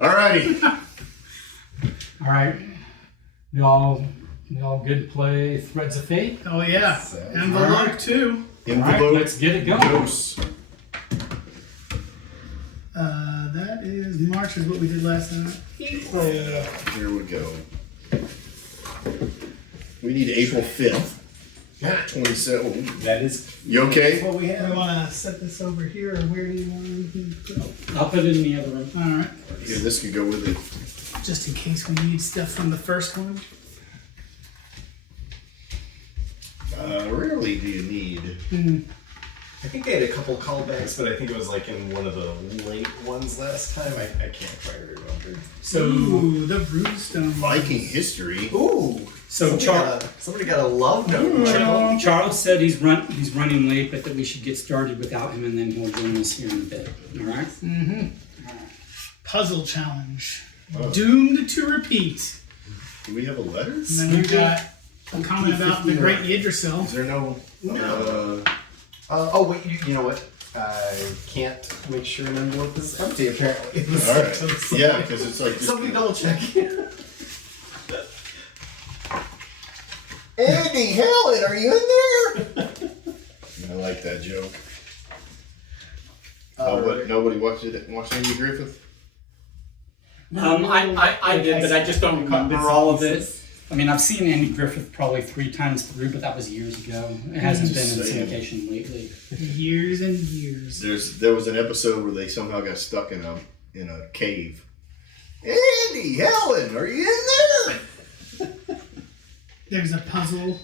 Alrighty. All right. We all good to play Threads of Fate? Oh yeah, envelope Alright. too. All right, let's get it going. Dose. That is March is what we did last time. April. Here we go. We need April 5th. 27. That is. You okay? What we Do have. we want to set this over here, or where do you want to put it? I'll put it in the other room. All right, Yeah, this could go with it. just in case we need stuff from the first one. Rarely do you need. I think they had a couple callbacks, but I think it was like in one of the late ones last time. I can't quite remember. So, Ooh, the Runestone. Viking history. Ooh. So Somebody got a love note. Charles said he's running late, but that we should get started without him, and then he'll join us here in a bit. All right? Puzzle challenge. Oh. Doomed to repeat. Do we have a letter? And then we've got a comment about the Great Yggdrasil. Is there no? Oh wait, you know what? I can't make sure an envelope is empty. Apparently. All right. Yeah, because it's like. Somebody double check. Andy, Helen, are you in there? I like that joke. What? Nobody watched Andy Griffith? I did, but I just don't remember all of it. I mean, I've seen Andy Griffith probably 3 times through, but that was years ago. It hasn't been in syndication lately. Years and years. There was an episode where they somehow got stuck in a cave. Andy, Helen, are you in there? There's a puzzle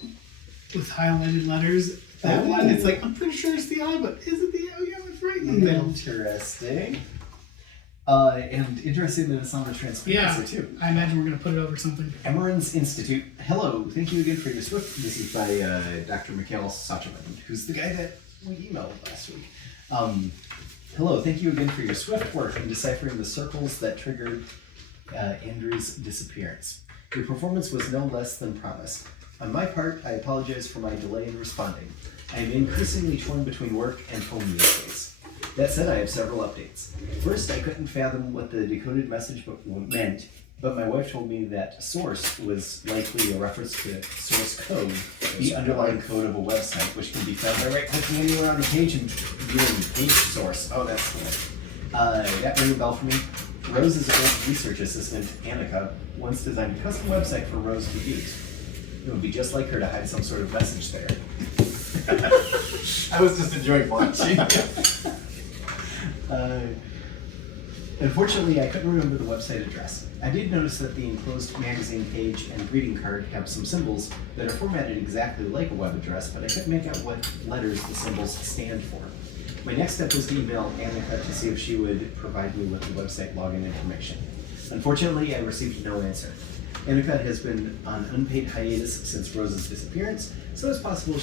with highlighted letters. That one, it's like, I'm pretty sure it's the eye, but is it the eye? Oh, yeah, it's right in the middle. Interesting. And interesting that it's on the transparency too. I imagine we're going to put it over something. Emeren's Institute. Hello, thank you again for your Swift. This is by Dr. Mikhail Sachaman, who's the guy that we emailed last week. Hello, thank you again for your swift work in deciphering the circles that triggered Andrew's disappearance. Your performance was no less than promised. On my part, I apologize for my delay in responding. I am increasingly torn between work and home these days. That said, I have several updates. First, I couldn't fathom what the decoded message meant, but my wife told me that source was likely a reference to source code, the underlying code of a website, which can be found by right-clicking anywhere on the page and viewing page source. Oh, that's cool. That rang a bell for me. Rose's old research assistant, Annika, once designed a custom website for Rose to use. It would be just like her to hide some sort of message there. I was just enjoying watching. Unfortunately, I couldn't remember the website address. I did notice that the enclosed magazine page and greeting card have some symbols that are formatted exactly like a web address, but I couldn't make out what letters the symbols stand for. My next step was to email Annika to see if she would provide me with the website login information. Unfortunately, I received no answer. Annika has been on unpaid hiatus since Rose's disappearance, so it's possible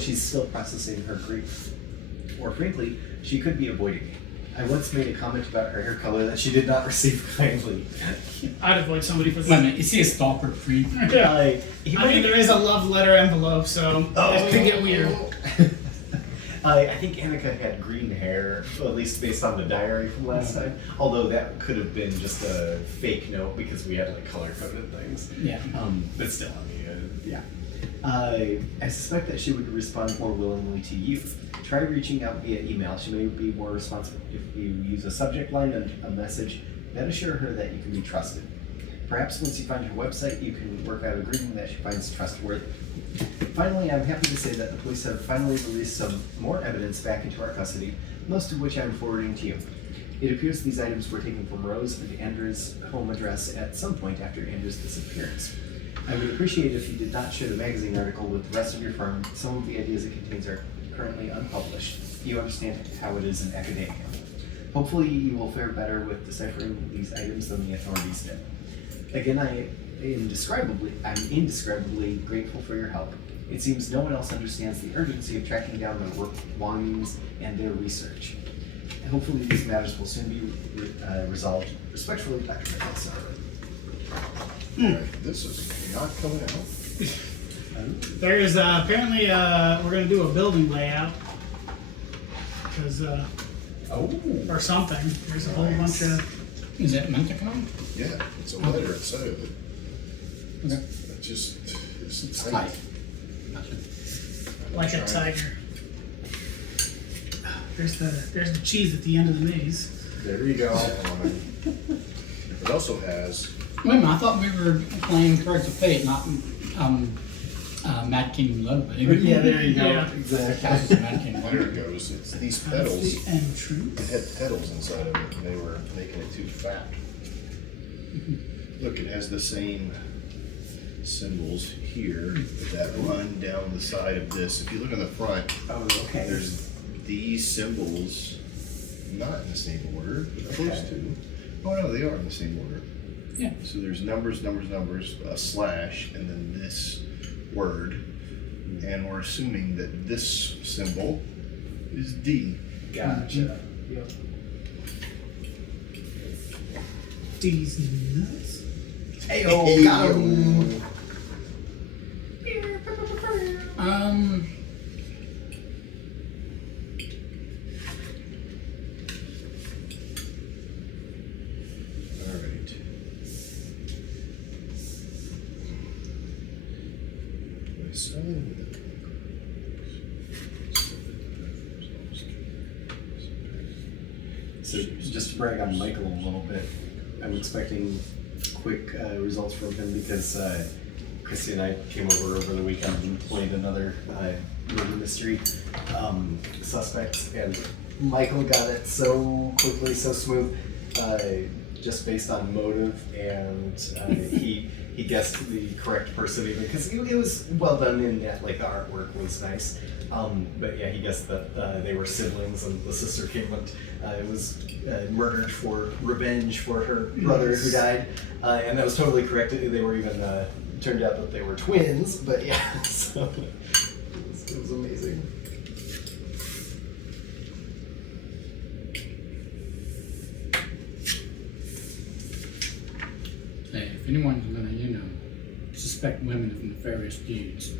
she's still processing her grief. Or frankly, she could be avoiding me. I once made a comment about her hair color that she did not receive kindly. I'd avoid somebody for Wait a minute, is he a stalker creep? Yeah. I mean, there is a love letter envelope, so it could get weird. I think Annika had green hair, at least based on the diary from last time. Although that could have been just a fake note because we had like color-coded things. Yeah. But still, I mean, yeah. I suspect that she would respond more willingly to you. Try reaching out via email. She may be more responsive if you use a subject line and a message that assure her that you can be trusted. Perhaps once you find her website, you can work out agreeing that she finds trustworthy. Finally, I'm happy to say that the police have finally released some more evidence back into our custody, most of which I'm forwarding to you. It appears these items were taken from Rose and Andrew's home address at some point after Andrew's disappearance. I would appreciate if you did not share the magazine article with the rest of your firm. Some of the ideas it contains are currently unpublished. You understand how it is in academia. Hopefully you will fare better with deciphering these items than the authorities did. Again, I'm indescribably grateful for your help. It seems no one else understands the urgency of tracking down their work belongings and their research. Hopefully these matters will soon be resolved. Respectfully, Dr. Mikhail. This is not coming out. There's apparently we're going to do a building layout because Oh. or something. There's a whole bunch of. Is it meant to come? Yeah, it's a letter inside of it. Okay. It just it's It's tight. tight. Gotcha. Like a tiger. There's the cheese at the end of the maze. There you go. It also has. Wait a minute, I thought we were playing Cards of Fate, not Mad King Ludwig. Yeah, there you go. Yeah. Exactly. That was Mad King There Ludwig. it goes. It's these That's petals. the entrance. It had petals inside of it, and they were making it too fat. Look, it has the same symbols here that run down the side of this. If you look on the front, Oh, okay. there's these symbols, not in the same order, but supposed to. Oh no, they are in the same order. Yeah. So there's numbers, a slash, and then this word. And we're assuming that this symbol is D. Gotcha. Yep. These nuts. Hey, Hey, got him. All right. My son with So just to brag on Michael a little bit, I'm expecting quick results from him because Christy and I came over the weekend and played another murder mystery suspects, and Michael got it so quickly, so smooth, just based on motive, and he guessed the correct person even because it was well done in that, like the artwork was nice. But yeah, he guessed that they were siblings, and the sister came and was murdered for revenge for her brother who died, and that was totally correct. They were even turned out that they were twins. But yeah, so it was amazing. Hey, if anyone's gonna, suspect women of nefarious deeds,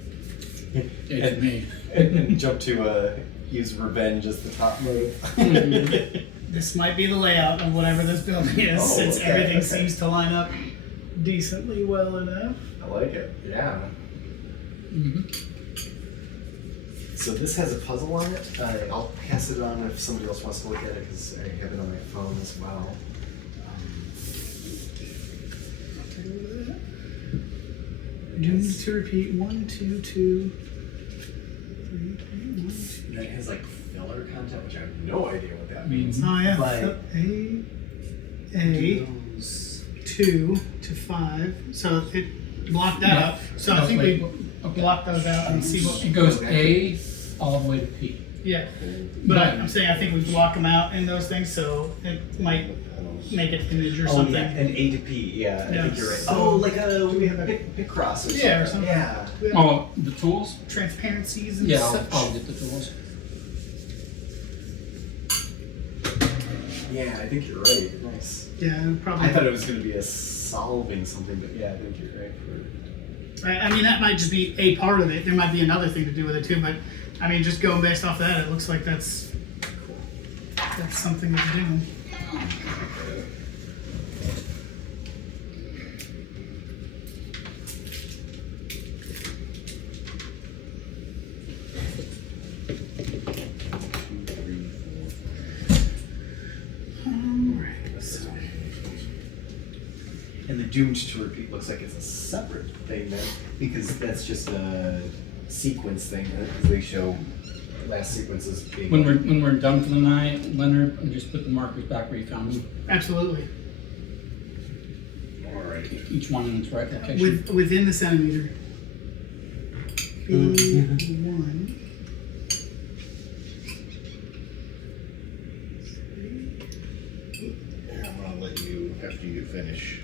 it's me. And jump to use revenge as the top motive. This might be the layout of whatever this building is, Oh, since okay, everything okay. seems to line up decently well enough. I like it. Yeah. Mm-hmm. So this has a puzzle on it. I'll pass it on if somebody else wants to look at it because I have it on my phone as well. Take a look at that. Doomed to repeat 1, 2, 2, 3, 1, 2. That has like filler content, which I have no idea what that means. Oh yeah. But So A 2 to 5. So it blocked that Yeah. up. So I think we Okay. block those out and see what. It goes A all the way to P. Yeah. But I'm saying I think we block them out in those things, so it might make it image or oh something. yeah, an A to P. Yeah, I Yeah. think you're right. So- Oh, like a we have a- pick cross or something. Yeah, or something. Yeah. We have Oh, the tools? transparencies and Yeah, such. I'll get the tools. Yeah, I think you're right. Nice. Yeah, probably. I thought it was going to be a solving something, but yeah, I think you're right. I mean, that might just be a part of it. There might be another thing to do with it too, but I mean, just going based off that, it looks like that's something to do. And the doomed to repeat looks like it's a separate thing then, because that's just a sequence thing. Because they show last sequences being. When we're done for the night, Leonard, and just put the markers back where you found them. Absolutely. All right. Each one in its right location. Within the centimeter. B1. Here, I'm gonna let you, after you finish,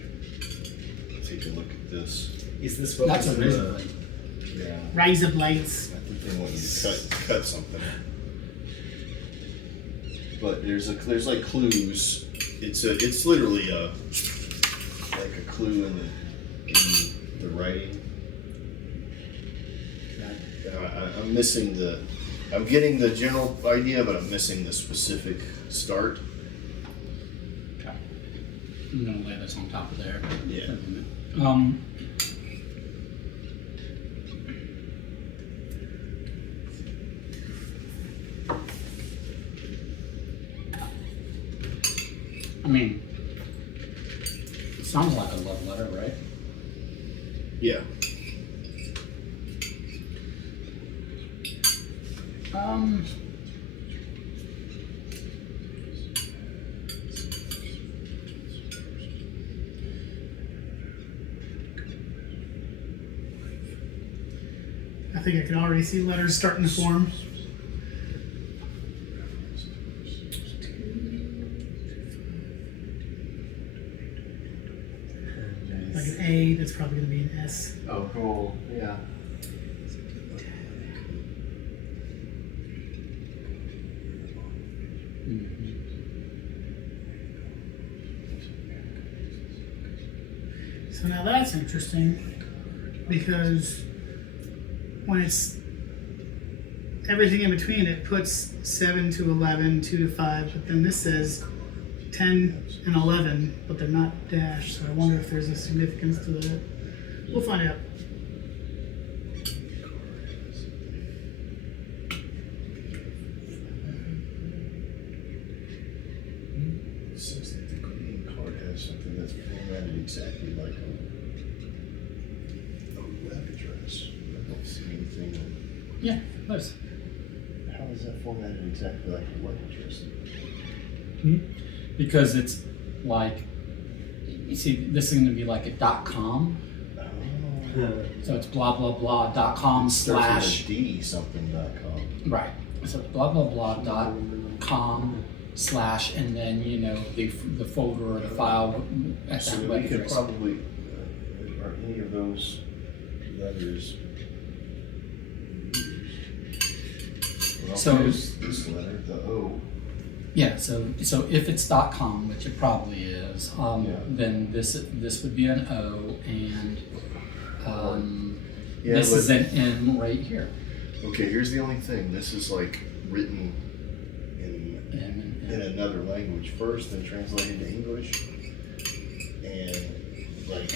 take a look at this. Is this what That's a was razor the- blade. Yeah. Razor blades. I think they want you to cut something. But there's like clues. It's literally like a clue in the writing. I'm missing I'm getting the general idea, but I'm missing the specific start. Okay. I'm gonna lay this on top of there. Yeah. I mean, it sounds like a love letter, right? Yeah. I think I can already see letters starting to form. Like an A, that's probably going to be an S. Oh, cool. Yeah. So now that's interesting because when it's everything in between, it puts 7 to 11, 2 to 5, but then this says 10 and 11, but they're not dashed, so I wonder if there's a significance to that. We'll find out. It says that the greeting card has something that's formatted exactly like a web address. I don't see anything. Yeah, nice. How is that formatted exactly like a web address? Because it's like, you see, this is going to be like a .com. Oh. So it's blah blah blah .com slash. D something.com. Right. So it's blah blah blah .com slash, and then the folder or the file at So that we web could address. probably, are any of those letters used? Well, So- here's this letter, the O. Yeah. So if it's .com, which it probably is, Yeah. then this would be an O, and Yeah, this but- is an M right here. Okay, here's the only thing. This is like written in another language first, then translated to English. And like,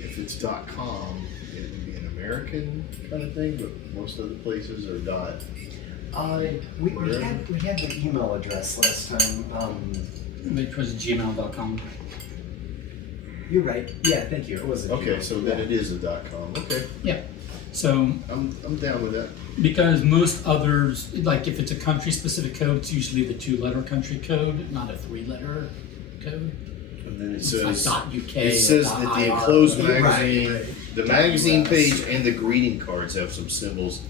if it's .com, it would be an American kind of thing, but most other places are We had the email address last time. Which was gmail.com. You're right. Yeah, thank you. It was a Okay, Gmail. so then it is a .com. Okay, Yeah. So I'm down with that. because most others, like if it's a country specific code, it's usually the 2-letter country code, not a 3-letter code. And then it It's says like .uk it or says that the .ir. enclosed Right, magazine, right. the magazine page, and the greeting cards have some symbols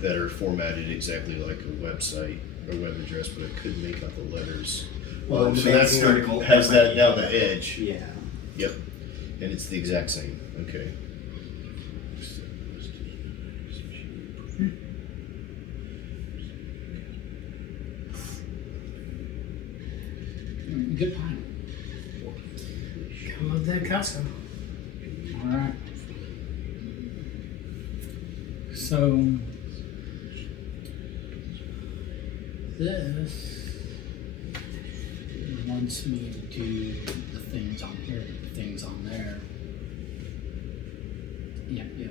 that are formatted exactly like a website or web address, but I couldn't make out the letters. Well, in the so that's main where article, it has that everybody- down the edge. Yeah. Yep, and it's the exact same. Okay. Good time. I love that Picasso. All right. So this wants me to do the things on here, the things on there. Yep. Yep.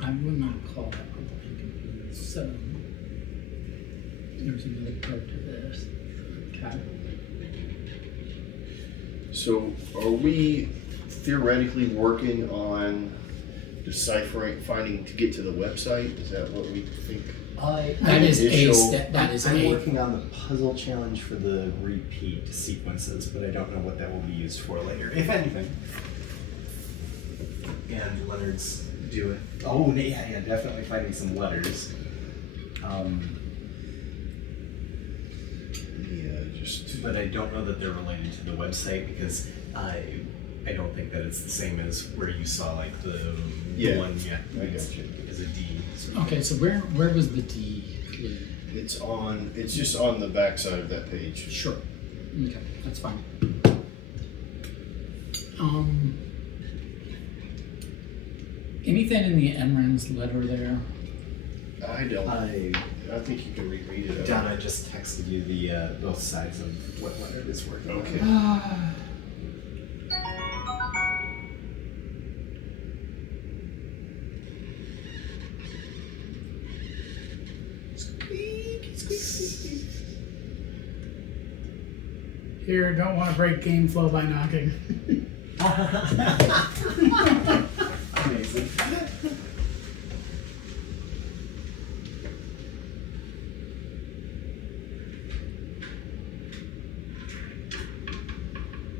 I would not call that public incomplete. So there's another part to this. Okay. So are we theoretically working on deciphering, finding to get to the website? Is that what we think? That is Initial- I'm a working on the puzzle challenge for the repeat sequences, but I don't know what that will be used for later, if anything. And Leonard's doing. Oh, yeah, definitely finding some letters. Yeah, just. But I don't know that they're related to the website because I don't think that it's the same as where you saw like the one. Yeah, I got you. is a D. Okay, so where was the D? Yeah. It's just on the back side of that page. Sure. Okay, that's fine. Anything in the MRAM's letter there? I think you can reread it. Donna just texted you the both sides of what Leonard is working on. Okay. Here, don't want to break game flow by knocking. Amazing.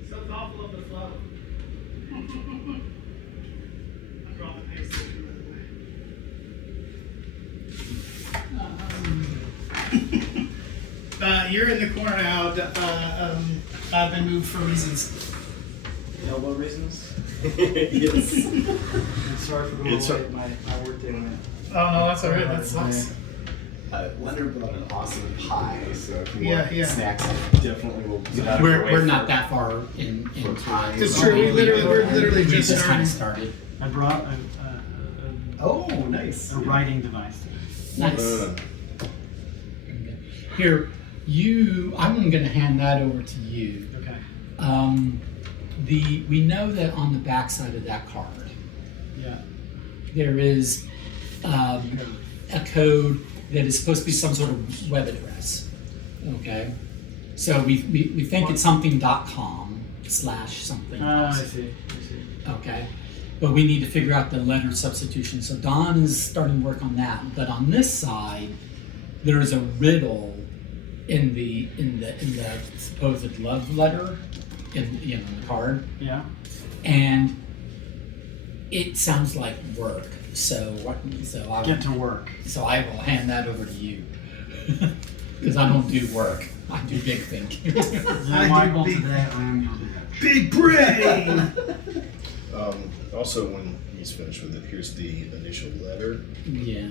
So thoughtful of the flow. I brought the paste station, by the way. You're in the corner now. I've been moved for reasons. Elbow reasons? Yes. I'm sorry for going It's away. My work day went. Oh no, that's alright. That sucks. Leonard brought an awesome pie, so if you Yeah, want yeah. snacks, I definitely will get out of your way We're for- not that far into time. It's true. We're literally we just just kind starting. of started. I brought Oh, nice. a writing device today. Nice. Uh, Okay. Here, I'm going to hand that over to you. Okay. We know that on the back side of that card, Yeah. there is a code that is supposed to be some sort of web address. Okay, so we think it's something.com / something I else. see. Okay, but we need to figure out the letter substitution. So Don is starting work on that. But on this side, there is a riddle in the supposed love letter in the card, Yeah. and it sounds like work. So I Get to work. So I will hand that over to you because I don't do work. I do big thinking. My goal today, I am your dad. Big brain. Also, when he's finished with it, here's the initial letter. Yeah.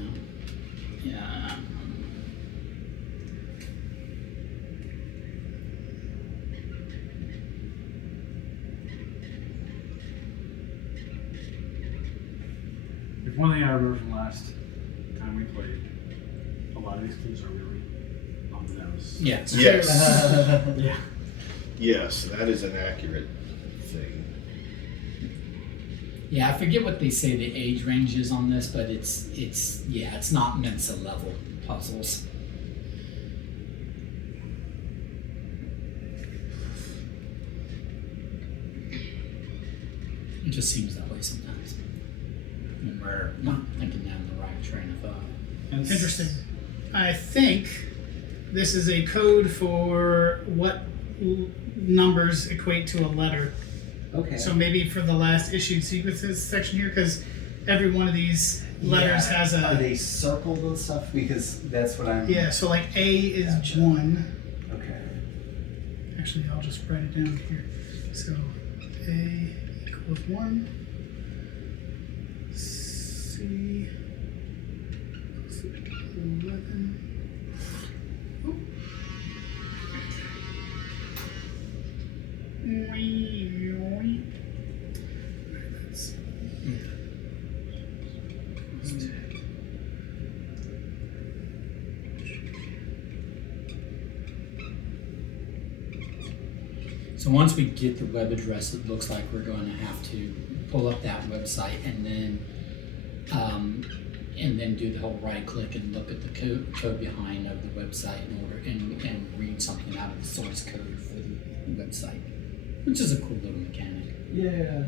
If one thing I remember from last time we played, a lot of these clues are really on the nose. Yeah. it's Yes. Yeah. Yes, that is an accurate thing. Yeah, I forget what they say the age range is on this, but it's not Mensa level puzzles. It just seems that way sometimes when we're not thinking down the right train of thought. Interesting. I think this is a code for what numbers equate to a letter. Okay. So maybe for the last issued sequences section here, because every one of these letters has Are a they circled and stuff? Because that's what I'm. yeah. So like A is Gotcha. 1. Okay. Actually, I'll just write it down here. So A equals 1. C equals 11. Oh. That's So once we get the web address, it looks like we're going to have to pull up that website and then do the whole right click and look at the code behind of the website in order and read something out of the source code for the website, which is a cool little mechanic. Yeah.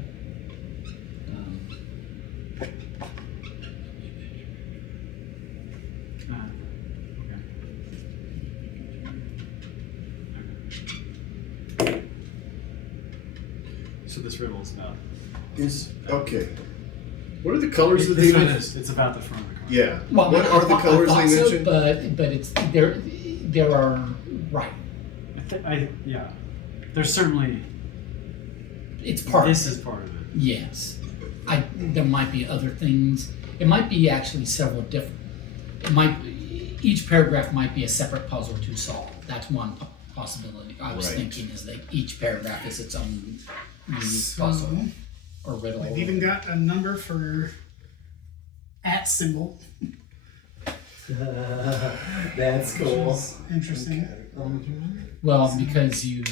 So this riddle is about. Okay. What are the colors that It's they not mentioned? this. It's about the front of the card. Yeah. Well, What are the colors I they thought mentioned? so, but it's there are right. Yeah. There's certainly. It's part. This of is it. part of it. Yes, there might be other things. It might be actually several different. Each paragraph might be a separate puzzle to solve. That's one possibility. I was Right. thinking is that each paragraph is its own unique So, puzzle or riddle. I've even got a number for @ That's cool. Interesting. Well, because you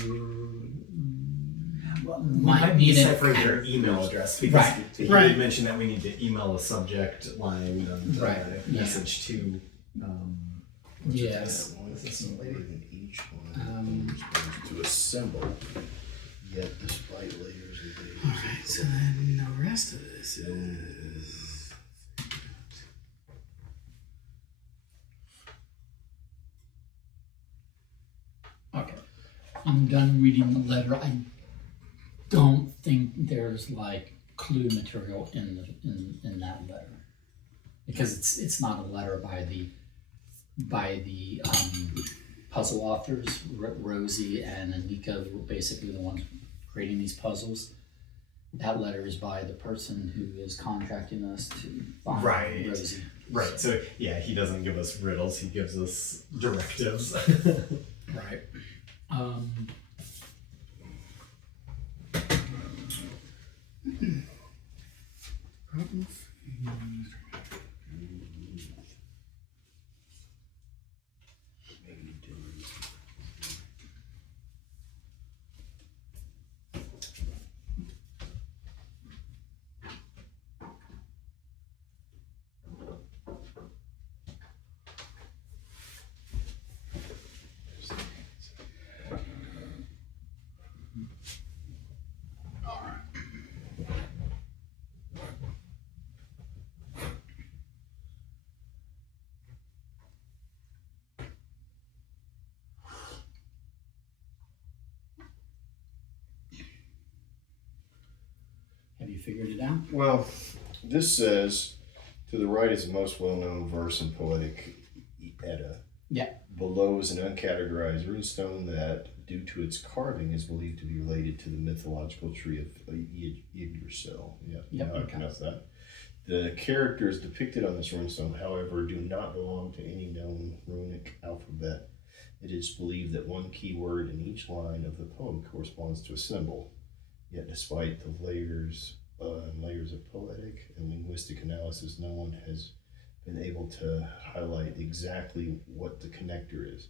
might be need decipher it. your email address because Right. he Right. mentioned that we need to email a subject line and Right. Yeah. message to. Yes. One is in each one corresponds to a symbol, yet despite layers of data. Alright, so then the rest of this is. Okay, I'm done reading the letter. I don't think there's like clue material in that letter because it's not a letter by the puzzle authors. Rosie and Anika were basically the ones creating these puzzles. That letter is by the person who is contracting us to find Right. Rosie. Right. So yeah, he doesn't give us riddles. He gives us directives. Right. Have you figured it out? Well, this says, to the right is the most well-known verse in poetic Edda. Yeah. Below is an uncategorized runestone that, due to its carving, is believed to be related to the mythological tree of Yggdrasil. Yeah, Yep. I can notice that. The characters depicted on this runestone, however, do not belong to any known runic alphabet. It is believed that one key word in each line of the poem corresponds to a symbol. Yet, despite the layers and layers of poetic and linguistic analysis, no one has been able to highlight exactly what the connector is.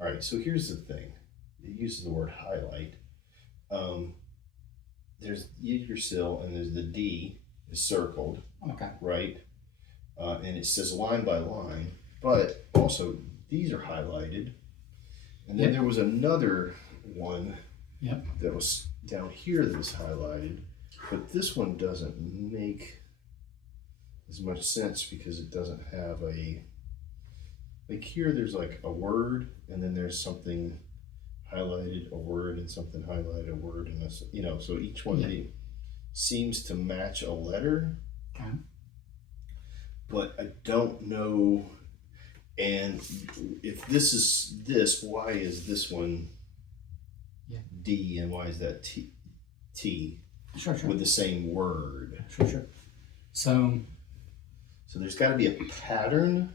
All right, so here's the thing. It uses the word highlight. There's Yggdrasil, and there's the D is circled, Okay. right? And it says line by line, but also these are highlighted. And then Yep. there was another one Yep. that was down here that was highlighted, but this one doesn't make as much sense because it doesn't have like here there's like a word and then there's something highlighted, a word and something highlighted, a word and so each one Yeah. seems to match a letter, Okay. but I don't know. And if this is this, why is this one Yeah. D and why is that T Sure. with the same word? Sure. So So there's got to be a pattern,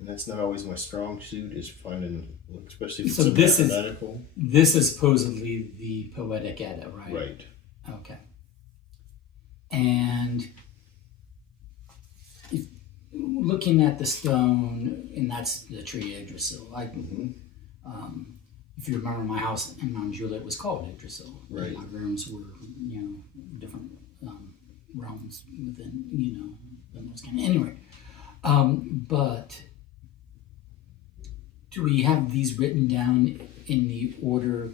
and that's not always my strong suit, is finding, especially if it's So this is- mathematical. this is supposedly the poetic Edda, right? Right. Okay. And looking at the stone, and that's the tree Yggdrasil. If you remember, my house in Mount Juliet was called Yggdrasil. Right. My rooms were, different realms within, the Norse canon. Anyway, but do we have these written down in the order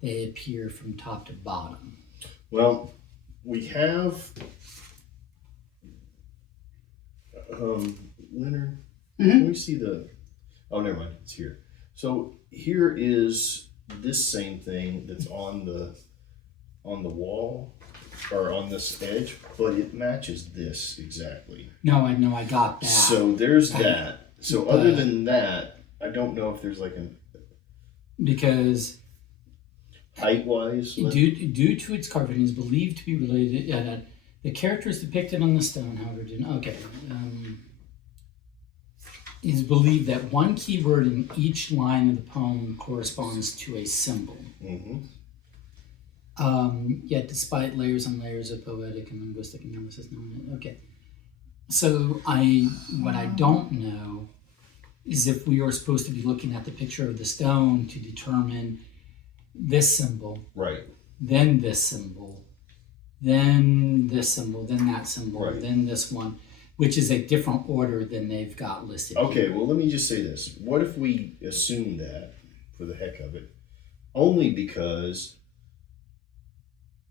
they appear from top to bottom? Well, we have Leonard, Mhm. can we see the? Oh, never mind. It's here. So here is this same thing that's on the wall or on this edge, but it matches this exactly. No, I got that. So there's that. So other But- than that, I don't know if there's like a because height wise. due to its carving is believed to be related. The characters depicted on the stone, however, is believed that one keyword in each line of the poem corresponds to a symbol. Mm-hmm. Yet, despite layers and layers of poetic and linguistic analysis, so what I don't know is if we are supposed to be looking at the picture of the stone to determine this symbol, Right. then this symbol, then this symbol, then that symbol, Right. then this one, which is a different order than they've got listed. Okay, here. well, let me just say this. What if we assume that, for the heck of it, only because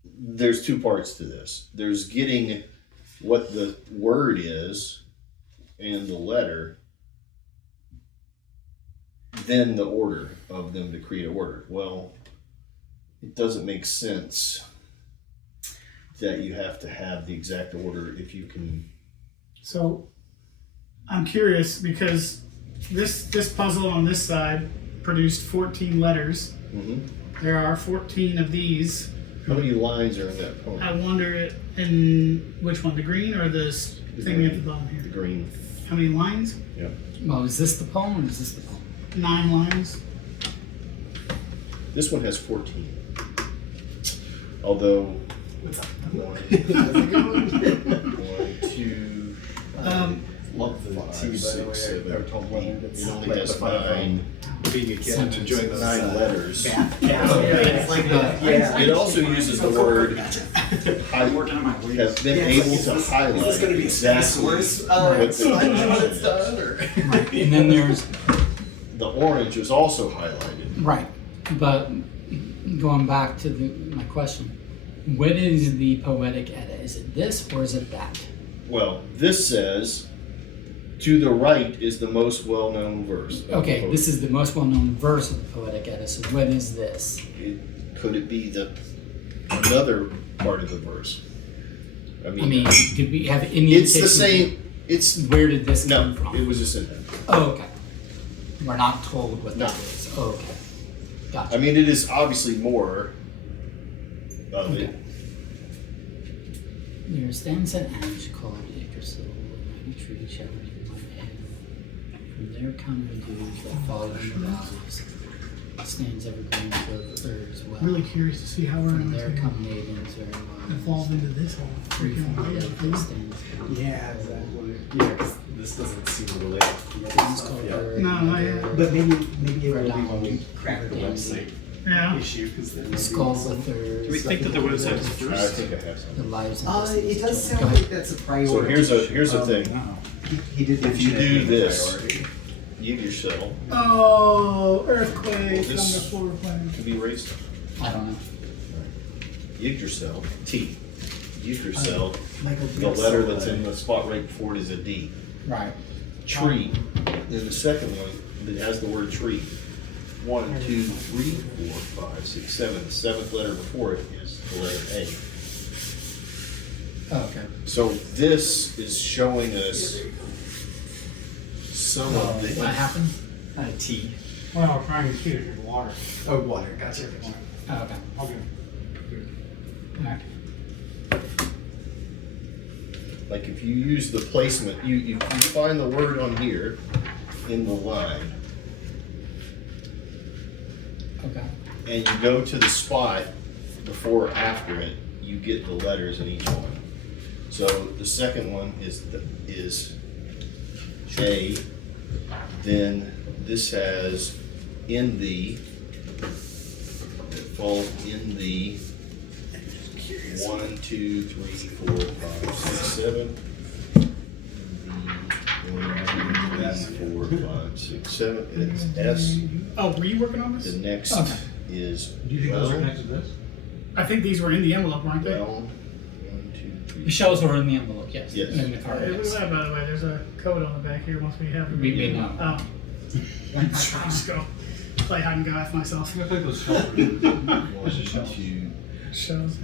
there's two parts to this. There's getting what the word is and the letter, then the order of them to create a word. Well, it doesn't make sense that you have to have the exact order if you can. So I'm curious because this puzzle on this side produced 14 letters. Mm-hmm. There are 14 of these. How many lines are in that poem? I wonder in which one, the green or the thing at the bottom The here? green. How many lines? Yep. Well, is this the poem or is this the poem? 9 lines. This one has 14. Although. What's up? One, two, Love the five, tea, by the six, way. seven, I told one eight. that's It only like has the fun of 9. being a kid and Sentences. enjoying those 9 letters. It's like It also uses the word I'm working on my has leaves. been able to highlight Is this going to be exactly what the it's done? Or? And then there's The orange is also highlighted. right, but going back to my question, what is the poetic edda? Is it this or is it that? Well, this says, "To the right is the most well-known verse." Okay, this is the most well-known verse of the poetic edda. So what is this? Could it be another part of the verse? I mean, did we have any? It's the indication same. It's Where did this no. come from? It was just in there. Oh, okay. We're not told what No. that is. Oh, okay. Gotcha. I mean, it is obviously more of Okay. it. There stands an ash called Yggdrasil, a mighty tree shadowed in my head. From there come the dews that fall in the valleys. Stands evergreen above the earth as well. Really curious to see how we're From going there to come maidens very evolve wise. into this whole Free freaking from the idea. earth that stands. Yeah, exactly. Yeah, 'cause this doesn't seem related to the other Things stuff called yet. bird, No, not mother, yet. But maybe it will be Redound, when we crack the Daisy, website Yeah. issue. Because then skull maybe withers. Do we think that the website is I first? think I have The something. lives and it destinies does of sound children. like that's a priority. So here's the thing. No. He did If you mention it do being a this, priority. Yggdrasil Oh, earthquake Well, this- on the floor plan. can be erased. I don't know. Yggdrasil, T. Yggdrasil, Michael, the letter that's in the spot right before it is a D. Right. Tree. Then the second one that has the word tree. 1, 2, 3, 4, 5, 6, 7. The 7th letter before it is the letter A. Oh, okay. So this is showing us some of the. What happened? T. Well, I'm trying to see if there's water. Oh, water. Gotcha. Oh, okay. Okay. Alright. Like if you use the placement, you find the word on here in the line, Okay. and you go to the spot before or after it, you get the letters in each one. So the second one is A. Then this has in the. It falls in the. 1, 2, 3, 4, 5, 6, 7. 1, 2, 3, 4, 5, 6, 7. It's S. Oh, were you working on The this? next Okay. is Do you think those are next to this? I think these were in the envelope, weren't they? well. 1, 2, 3. The shells are in the envelope. yes. Yes. In the car, Hey, look at yes. that, by the way. There's a code on the back here once we have it. We may know. Oh. I'll just go play hide and go with myself. I think those shells are One, two. Shows.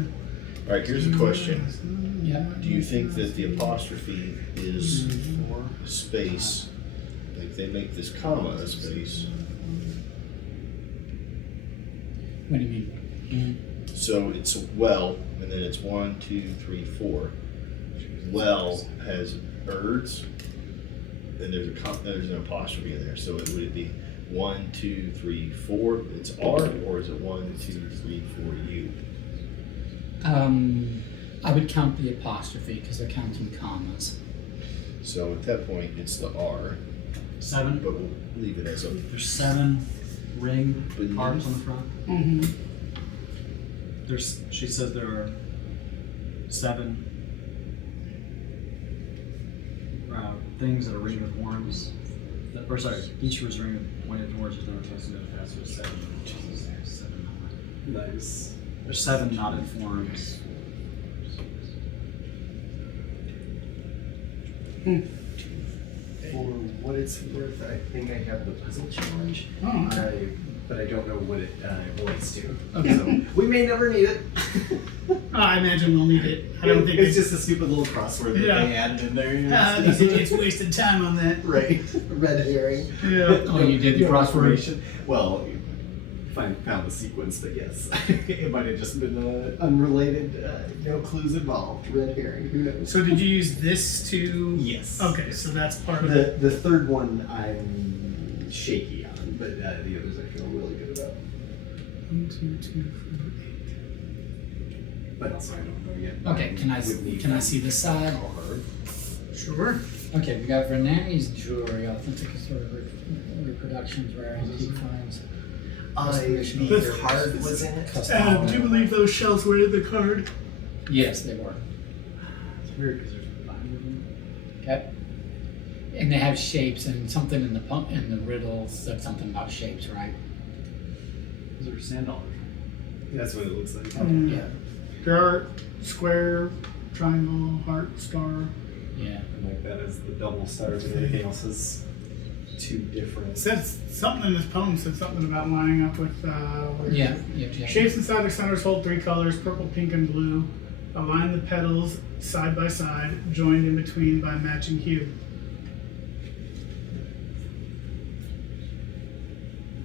All right, here's a question. Yeah. Do you think that the apostrophe is space, like they make this comma a space? What do you mean? So it's well, and then it's 1, 2, 3, 4. Well has birds, and there's an apostrophe in there. So would it be 1, 2, 3, 4? It's R, or is it 1, 2, 3, 4 U? I would count the apostrophe because they're counting commas. So at that point, it's the R, 7. but we'll leave it as a. There's 7 ring Beneath. hearts on the front. Mm-hmm. She says there are 7 things that are ringed with horns. Or sorry, each was ringed with pointed horns. There's no chance to know if that's 7. Jesus, there's 7. Nice. There's 7 knotted forms. For what it's worth, I think I have the puzzle challenge, Oh, okay. but I don't know what it relates to. Okay. So we may never need it. I imagine we'll need it. I don't think it's just a stupid little crossword that Yeah. they added in there. these idiots wasted time on that. Right, red herring. Yeah. Oh, you did the No crossword? information. Well, found the sequence, but yes, it might have just been unrelated. No clues involved. Red herring. Who knows? So did you use this to? Yes. Okay, so that's part of it. The third one I'm shaky on, but the others I feel really good about. 1, 2, 2, 4, 8. But also I don't know yet. Okay, can I see this side? Sure. Okay, we got Renee's jewelry, authentic historical reproductions, rare antique finds. The card was in it. Do you believe those shells were in the card? Yes, they were. It's weird because there's 5 of them. Okay. And they have shapes, and something in the riddle said something about shapes, right? Those are sand dollars. That's what it looks like. Mm. Yeah. There are square, triangle, heart, star. Yeah. Like that is the double stars, and everything else is 2 different. It says something in this poem said something about lining up with Yeah. shapes inside the centers hold 3 colors, purple, pink, and blue. Align the petals side by side, joined in between by matching hue.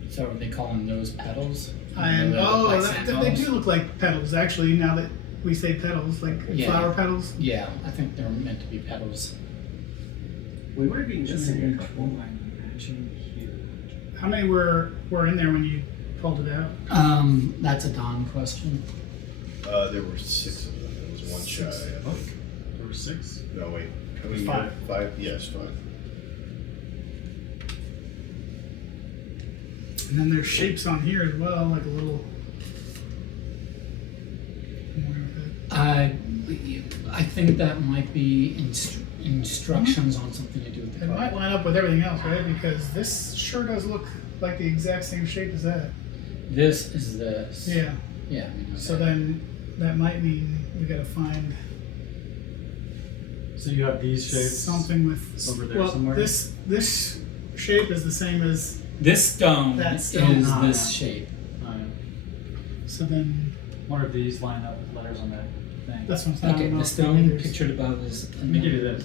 So are they calling those petals? And They look like they sandals? do look like petals actually. Now that we say petals, like Yeah. flower petals. Yeah, I think they're meant to be petals. We might be missing a couple. Matching hue. How many were in there when you pulled it out? That's a Don question. There were 6 of them. There was one shy, I think. There were 6. No, wait. How many? 5. 5? Yes, 5. And then there's shapes on here as well, like a little. I think that might be instructions on something to do with the It card. might line up with everything else, right? Because this sure does look like the exact same shape as that. This is this. Yeah. Yeah. I mean, So okay. then that might mean we gotta find So you have these shapes. something with. Over there well, somewhere? This shape is the same as. This stone That is stone. this shape. So then What are these line up with letters on that thing? that's what I'm talking Okay, about. the stone There's- pictured above is. Let me give you this.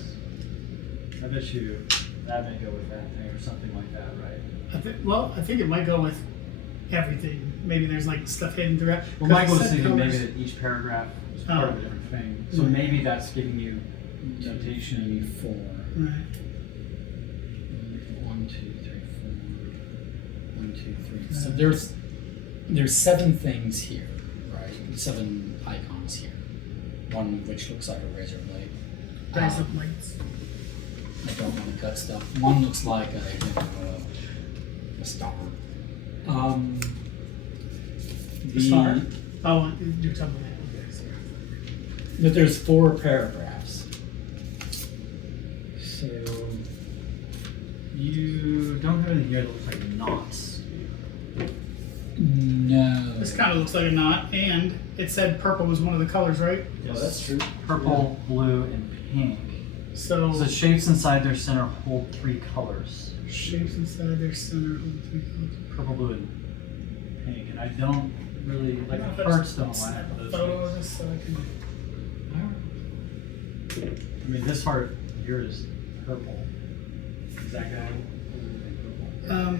I bet you that may go with that thing or something like that, right? I think it might go with everything. Maybe there's like stuff hidden throughout. Well, 'Cause Michael it was said thinking maybe colors. that each paragraph is part of a different thing. So Mm. maybe that's giving you notation. Maybe 4. Right. 1, 2, 3, 4. 1, 2, 3. So there's 7 things here, right? 7 icons here. One of which looks like a razor blade. Razor blades. I don't want to cut stuff. One looks like a star. The star. Oh, you're talking about that. Okay, so. But there's 4 paragraphs. So You don't have anything here that looks like knots. no. This kind of looks like a knot, and it said purple was one of the colors, right? Oh, that's true. Purple, blue, and pink. So So shapes inside their center hold 3 colors: shapes inside their center hold 3 colors. purple, blue, and pink. And I don't really like the hearts don't line up with those Photo of things. this so I can. I mean, this heart here is purple. Is that guy purple?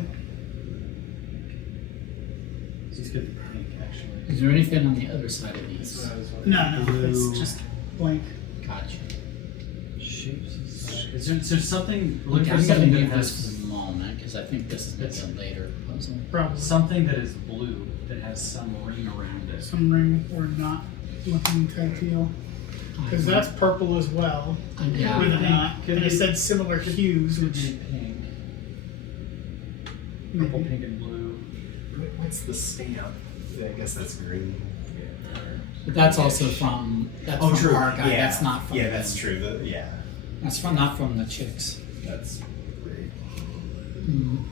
He's good at pink, actually. Is there anything on the other side of these? No, Blue. it's just blank. Gotcha. Shapes inside. Is there something? Look, for I'm gonna something leave that this has for the moment because I think this is maybe a later puzzle. Probably something that is blue that has some ring around it. some ring or not looking type deal. Because that's purple as well. Yeah. With a knot. Could And it be- said similar hues, Could which be pink, purple, maybe. pink, and blue. What's the stamp? Yeah, I guess that's green. Yeah. But that's also from from our guy. Yeah. That's not from Yeah, them. that's true. Yeah, That's not from the chicks. that's great. Mm.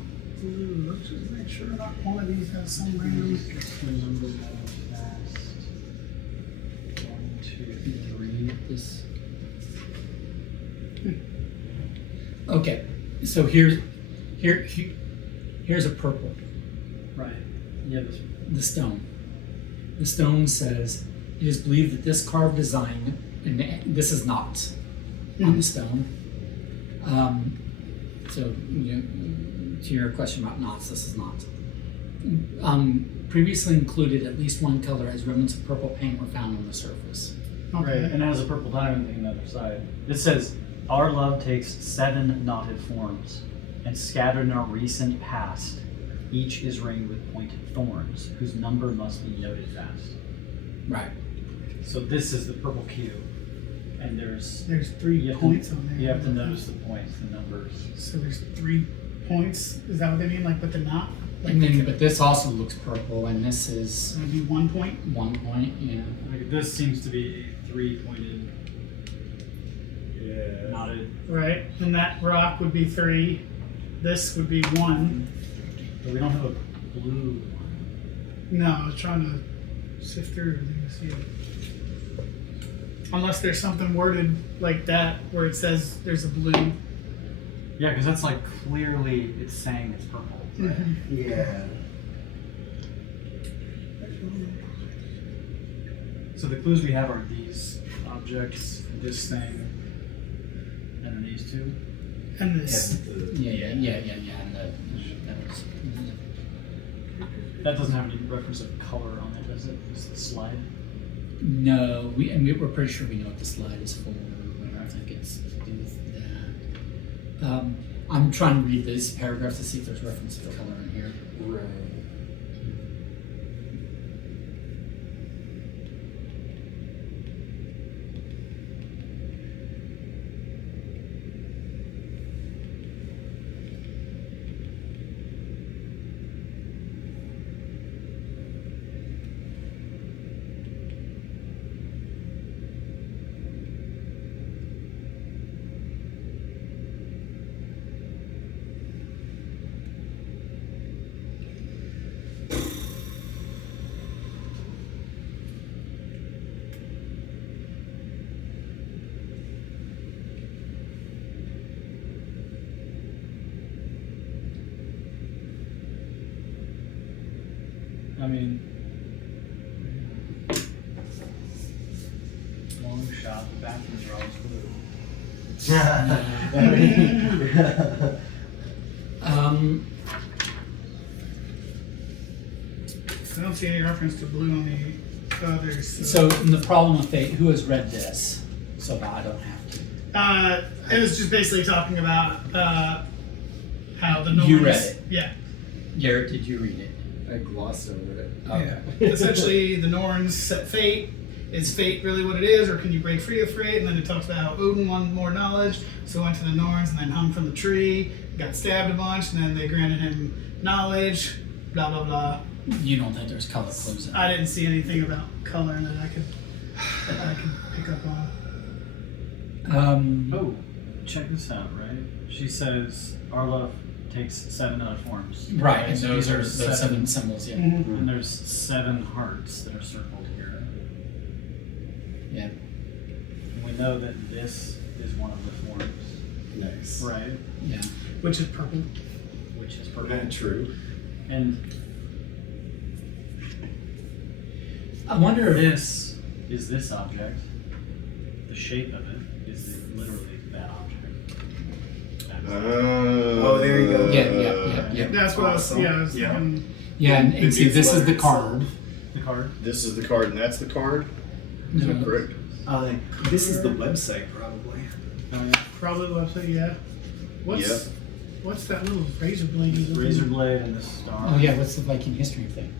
Ooh, let's just make sure not one of these has some random. Just remember how fast. 1, 2, 3. This. Okay, so here's a purple. Right. Yeah. This, The stone. The stone says it is believed that this carved design, and this is not on the stone. So to your question about knots, this is not. Previously included at least one color as remnants of purple paint were found on the surface. Okay. Right. And it has a purple diamond thing on the other side. It says, "Our love takes 7 knotted forms, and scattered in our recent past, each is ringed with pointed thorns, whose number must be noted fast." Right. So this is the purple cube, and there's There's 3 you have points to, on there. You have to notice the points, the numbers. So there's 3 points. Is that what they mean? Like with the knot? Like And then, but this also looks purple, and this is it's gonna be 1 point. 1 point. Yeah. Like this seems to be a 3-pointed Yeah. knotted. Right. And that rock would be 3. This would be 1. But we don't have a blue one. No, I was trying to sift through everything to see it. Unless there's something worded like that where it says there's a blue. Yeah, because that's like clearly it's saying it's purple. Yeah. So the clues we have are these objects, this thing, and then these 2. And this. Yeah. And that was, That doesn't have any reference of color on it, does it? Just the slide. no, we're pretty sure we know what the slide is for. I think it's to do with that. I'm trying to read these paragraphs to see if there's reference to color in here. Right. I mean, long shot, the bathrooms are always blue. I don't see any reference to blue on the others. So the problem with who has read this, so that I don't have to. It was just basically talking about how the Norns. You read it. Yeah. Garrett, did you read it? I glossed over it. Okay. Essentially, the Norns set fate. Is fate really what it is, or can you break free of fate? And then it talks about how Odin wanted more knowledge, so went to the Norns and then hung from the tree, got stabbed a bunch, and then they granted him knowledge, blah, blah, blah. You don't think there's color clues in it? I didn't see anything about color that I could pick up on. Oh, check this out, right? She says, "Our love takes 7 knotted forms." Right, and So those are there's the 7 symbols, yeah. And there's 7 hearts that are circled here. Yeah. And we know that this is one of the forms, Nice. right? Yeah. which is purple. Which is purple. True. And I wonder if this is this object. The shape of it is literally that object. Oh, there you go. Yeah. That's what I was. Yeah, I was Yeah. thinking. Yeah, and see, It's this is the letters. card. The card. This is the card, and that's the card. Is that No. correct? This is the website, probably. Oh yeah. Probably the website. Yeah. What's What's that little razor blade? he's looking- Razor blade and the star. Oh yeah, what's the Viking history thing?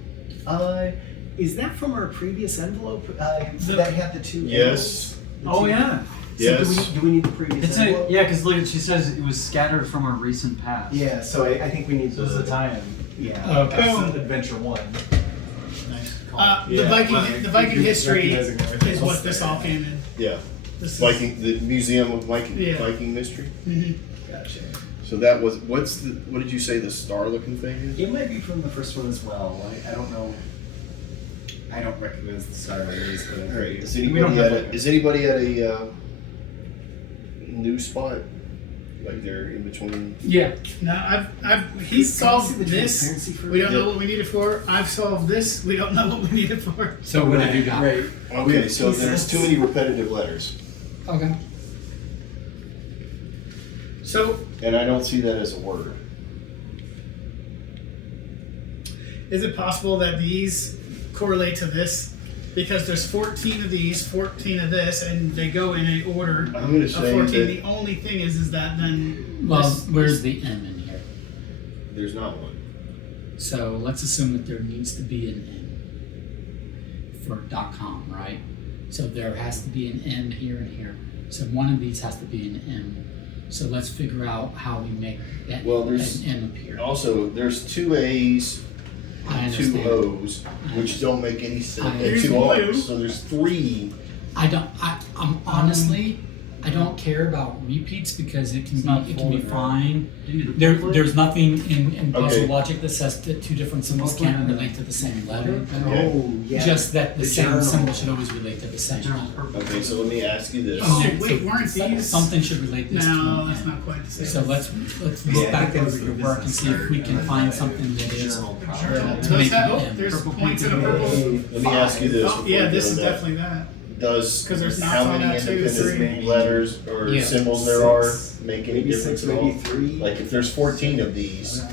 Is that from our previous envelope? The- That had the two. Yes. Oh yeah. Yes. Do we need the previous It's envelope? yeah, because look, she says it was scattered from our recent past. Yeah, so I think we need So this is a tie-in. Yeah. Okay. That's Adventure 1. Nice call. The Yeah, Viking, well, the Viking you're history recognizing everything is else what this there. all came in. Yeah. This is, Viking, the Museum of Viking, Yeah. Viking Mystery. Mhm. Gotcha. So that was what did you say the star looking thing is? It might be from the first one as well. I don't know. I don't recognize the star rays, but All right. Is We anybody don't have at like is anybody at a new spot? Like they're in between. Yeah. Now he solved the this. transparency for We don't Yeah. know what we need it for. I've solved this. We don't know what we need it for. So what have you got? Right. Okay, so there's too many repetitive letters, Okay. So and I don't see that as a word. is it possible that these correlate to this? Because there's 14 of these, 14 of this, and they go in a order I'm going to of say 14. that The only thing is that then Well, this- where's the M in here? there's not one. So let's assume that there needs to be an M for .com, right? So there has to be an M here and here. So one of these has to be an M. So let's figure out how we make that Well, there's- an M appear. Also, there's two A's I and two understand. O's, which don't make any sense. I And Here's two blue. R's. So there's three. I'm honestly, I don't care about repeats because it can It's not be fully, right? fine. You need the template? There's nothing in puzzle Okay. logic that says that two different symbols can't relate to the same letter. Okay. Oh, yeah. Just that the The same journal. symbol should always relate to the same General letter. purpose. Okay, so let me ask you this. Oh, wait, weren't these- Something should relate this to no, an that's M. not quite the same. So let's Yeah, look I back think over that's your the work and business see if we can card. find something that is Journal The problem. journal. to So make is that, an oh, M. there's Purple points in a paint. purple. Let me ask you this. Oh, before yeah, we this go is to that. definitely that. Does 'Cause there's knots how on many that too, independent three. letters or Yeah. symbols there are Six. make any Maybe difference six, at all? maybe three. Like if there's 14 of these, Six.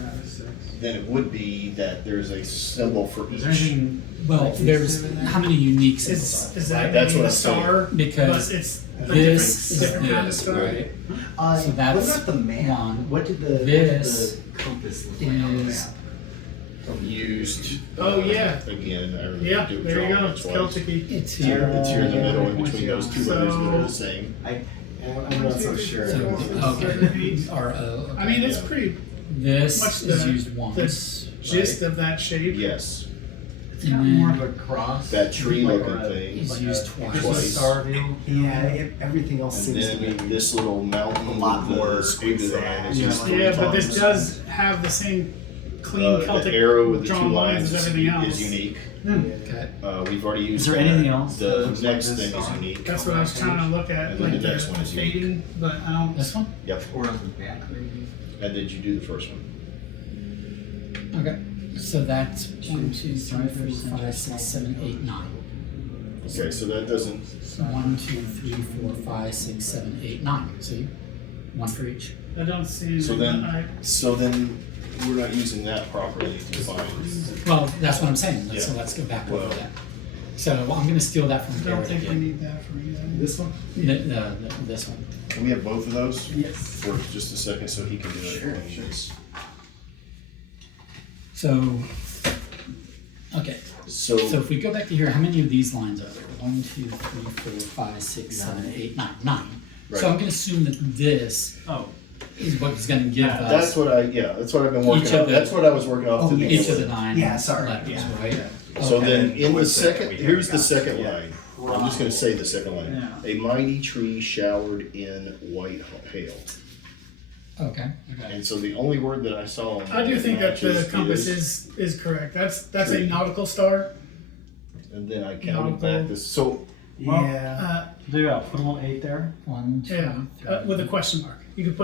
then it would be that there's a symbol for Is each. there anything? well, like there's in there? how many unique symbols Is are that That's maybe what a I'm saying. star? Because but it's a this is different kind of this, star. right? So What that's about the map? one. What did the This compass look like on the is- map? Used. Oh, yeah. Again, I remember Yeah, doing there you go. drawing It's twice. Celtic. It's It's here, here. it's here in the Yeah. middle, in between those two letters that are the same. I'm not so sure. So, okay. Or, I mean, it's Yeah. pretty this much is the- used once. gist of that shape. Yes, It's got And more then of a cross. that tree like looking a- thing. is like used a twice. Christmas star view. Yeah, everything else And seems to then be this little mountain a lot with more the scuba zigzag. line is Yeah, used like- three Yeah, but this times. does have the same clean The Celtic arrow with the two drawn lines lines as everything else. is unique. Okay. We've already used Is there that. anything else that The looks like next this thing is on- unique. That's what I was trying to look at, And then like the next one the is unique. fading, but I don't. This one? Yep. Or on the back, maybe. And did you do the first one? Okay. So that's 1, 2, 3, 4, 5, 6, 7, 8, 9. Okay, so that doesn't. 1, 2, 3, 4, 5, 6, 7, 8, 9. See? One for each. I don't see. So anything, then- but So then we're not using that properly to find. Well, that's what I'm saying. So Yeah. let's go back Well- over that. So I'm going to steal that from I don't Garrett think we again. need that for you. this one. This one. Can we have both of those Yes. for just a second so he can do it? Sure, when he sure. is- So, okay. So, So if we go back to here, how many of these lines are there? 1, 2, 3, 4, 5, 6, 7, 8, 9. 9. Right. So I'm going to assume that this Oh, is what is going to give us that's what I've been working Each of off. the- That's what I was working off to begin each of the with. 9 Yeah, sorry, letters, yeah. right? So Okay. then in the One second, second, we here's the got- second yeah. line. I'm just gonna say the second line. Yeah. A mighty tree showered in white hail. Okay. okay. And so the only word that I saw on I do think that the matches compass is correct. That's a Tree. nautical star. And then I counted Nautical. back this, so Yeah. Yeah, put a little 8 there. 1, 2, Yeah, 3. with a question mark. You could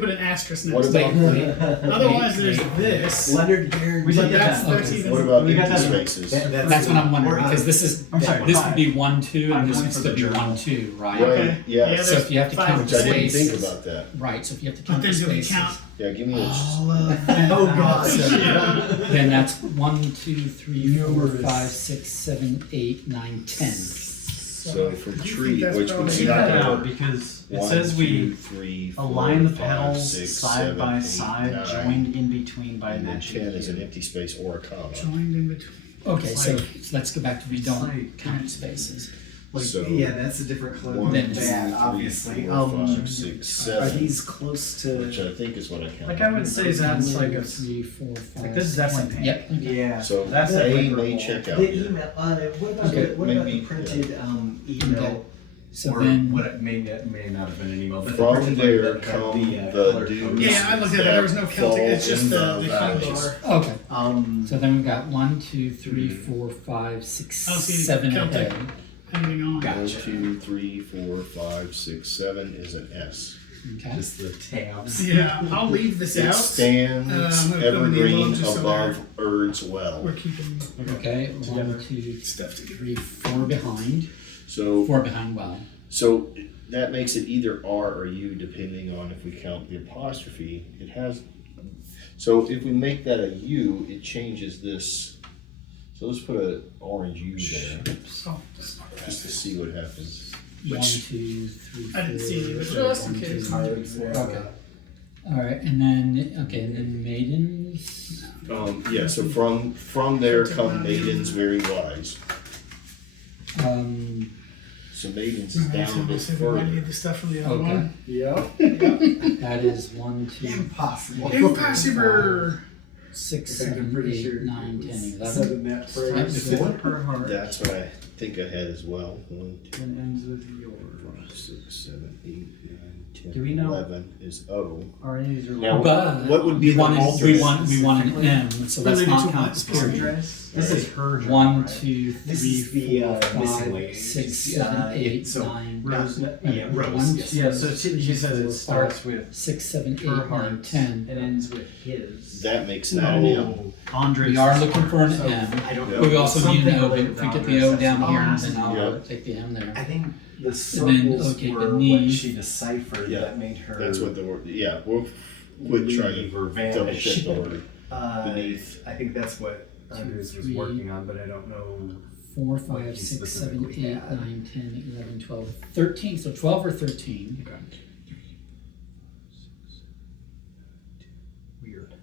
put an asterisk next What to about it. Otherwise, there's this. Leonard Guaranteed. We But did that's that. that's Okay. even. What about We got empty that. spaces? That's what I'm wondering, because this is I'm sorry, this five. would be 1, 2, I'm and this going would for still the be journal. 1, 2, right? Right, Okay. yeah. So if you have to Five count Which I didn't spaces, think about that. right? So if you have to But count then the do we spaces, count Yeah, give me a. all of them? Oh, God. So, then that's 1, 2, 3, 4, 5, 6, 7, 8, 9, 10. So for you think tree, that's which probably- was Leave not that gonna out work. because it 1, says 2, we 3, 4, align the 5, petals 6, side 7, by 8, side, 9, joined in between by and then matching 10 is an hue. empty space or a comma. Joined in between. Okay, It's so like- let's go back to we don't like- count spaces. Like, So, yeah, that's a different clue 1, Then 2, than 3, that, obviously. 4, 5, 6, Are 7. these close to? Which I think is what I counted. Like I would say that's like a 3, 4, 5. like this is definitely pink. Yep. Okay. Yeah. So That's A definitely may purple. check out The here. email. What about Okay, what about the maybe, printed Okay. email? So or then, what it may not have been an email, but From the printed there letter that had come the the color dudes. code. Yeah, I looked at it. There was no Celtic. It's just the hue values. bar. okay. So then we've got 1, 2, 3, 4, 5, 6, I don't see 7 Celtic. ahead. Anything on? 1, 2, 3, 4, 5, 6, 7 is an S. Okay. Just the tabs. Yeah, I'll leave this It out. stands I'm gonna put them in the evergreen envelope just so above Erd's well. We're keeping Okay. 1, 2, stuff together. 3, 4 behind. So 4 behind well. So that makes it either R or U depending on if we count the apostrophe. It has, so if we make that a U, it changes this. So let's put a orange U there, Oh, just to see what happens. 1, 2, 3, 4. I didn't see any, but just in 1, 2, case. 3, 4. Okay. All right, and then maidens. Yeah, so from there come maidens very wise. So maidens is down a bit See if we might further. need the stuff from the other Okay. one. Yep. That is 1, 2, Impossible. Impossible. 6, I think I'm 7, pretty 8, sure 9, 10, 11. Seven that phrase. Yep. 4 per heart That's what I think I had as well. 1, 2, and ends with yours. 5, 6, 7, 8, 9, 10, Do we know- 11 is O. Are any of these Now, But what would be we the want alternate? we want an M, so let's Related not to count what? the period. This is her journal, 1, right? 2, This 3, is the 4, missing 5, lady. 6, 7, 8, so 9, Rose, Yeah, Rose. 1, Yes. 2, yeah, so she says it 4, starts 5, with 6, 7, 8, her 9, heart 10. and ends with his. That makes that an M. Andres. We are looking for an so M. I don't Yeah. know. But we also need an O, but Something if we get related the to O down here, Andres. then I'll Yeah. take the M there. I think the then, circles okay, were what beneath. she deciphered Yeah, that made her. That's what the word, yeah, we'll quit trying leave to or double vanish. check the word. Beneath. I think that's what Andres was 3. working on, but I don't know. 4, What 5, you 6, 7, specifically 8, had. 9, 10, 11, 12, 13. So 12 or 13. Weird.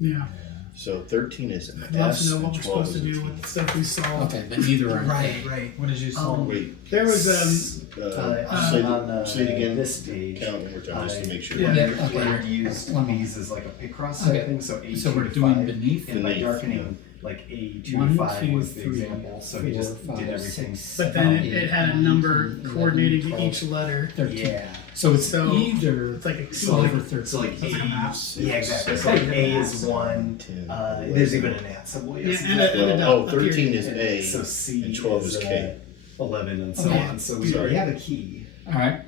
Yeah. So 13 is an I'd love S to know and what we're 12 supposed is to a do T. with the stuff we saw. Okay, but neither are Right, right. What did you say? Wait, There was say it again. This page. Count one more time just to make sure. Yeah. Yeah, okay. Leonard used One more. these as like a pick cross Okay. type thing, so A2 So we're to doing 5, beneath. and by Beneath, darkening like A2 1, to 5 2, was the 3, example, so he 4, just 5, did everything. 6, But then 7, it had a 8, number 9, 10, coordinated 11, to each letter. 13. Yeah. So it's So, either It's like a So 12 like, or 13. so like It's like a map. A, yeah, exactly. So like A is 1. 10, There's even an at symbol. Yes, Yeah, and a exactly. dot Oh, up here. 13 is A. So C and 12 is K. 11 and so Okay. on. So we Sorry. already have a key. All right.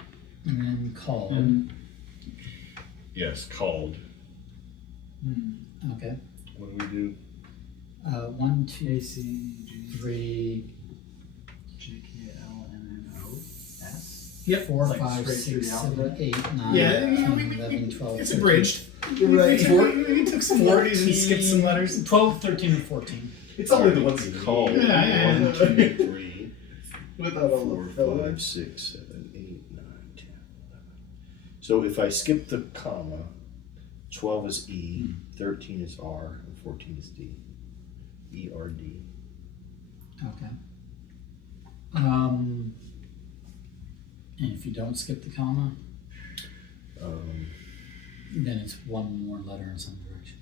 And then call. And Yes, called. Okay. What do we do? 1, 2, A C G 3, J K L M N O S. Yep. 4, Like 5, straight through 6, the 7, alphabet? 8, 9, Yeah, 10, 11, 12, it's 13. abridged. You're right. We took some words and skipped some letters. 12, 13, and 14. It's only the ones you Called. need. Yeah, 1, 2, 3, Without all 4, the filler. 5, 6, 7, 8, 9, 10, 11. So if I skip the comma, 12 is E, 13 is R, and 14 is D. E-R-D. Okay. And if you don't skip the comma, then it's one more letter in some direction.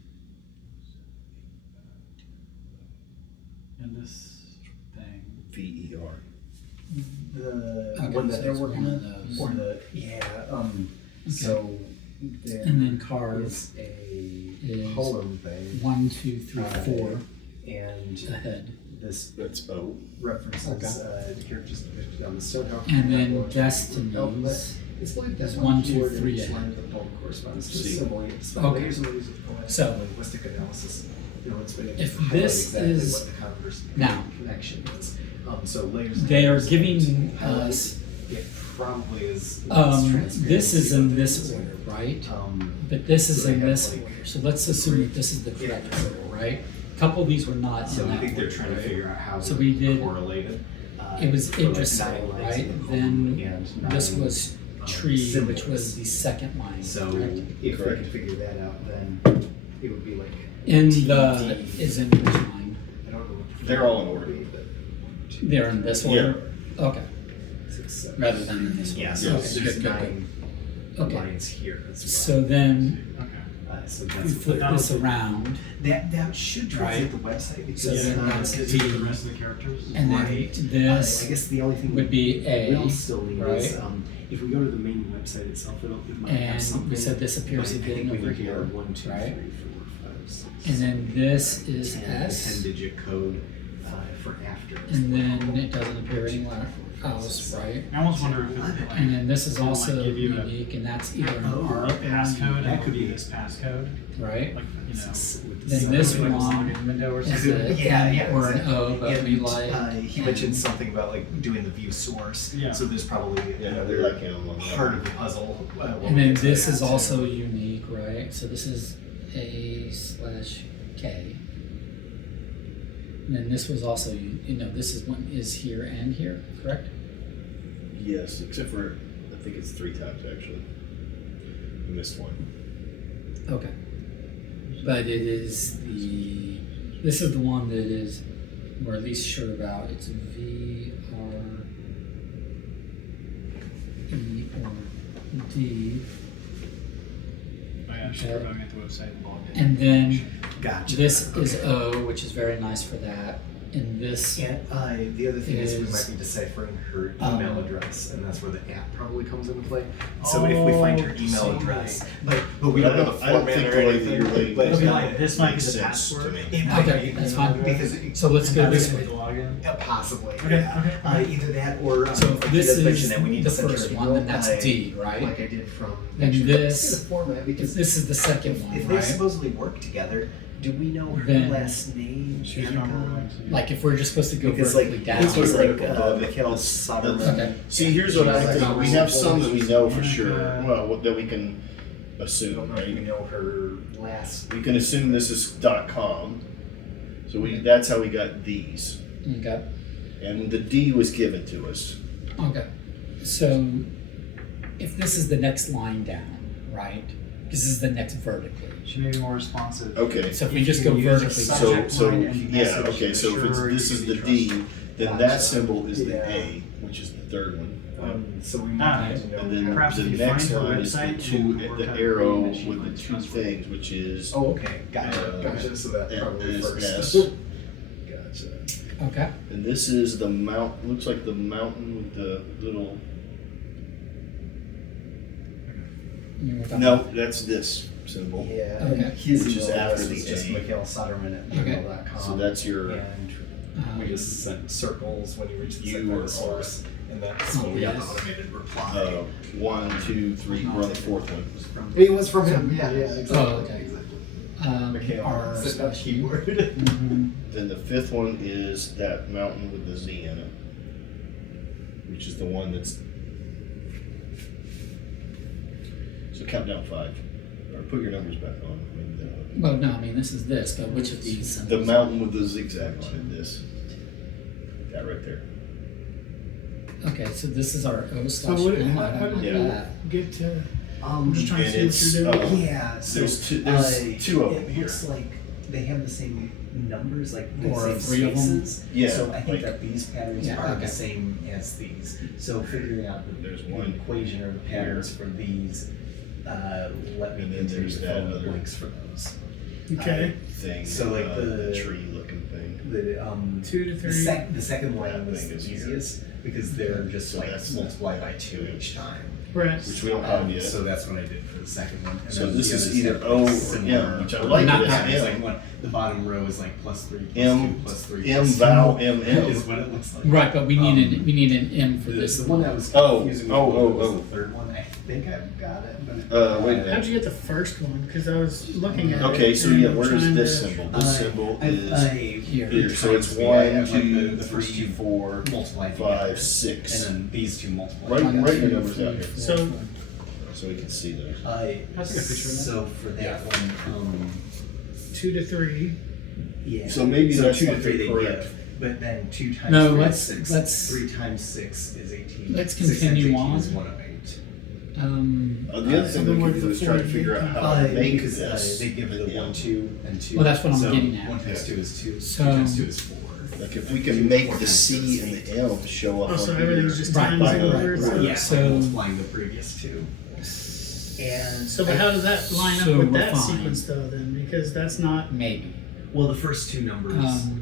And this thing. V-E-R. The Okay, one so that they're it's working one of on, those. or the so there And then carve is a is poem thing, 1, 2, 3, 4 and ahead. this That's O. references the characters depicted on the stone house. And then destinies. It's believed There's that 1, 2, keyword in 3 each ahead. line of the poem corresponds to a See. symbol. Yet despite Okay. layers and layers of poetic So, and linguistic analysis, no one's been able if to highlight this exactly is- what the converse now, connection is. So layers. and They are layers of giving highlight, us. It probably is. This is in this order, right? But this is So they in have, this like, order. So let's assume that this is the correct order, right? A couple of these were not So in I that think they're order, trying to right? figure out how So we did- correlated. It was for, like, interesting, 9 lines right? in the Then poem and this 9, was tree, which symbols. was the second line, So correct? if we Correct. could figure that out, then it would be like In TD. the, is in which line? I don't know. What They're all in order. but They're in this Yeah. order? Okay, 6, 7. rather than in this order. Yeah, so Okay, there's good, good, 9 Okay. lines here as well. So then, So we that's flip this around, That should translate the website because So then that's Is D. it the rest of the characters? and then Right. I this guess the only thing would be A, we'll still need is right? if we go to the main website itself, it might have And something. we said this appears I again think we over would here, have 1, 2, 3, right? 4, 5, 6. And then this is 10, S, 10-digit code for after. and then it doesn't appear anywhere else, right? I almost wonder if it's like, And then this is It might also give you a- unique, and that's either an Oh, R, passcode, that and could could be be- this passcode, right? like, you know. Then this like a one login window or is something. a Yeah, N yeah, or an exactly. O, but we And, like. He mentioned something about like doing the view source. Yeah. So there's probably Yeah, they another like him on that. part of the puzzle. when And we then get to this that, is too. also unique, right? So this is A/K. And then this was also, this is one is here and here, correct? Yes, except for, I think it's 3 times actually. I missed one. Okay. But it is this is the one that is, we're at least sure about. It's V, R, E, or D. Oh yeah, I should Okay. probably get the website and log in. And then Gotcha. this is O, which is very nice for that. And this, And the other thing is we is, might be deciphering her um, email address, and that's where the app probably comes into play. So if we find her email so address, but we don't know the I don't format think or the way that anything. you're relating but It'll be these like, this might be makes the sense password. to me. it might Okay, be, that's fine. because So let's go And this that's way. the login. possibly. Okay, Yeah. okay. Either that or So like if he this does is mention that we need the to send her first an one, email, then that's D, right? Like I did from. Then actually, this- let's see the format If because this is the second if one, they right? supposedly work together, do we know her Then- last name? She's Annika? number Like if we're just supposed to go Because vertically like down. this was like Vertical. Mikhail That's- Soderman. Okay. See, here's what I think. We have some that we know for sure. Annika. Well, that we can I assume, don't know if we right? know her last. We can assume this is .com. So that's how we got these. Okay. And the D was given to us. Okay. So if this is the next line down, right? This is the next vertically. She may be more responsive. Okay. So if we just go You use a vertically down. subject So line and yeah, message okay. So if it's, sure this you is can the be D, trusted. then Gotcha. that symbol is the Yeah. A, which is the third one. So we might need to know. And then Perhaps the if you next find her line is the website, two, we'll work the out arrow agreement she with the finds 2 trustworthy. things, which is Oh, okay. Gotcha. Gotcha. So that probably S. first. Gotcha. Okay. And this is the mount. Looks like the mountain with the little. You were talking- No, that's this symbol. Yeah. Okay. And his Which is email after address the is just A. Mikhail Soderman at Okay. gmail.com. So that's your. And we just sent circles when you reach the You segment or of source, and that's Oh, when we got the yes. automated reply. 1, 2, 3. We're on the 4th one. It was from him. Yeah, exactly. Oh, okay. Exactly. R R slash that keyword. Mhm. Then the 5th one is that mountain with the Z in it, which is the one that's. So count down 5, or put your numbers back on. I mean, Well, no, I mean this is this, but which of these the symbols? mountain with the zigzag on it. This. That right there. Okay, so this is our O So slash what, M. how, I how don't did like you that. get to? I'm I'm just trying to And see what you're doing. Yeah, so There's two of them it here. looks like they have the same numbers, like the Or same 3 of them? spaces. Yeah, So I think like- that these patterns Yeah, are okay. the same as these. So figuring out There's the one equation or the patterns for these, let me And then into there's the that phone other- links for those. Okay. Thing. So, like, the- tree looking thing. The 2 to 3. the second one That was thing the is here. easiest because they're just So like that's multiply by 2 each time. Right. which we don't have yet. So that's what I did for the second one. And So then this the is others either have, O or similar- M, which I like Not it that as It's M. like the bottom row is like +3, +2, M, +3. M +2 vowel M is M. what it looks like. Right, but we need an M for This this. the one that was Oh, confusing me oh, was oh, the third one. I think I've got it. But Wait a minute. How'd you get the first one? Because I was looking at it. Okay, so and yeah, I'm where's trying this to- symbol? This symbol is Here. here. So it's I 1, have, like, 2, the first 3, two 4, multiplied 5, together. 6. And then these two multiplied. Right, together. right your numbers out here, So so we can see those. Can I take a picture of that? So for that one, 2 to 3. yeah. So maybe so that's 2 to not 3 they correct. give, but then 2 times No, 3 let's- is 6. let's- 3 times 6 is 18. Let's 6 times continue 18 on. is 1 of 8. The other So thing then we where could do the is try to 48 figure out comes how to make Because this. they give the 1, 2, and 2. Well, that's what I'm so getting at. 1 times 2 is 2. So- 2 times 2 is 4. Like if we can make the C and the M show up Oh, so on everything's here. just Right, times right, over. right, So, right. Yeah, So- so multiplying the previous 2. And so but how does that line up So with we're that fine. sequence though then? Because that's not. Maybe. well, the first 2 numbers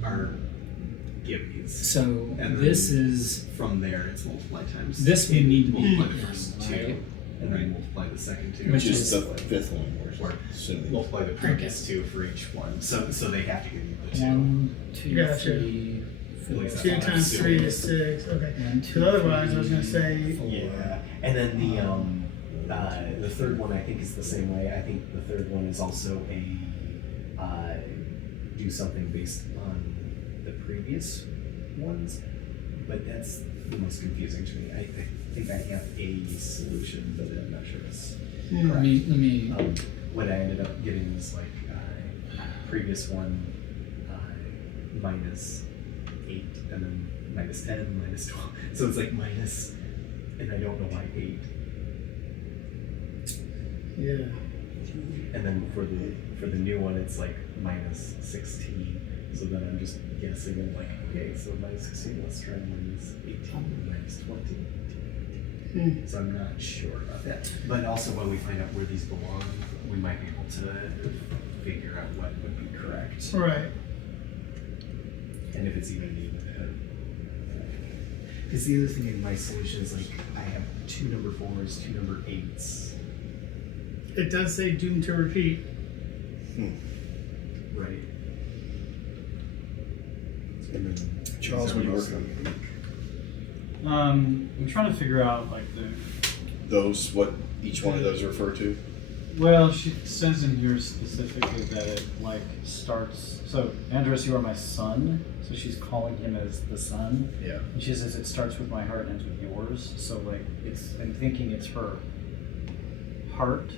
are gibbies. So And this then is from there, it's multiply times. This we need to be multiply the equal, first right? 2, and then multiply the second 2. Which Which is is- the fifth one, Or we're assuming. multiply the previous 2 for each one. So they have to give you the 2. 1, 2, Gotcha. 3, 4, At least 2 that's what I'm times 3 assuming. is 6. Okay. 1, 2, Because otherwise I was going to say. 4. Yeah, and then the third one I think is the same way. I think the third one is also a do something based on the previous ones, but that's the most confusing to me. I think I have a solution, but I'm not sure it's Let me what I ended up getting was like previous one minus 8, and then minus 10, minus 12. So it's like minus, and I don't know why 8. Yeah. And then for the new one, it's like minus 16. So then I'm just guessing and like, okay, so minus 16, let's try minus 18, minus 20. So I'm not sure about that. But also when we find out where these belong, we might be able to figure out what would be correct. Right. And if it's even needed. Because the other thing in my solution is like, I have 2 number 4s, 2 number 8s. It does say doomed to repeat. Right. And then Charles, what are you working on? I'm trying to figure out like Those, what each one of those refer to? well, she says in here specifically that it like starts. So Andres, you are my son. So she's calling him as the son. Yeah. And she says it starts with my heart and ends with yours. So like I'm thinking it's her heart,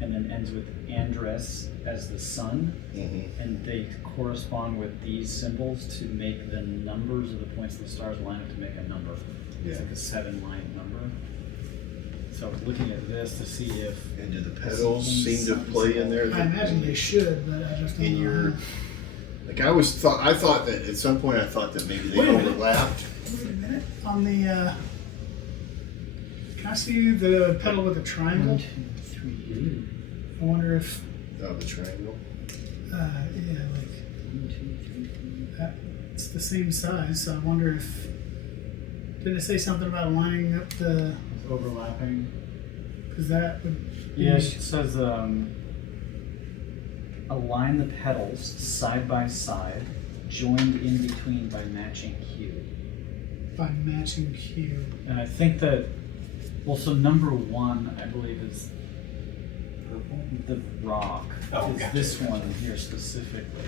and then ends with Andres as the son. Mm-hmm. And they correspond with these symbols to make the numbers of the points of the stars line up to make a number. Yeah. It's like a 7-line number. So looking at this to see if And do the pedals seem to play in there? I imagine they should, but I just don't In know. your, like I thought that at some point I thought that maybe they Wait a minute. overlapped. Wait a minute. On the, can I see the pedal with the triangle? 1, 2, 3. I wonder if, Oh, the triangle. yeah, like, 1, 2, 3. it's the same size, so I wonder if, did it say something about lining up the, it's overlapping. because that would. Yeah, she says align the pedals side by side, joined in between by matching hue. By matching hue. And I think that, well, so number 1, I believe, is the rock. Oh, is gotcha, this gotcha. one here specifically?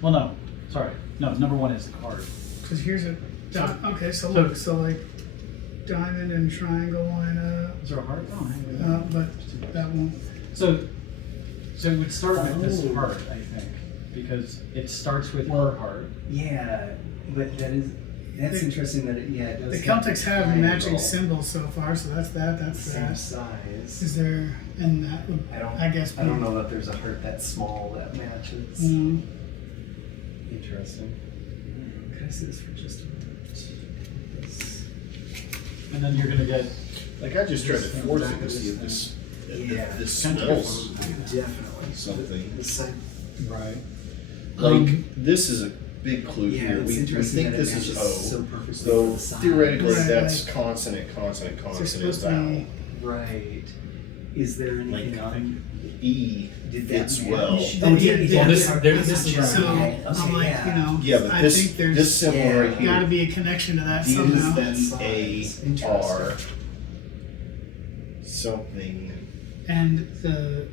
Well, no, sorry. No, number 1 is the card. Because here's a, okay, so so- look, so like diamond and triangle line up, Is there a heart? Oh, hang on. but that won't. So it would start with this Oh. heart, I think, because it starts with Well, her heart. Yeah, but that's The- interesting that it does. The Celtics have triangle, matching symbols so far, so that's same that. size. Is there, and that would, I guess. I don't know that there's a heart that small that matches. Mm, Interesting. Can I see this for just a minute? This- And then you're going to get, Like I just tried to force it to see if this, Yeah. if this Kind of smells Definitely. something. The side. Right. Like this is a big clue Yeah, here. it's We interesting think that it this is matches O. so perfectly So with the side. theoretically, Right, that's like- consonant, so it's consonant, supposed to vowel. be Right. Is there anything Like, on? E Did fits that well. match? Oh, yeah, Well, yeah. this is So right. I'm like, you know, Yeah, but I this think there's this symbol yeah, right here. got to be a connection to that D somehow. is then A Interesting. R something And the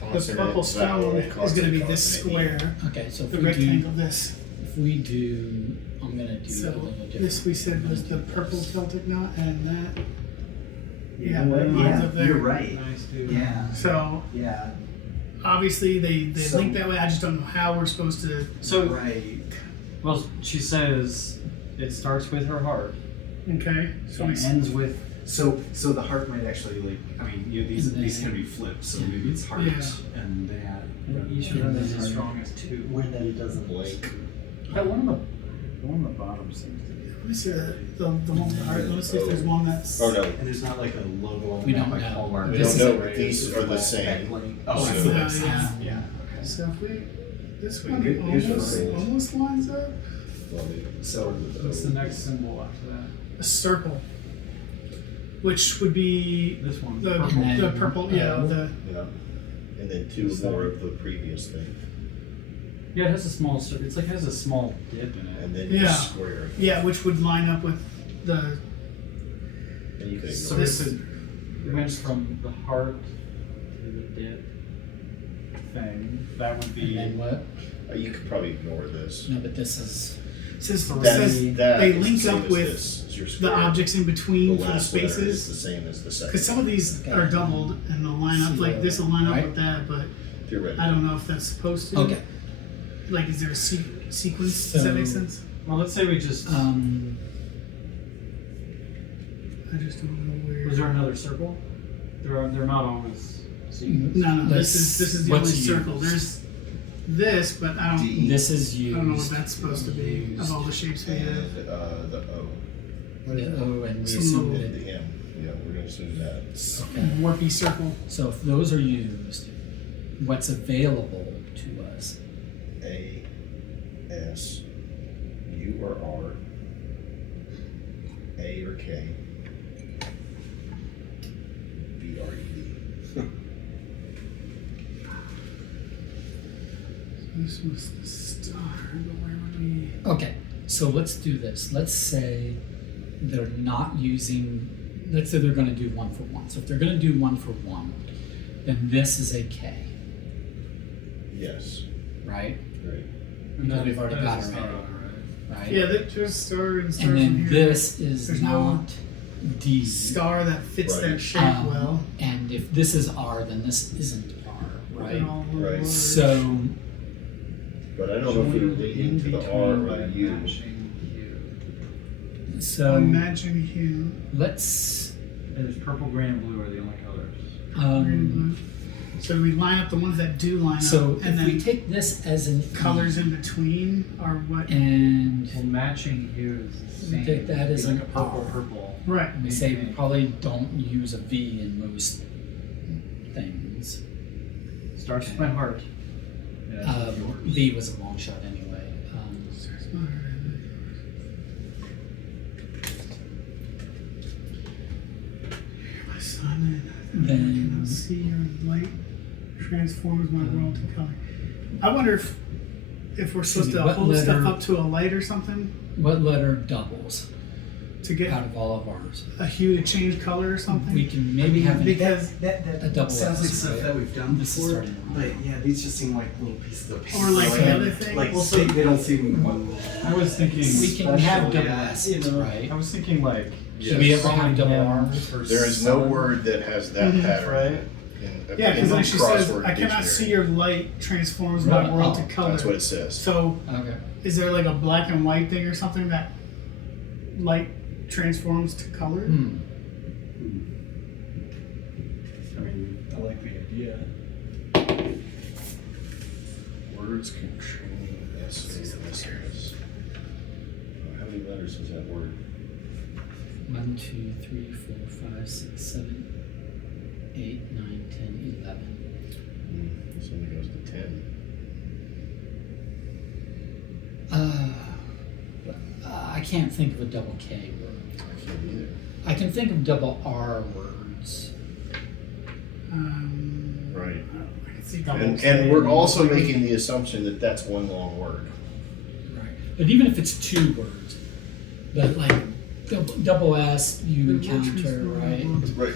consonant. purple stone vowel, is going to be consonant, this consonant, square, Okay, so the rectangle. This. if we do, I'm gonna do a So little different. this we said I'm was gonna the do purple this. Celtic knot, and that. Yeah, that lines up there. you're right. Nice, dude. Yeah. So Yeah. obviously they So- link that way. I just don't know how we're supposed to. So, Right. well, she says it starts with her heart Okay. So and ends with. So the heart might actually like. I mean, you know, these And these then- can be flipped. So maybe it's heart Yeah. and that. And each of them is as strong as two. Where that it doesn't Blank. That one on the bottom seems to be. let me see the one with the heart. Let's see if there's one that's. Oh no, And there's not like a logo on We that don't like know. Hallmark. we This don't is know. But these are the same. Oh, So- it's the Yeah, next yeah. one. Yeah. Okay. So if we, this Wait, one here's the thing. almost lines up. So What's the next symbol after that? A circle, which would be This one. the purple. the purple. Yeah, the Yeah. And then two more of the previous thing, Yeah, it has a small. It's like it has a small dip in it. and then Yeah. just square. yeah, which would line up with the. And you can So ignore this- it. it went from the heart to the dip thing. That would And be. then what? You could probably ignore this. No, but this is, Says, That says that they is the link same up as with this. It's your the square. objects in between The for the last letter is spaces. the same as the second. Because some of these Okay. are doubled and they'll line up like this will line up with that, but Theoretically. I don't know if that's supposed to. okay. Like, is there a sequence? Does that make So- sense? Well, let's say we just. I just don't know where. Was there another circle? They're not always sequence. No, Let's- this is the what's only circle. used? There's this, but I don't. D. This is used. I don't know what that's supposed to be of all the shapes we have. And the O. The O, and we Some assume little- And the M. Yeah, we're gonna assume that. Okay. Warpy circle. So if those are used, what's available to us? A, S, U or R, A or K, B R E D. This was the star, but where would we? Okay, so let's do this. Let's say they're not using, let's say they're gonna do 1 for 1. So if they're gonna do 1 for 1, then this is a K, Yes, right? right. Because we've already got That is it a star, right, right? Yeah, that just star and stars And from then here. this is There's no not D. star that fits Right. that shape well. And if this is R, then this isn't R, They're right? all Right. large. So But I don't know if we would lean into the R or the U. so Imagine hue. let's And there's purple, green, and blue are the only colors. Green and um, blue. So we line up the ones that do line so up, and if we then take this as an colors E, in between are what? and Well, matching hue is the same. Take that as Like an a purple, R. purple. Right. we say we probably don't use a V in most things. Starts with my heart. Yeah, yours. V was a long shot anyway. My son, Then- I cannot see your light transforms my world to color. I wonder if we're supposed Excuse me, to what hold stuff letter- up to a light or something What letter doubles to get out of all of ours? a hue to change color or something. We can maybe have an because that a double sounds like S, stuff right? that we've done This is before. starting wrong. But yeah, these just seem like little pieces of paper. Or like the other thing. Like Also- they don't seem one. I was thinking. we can have double yeah, S's, you know, right? I was thinking like. Should we ever have double R's? There is no word that has that Mhm. pattern. Right. yeah, because in like she says, crossword I cannot dictionary. see your light transforms my Right. world to Oh, color. That's what it says. So Okay. is there like a black and white thing or something that light transforms to color? Hmm. I mean, I like the idea. Words containing S and SS. How many letters is that word? 1, 2, 3, 4, 5, 6, 7, 8, 9, 10, 11. This only goes to 10. I can't think of a double K word. I can't either. I can think of double R words. Right. I can see And we're also making the assumption that that's one long word. Right. But even if it's 2 words, but like double S you encounter, right? Right.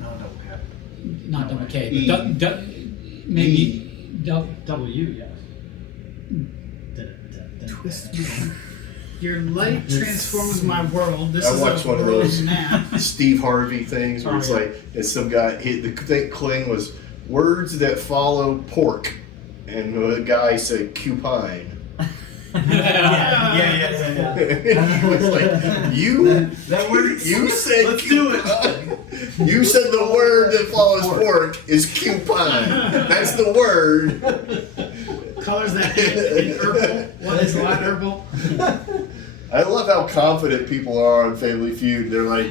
No, double K. Not double K, E. but maybe W, yes. Twist me. Your light transforms my world. This I is watched a one of world those map. Steve Harvey things where it's like, and some guy, the thing was words that follow pork, and the guy said cupine. Yeah. He was like, you That works. You said Let's do it. cupine. You said the word that follows pork is cupine. That's the word. Colors that in herbal. What is what herbal? I love how confident people are on Family Feud. They're like,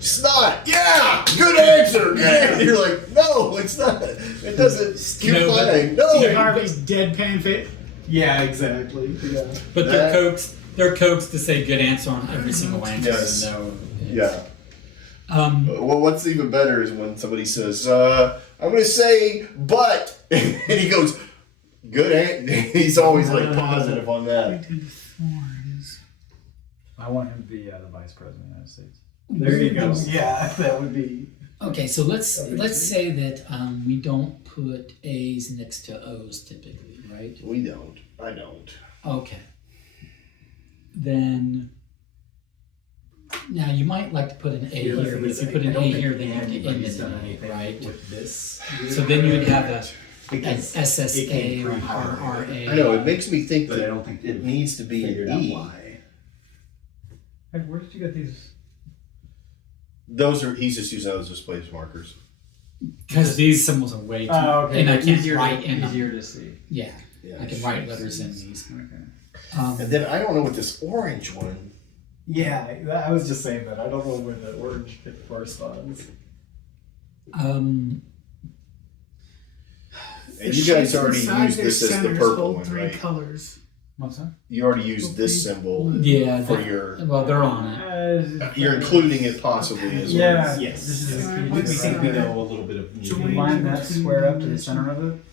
snot. Yeah, good answer. Good answer. You're like, no, it's not. It doesn't. Cupine. No. Steve Harvey's deadpan face. Yeah, exactly. Yeah. but they're coaxed to say good answer on every single answer. Yes. No. Yeah. Well, what's even better is when somebody says, I'm going to say, but, and he goes, good answer. He's always like positive on that. Thorns. I want him to be the Vice President of the United States. There you go. Yeah, that would be. Okay, so let's say that we don't put A's next to O's typically, right? We don't. I don't. Okay. Then now you might like to put an A here, but if you put an A here, then you have to end it, right? With this. So then you would have an Because SSA or hard. RRA. I know, it makes me think But I that don't think it needs to be figured an out E. why. Hey, where did you get these? He's just using those as place markers. Because these symbols are way too, Okay. and I can't easier write in them. easier to see. Yeah, Yeah. I can write letters in these. Okay. And then I don't know what this orange one. Yeah, I was just saying that. I don't know where the orange bit corresponds. And The you guys shapes already inside used their this as the centers purple hold one, 3 right? colors. What's that? You already used this symbol Yeah, for your. well, they're on it. You're including it possibly as well. Yeah. Yes. This is Yeah, the We key. think we know a little bit of Join- meaning. Line that square up to the center of it.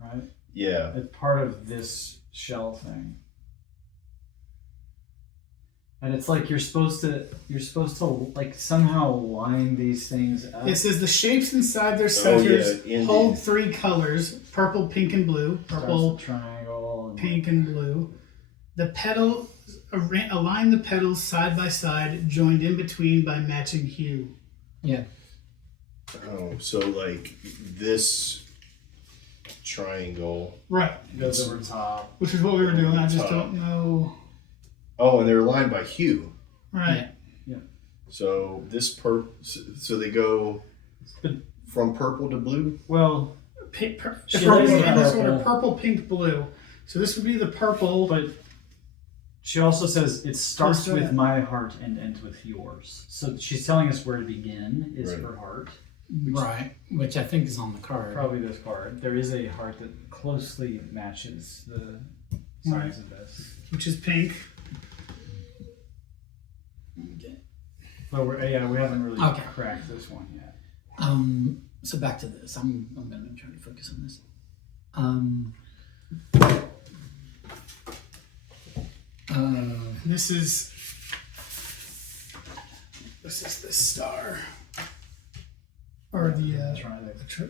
Right? Yeah. It's part of this shell thing. And it's like you're supposed to like somehow line these things up. It says the shapes inside their Oh, centers yeah, indeed. hold 3 colors: purple, pink, and blue. Starts Purple, with triangle and pink, and blue. The petal align the petals side by side, joined in between by matching hue. Yeah. Oh, so like this triangle. Right, goes over top. which is what we were doing. I just Top. don't know. Oh, and they're aligned by hue. Right. So this so they go from purple to blue. Well, Pink, She purple likes in the this purple. order: purple, pink, blue. So this would be the purple. but she also says it starts Close to with that. my heart and ends with yours. So she's telling us where to begin is Right. her heart. Right, which I think is on the card. Probably this card. There is a heart that closely matches the size of this. Which is pink. But we haven't really Okay. cracked this one yet. So back to this. I'm gonna try to focus on this. This is the star, or Try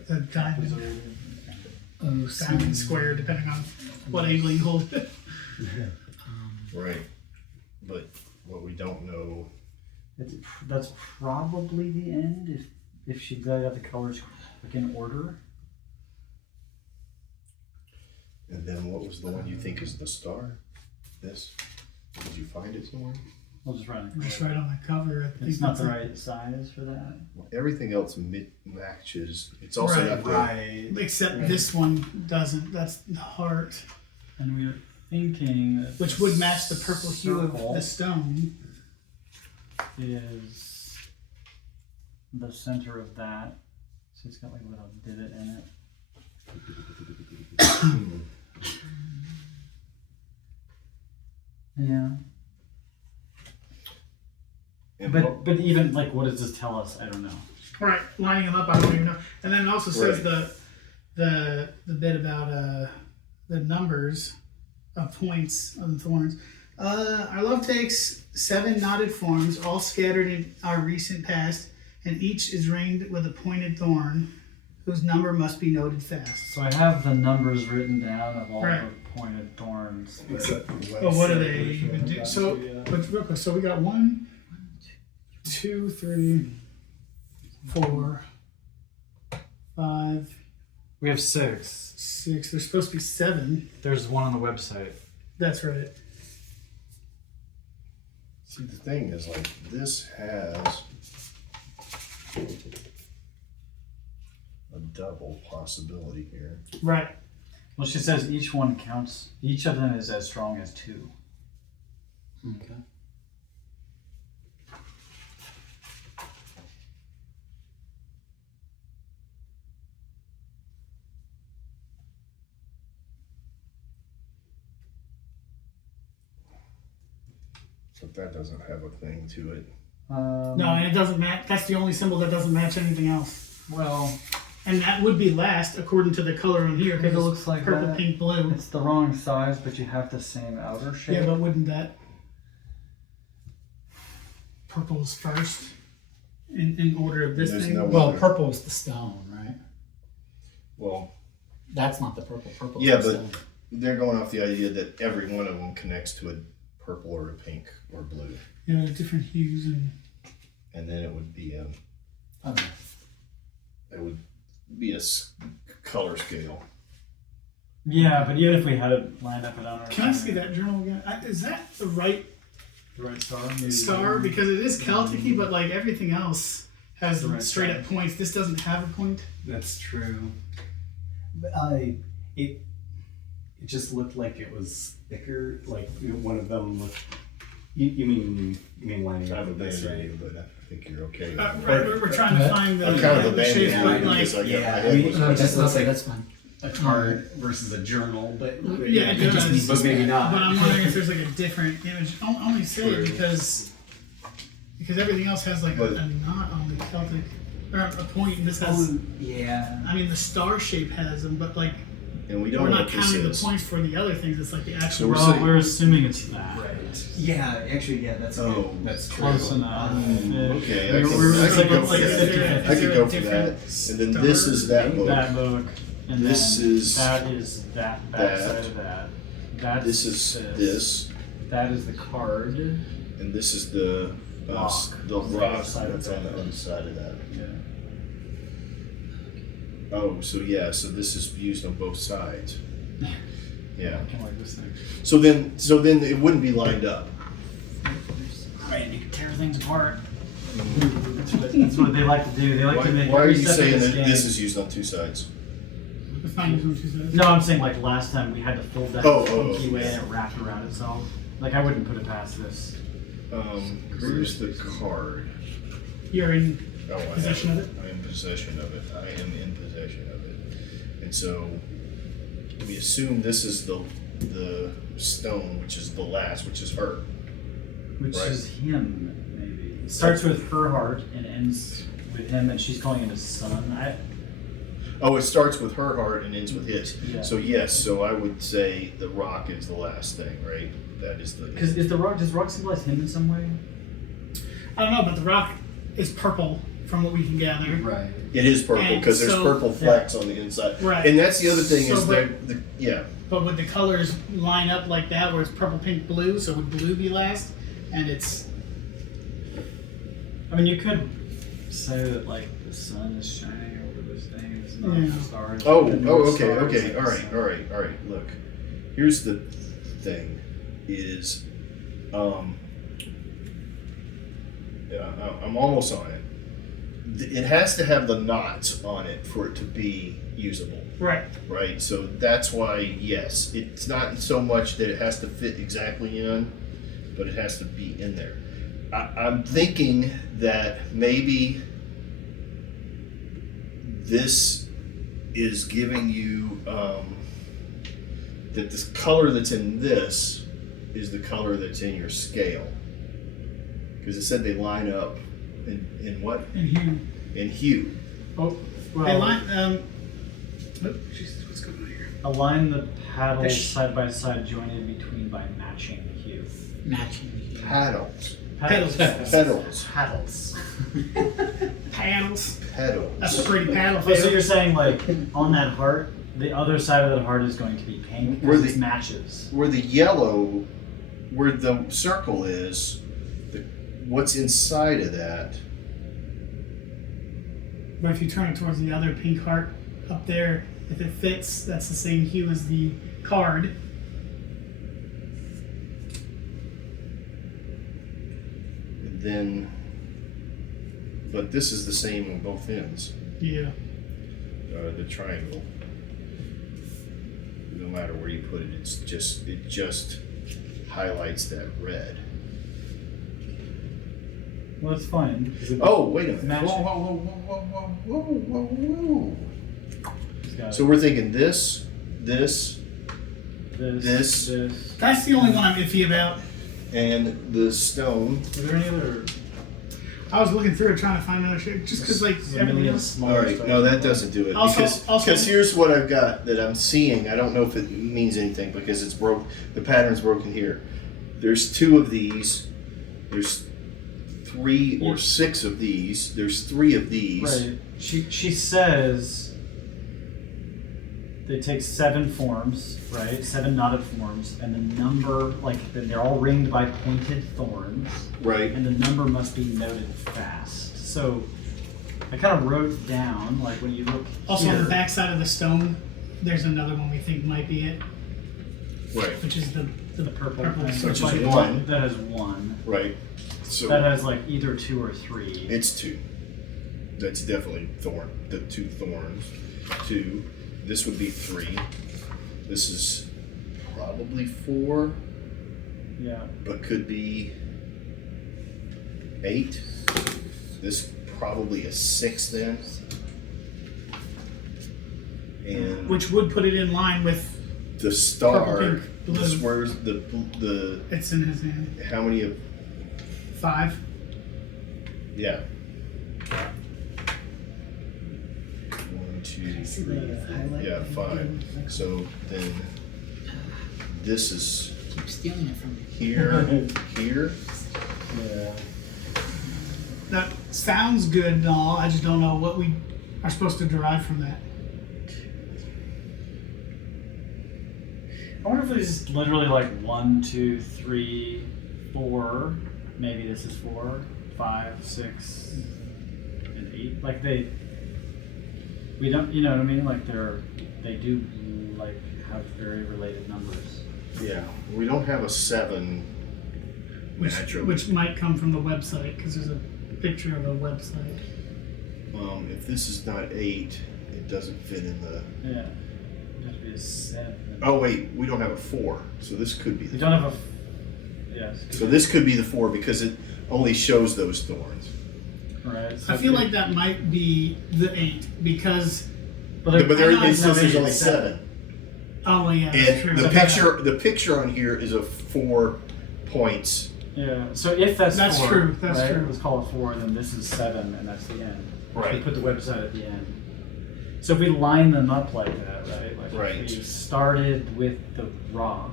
the diamond, diamond square, depending on what angle you hold it. Right. But what we don't know. That's probably the end if she got the colors like in order. And then what was the one you think is the star? This? Did you find it somewhere? We'll just write it. Just right on the cover. I think It's not the that's right size for that. Everything else matches. It's also Right. not the. Right. except this one doesn't. That's the heart, And we were thinking that which would match the purple hue of circle the stone. is the center of that. So it's got like a little divot in it. Yeah. And But even like, what does this tell us? I don't know. Right, lining them up, I don't even know. And then it also says Right. the bit about the numbers of points of the thorns. Our love takes 7 knotted forms, all scattered in our recent past, and each is ringed with a pointed thorn, whose number must be noted fast. So I have the numbers written down of all Right. the pointed thorns. But what do they even do? So, but real quick, so we got 1, 2, 3, 4, 5, We have 6. 6. There's supposed to be 7. There's one on the website. That's right. see, the thing is, like, this has a double possibility here. Right. Well, she says each one counts. Each of them is as strong as 2. Okay. But that doesn't have a thing to it. No, and it doesn't match. That's the only symbol that doesn't match anything else. Well, And that would be last according to the color on here because It it looks like purple, that. pink, blue. it's the wrong size, but you have the same outer shape. Yeah, but wouldn't that purple's first in order of this There's thing? no- Well, purple is the stone, right? Well, That's not the purple. Purple. Yeah, is the but- stone. they're going off the idea that every one of them connects to a purple or a pink or blue. Yeah, different hues And then it would be a, Okay. it would be a color scale. Yeah, but even if we had it lined up and on our Can I see that journal again? Is that the right The right star? Maybe. star? Because it is Celtic-y, but like everything else has The right straight star. up points. This doesn't have a point. That's true. But it just looked like it was thicker. Like one of them looked. You mean lining I up have a with this, right? band, but I think you're okay. We're trying to find the, I'm kind of the shape, abandoning but it because like, I got yeah, my I head mean, was it just looks Okay, like that's fine. a card versus a journal, but yeah, it does. but maybe not. But I'm wondering if there's like a different image. I'll only say it True. because everything else has like But- a knot on the Celtic or a point, and this has. Oh, yeah. I mean, the star shape has them, but like And we don't we're know not what this counting the is. points for the other things. It's like the So actual. we're Well, saying- we're assuming it's that. Right. Yeah, actually, yeah, that's Oh, good. That's true. Close enough. Okay, I We're- could, we're I like could go it's for like that. 50-50. I Is could there go a for that. different And then this is that book. That book. And This then is that is that backside of that. That's This is this, That is the card. and this is the Rock. the On the rock other side of that's on that. the other side of that. Yeah. Oh, so yeah, so this is used on both sides. Yeah. I kind of like this thing. So then it wouldn't be lined up. Right, you can tear things apart. That's what they like to do. They like to make Why are every you step of saying that game. this is used on two sides? It's not usually what she says. No, I'm saying like last time we had to fold that Oh, funky way yeah. and it wrapped around itself. Like I wouldn't put it past this. Where's the card? You're in Oh, I possession have of it? I am in possession of it. I am in possession of it. And so we assume this is the stone, which is the last, which is her. Which Right. is him, maybe. It starts with her heart and ends with him, and she's calling him his son. Oh, it starts with her heart and ends with his. Yeah. So yes, so I would say the rock is the last thing, right? That is the. Because does rock symbolize him in some way? I don't know, but the rock is purple from what we can gather. Right. It is purple And because there's so- purple flecks on the inside. Right. And that's the other thing So, is but- that yeah. But would the colors line up like that, where it's purple, pink, blue? So would blue be last? And it's I mean, you could say that like the sun is shining over this thing, and it's not Yeah. the stars. Oh, the oh, North okay, Star is okay, like all the right, sun. all right, all right. Look, here's the thing: is, yeah, I'm almost on it. It has to have the knots on it for it to be usable, right. right? So that's why, yes, it's not so much that it has to fit exactly in, but it has to be in there. I'm thinking that maybe this is giving you that this color that's in this is the color that's in your scale. Because it said they line up in what? And here. In hue. Oh, They well, line. Oh, Jesus, what's going on here? align the paddles There's- side by side, joined in between by matching hue. Matching. Paddles. Pedals. Pedals. Paddles. Paddles. Pedals. That's a pretty paddle. Oh, so Phil. you're saying like on that heart, the other side of that heart is going to be pink Where because the- it matches. Where the yellow, where the circle is, what's inside of that? But if you turn it towards the other pink heart up there, if it fits, that's the same hue as the card. And then, but this is the same on both ends. Yeah. The triangle. No matter where you put it, it just highlights that red. Well, it's fine. 'cause it- Oh, wait a minute. Matching. Whoa. it's got So we're thinking this. this. That's the only one I'm iffy about. And the stone. Are there any other? I was looking through it trying to find another shape, just because like There's a everything million else. smaller All right, stuff. no, that doesn't do it. Also- Because here's what I've got that I'm seeing. I don't know if it means anything because it's broke. The pattern's broken here. There's 2 of these. There's 3 or 6 of these. There's 3 of these. Right. She says they take 7 forms, right? 7 knotted forms, and the number, like, they're all ringed by pointed thorns, Right. and the number must be noted fast. So I kind of wrote down, like, when you look Also here, on the back side of the stone, there's another one we think might be it, Right. which is the the purple purple thing, Which is like, 1. that has 1. Right. So That has, like, either 2 or 3. it's 2. That's definitely thorn. The 2 thorns. 2. This would be 3. This is probably 4, Yeah. but could be 8. This probably a 6 then. And which would put it in line with the star. Purple, pink, blue. This where's the it's in his hand. how many of 5. yeah. 1, 2, 3, 4. Yeah, 5. So then this is Keep stealing it from me. here, here. Yeah. That sounds good and all. I just don't know what we are supposed to derive from that. I wonder if it's literally like 1, 2, 3, 4. Maybe this is 4, 5, 6, and 8. Like we don't, you know what I mean? Like they do like have very related numbers. Yeah, we don't have a 7 naturally. Which might come from the website because there's a picture of a website. If this is not 8, it doesn't fit in the. Yeah, it has to be a 7. Oh wait, we don't have a 4, so this could be We the. don't have a. Yes. So this could be the 4 because it only shows those thorns. Right. So I feel like that might be the 8 because But there, I know it it's says there's maybe only it's 7. oh well, yeah, that's true. And the picture on here is of 4 points. Yeah. So if that's That's 4, true, that's right, true. let's call it 4. Then this is 7, and that's the end. Right. We put the website at the end. So if we line them up like that, right? Like Right. if we started with the rock,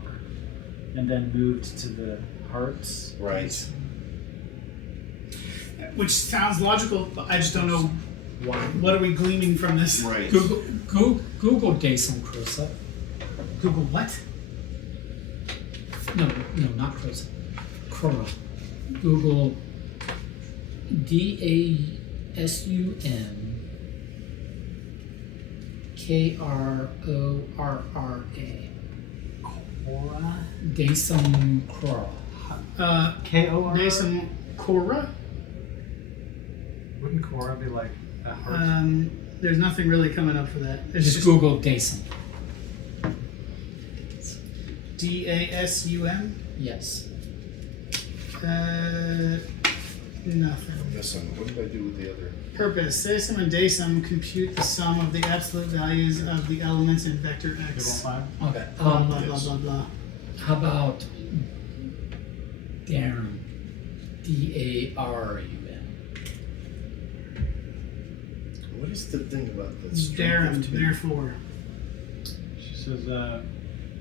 and then moved to the hearts. Right. Which sounds logical, but I just don't know what are we gleaning from this. Right. Google Dason Crusoe. Google what? No, not Crusoe. Crora. Google DASUN KRORRA. Dason Crora. K-O-R? Dason Cora. Wouldn't Cora be like a heart? There's nothing really coming up for that. It's Just Google Dason. DASUN. Yes. Nothing. Listen, what did I do with the other? Purpose. Dason and Dason compute the sum of the absolute values of the elements in vector Give X. all 5? Okay. Blah blah blah blah blah. How about Darren. DARUN. What is the thing about this? Darren, therefore. She says,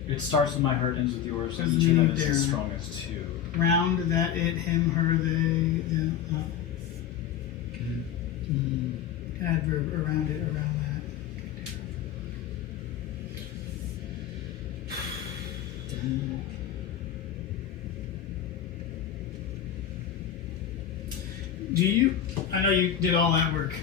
it starts with my heart, ends with yours, and Doesn't each of them mean is as Darren. strong as two. Round, that, it, him, her, they, adverb around it, around that. Do you? I know you did all that work.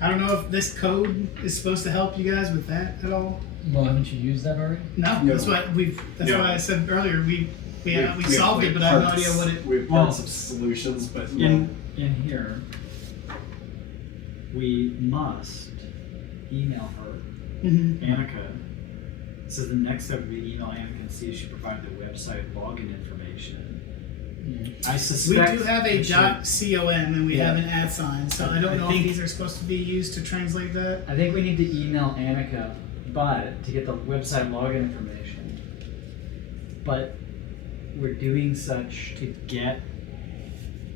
I don't know if this code is supposed to help you guys with that at all. Well, haven't you used that already? No, No. that's what we've. That's No. what I said earlier. We We've solved it, but I have no parts- idea what it. We have parts of solutions, but In here, we must email her, Mhm. Annika. It says the next step would be email Annika and see if she provided the website login information. I We suspect do have a it should- .com and we Yeah. have an @ sign, so I don't I know think- if these are supposed to be used to translate that. I think we need to email Annika, but to get the website login information. But we're doing such to get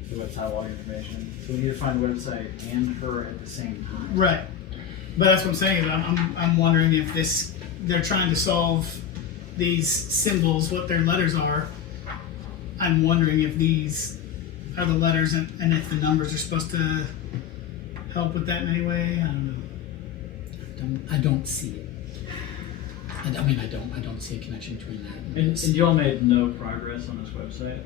the website login information. So we need to find the website and her at the same time. Right, but that's what I'm saying. I'm wondering if they're trying to solve these symbols, what their letters are. I'm wondering if these are the letters and if the numbers are supposed to help with that in any way. I don't know. I don't see it. I mean, I don't see a connection between that and And this. you all made no progress on this website?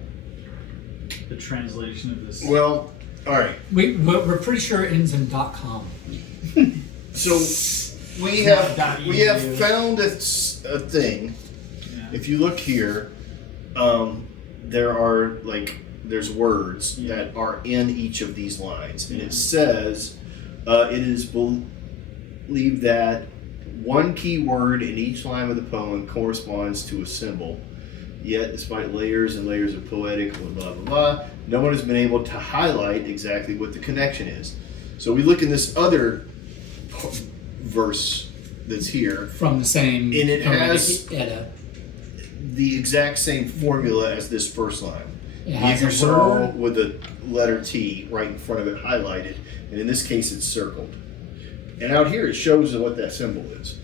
The translation of this? Well, all right. We're pretty sure it ends in .com. So we Not have found a thing. Yeah. If you look here, there are there's words Yeah. that are in each of these lines, and it says it is believed that one key word in each line of the poem corresponds to a symbol. Yet, despite layers and layers of poetic blah blah blah, no one has been able to highlight exactly what the connection is. So we look in this other verse that's here, From the same And it has- poetic edda. the exact same formula as this first line. It has a Ingersoll word. with the letter T right in front of it highlighted, and in this case it's circled. And out here it shows what that symbol is.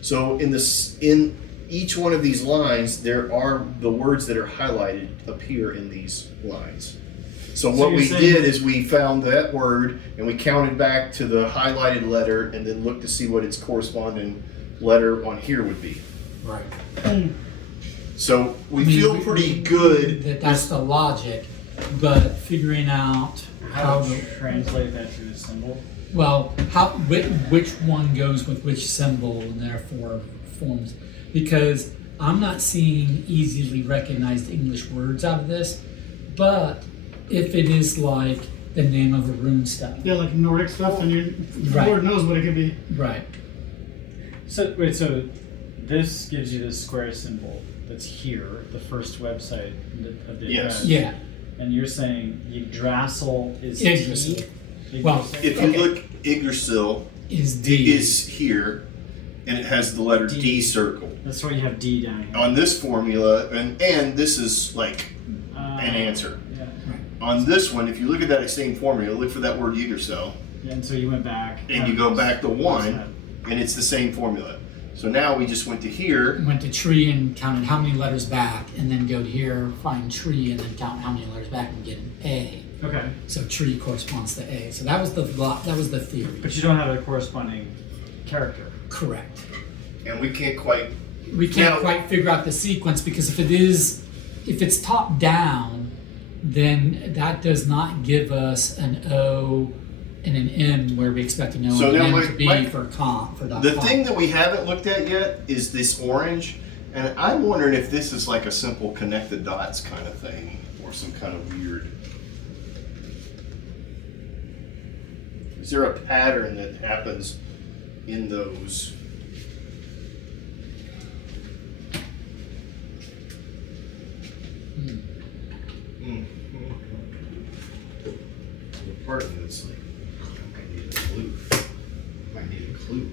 So in each one of these lines, there are the words that are highlighted appear in these lines. So what you're we saying- did is we found that word and we counted back to the highlighted letter and then looked to see what its corresponding letter on here would be. Right. So we I mean, feel pretty good. That's the logic, but figuring out How how to to, translate that to a symbol? well, which one goes with which symbol and therefore forms, because I'm not seeing easily recognized English words out of this, but if it is like the name of a rune stone, Yeah, like Nordic stuff, and Right. Lord knows what it could be. right? So this gives you this square symbol that's here, the first website of the Yes. address. Yeah. And you're saying Yggdrasil is Yggdrasil. T? Well, Yggdrasil? If you look, Yggdrasil Is D is here, and it has the letter D, D. circled. That's why you have D down here. On this formula, and this is like an answer. Yeah. On this one, if you look at that same formula, look for that word Yggdrasil, Yeah, and so you went back. and you go back to one, and it's the same formula. So now we just went to here. went to tree and counted how many letters back, and then go to here, find tree, and then count how many letters back and get an A. Okay. So tree corresponds to A. So that was the theory. But you don't have a corresponding character. Correct. And we can't quite. We can't Now- quite figure out the sequence because if it's top down, then that does not give us an O and an M where we expect an O So and an now M to be for .com. The thing that we haven't looked at yet is this orange, and I'm wondering if this is like a simple connect the dots kind of thing, or some kind of weird. Is there a pattern that happens in those? The part that's like, I need a clue. I need a clue.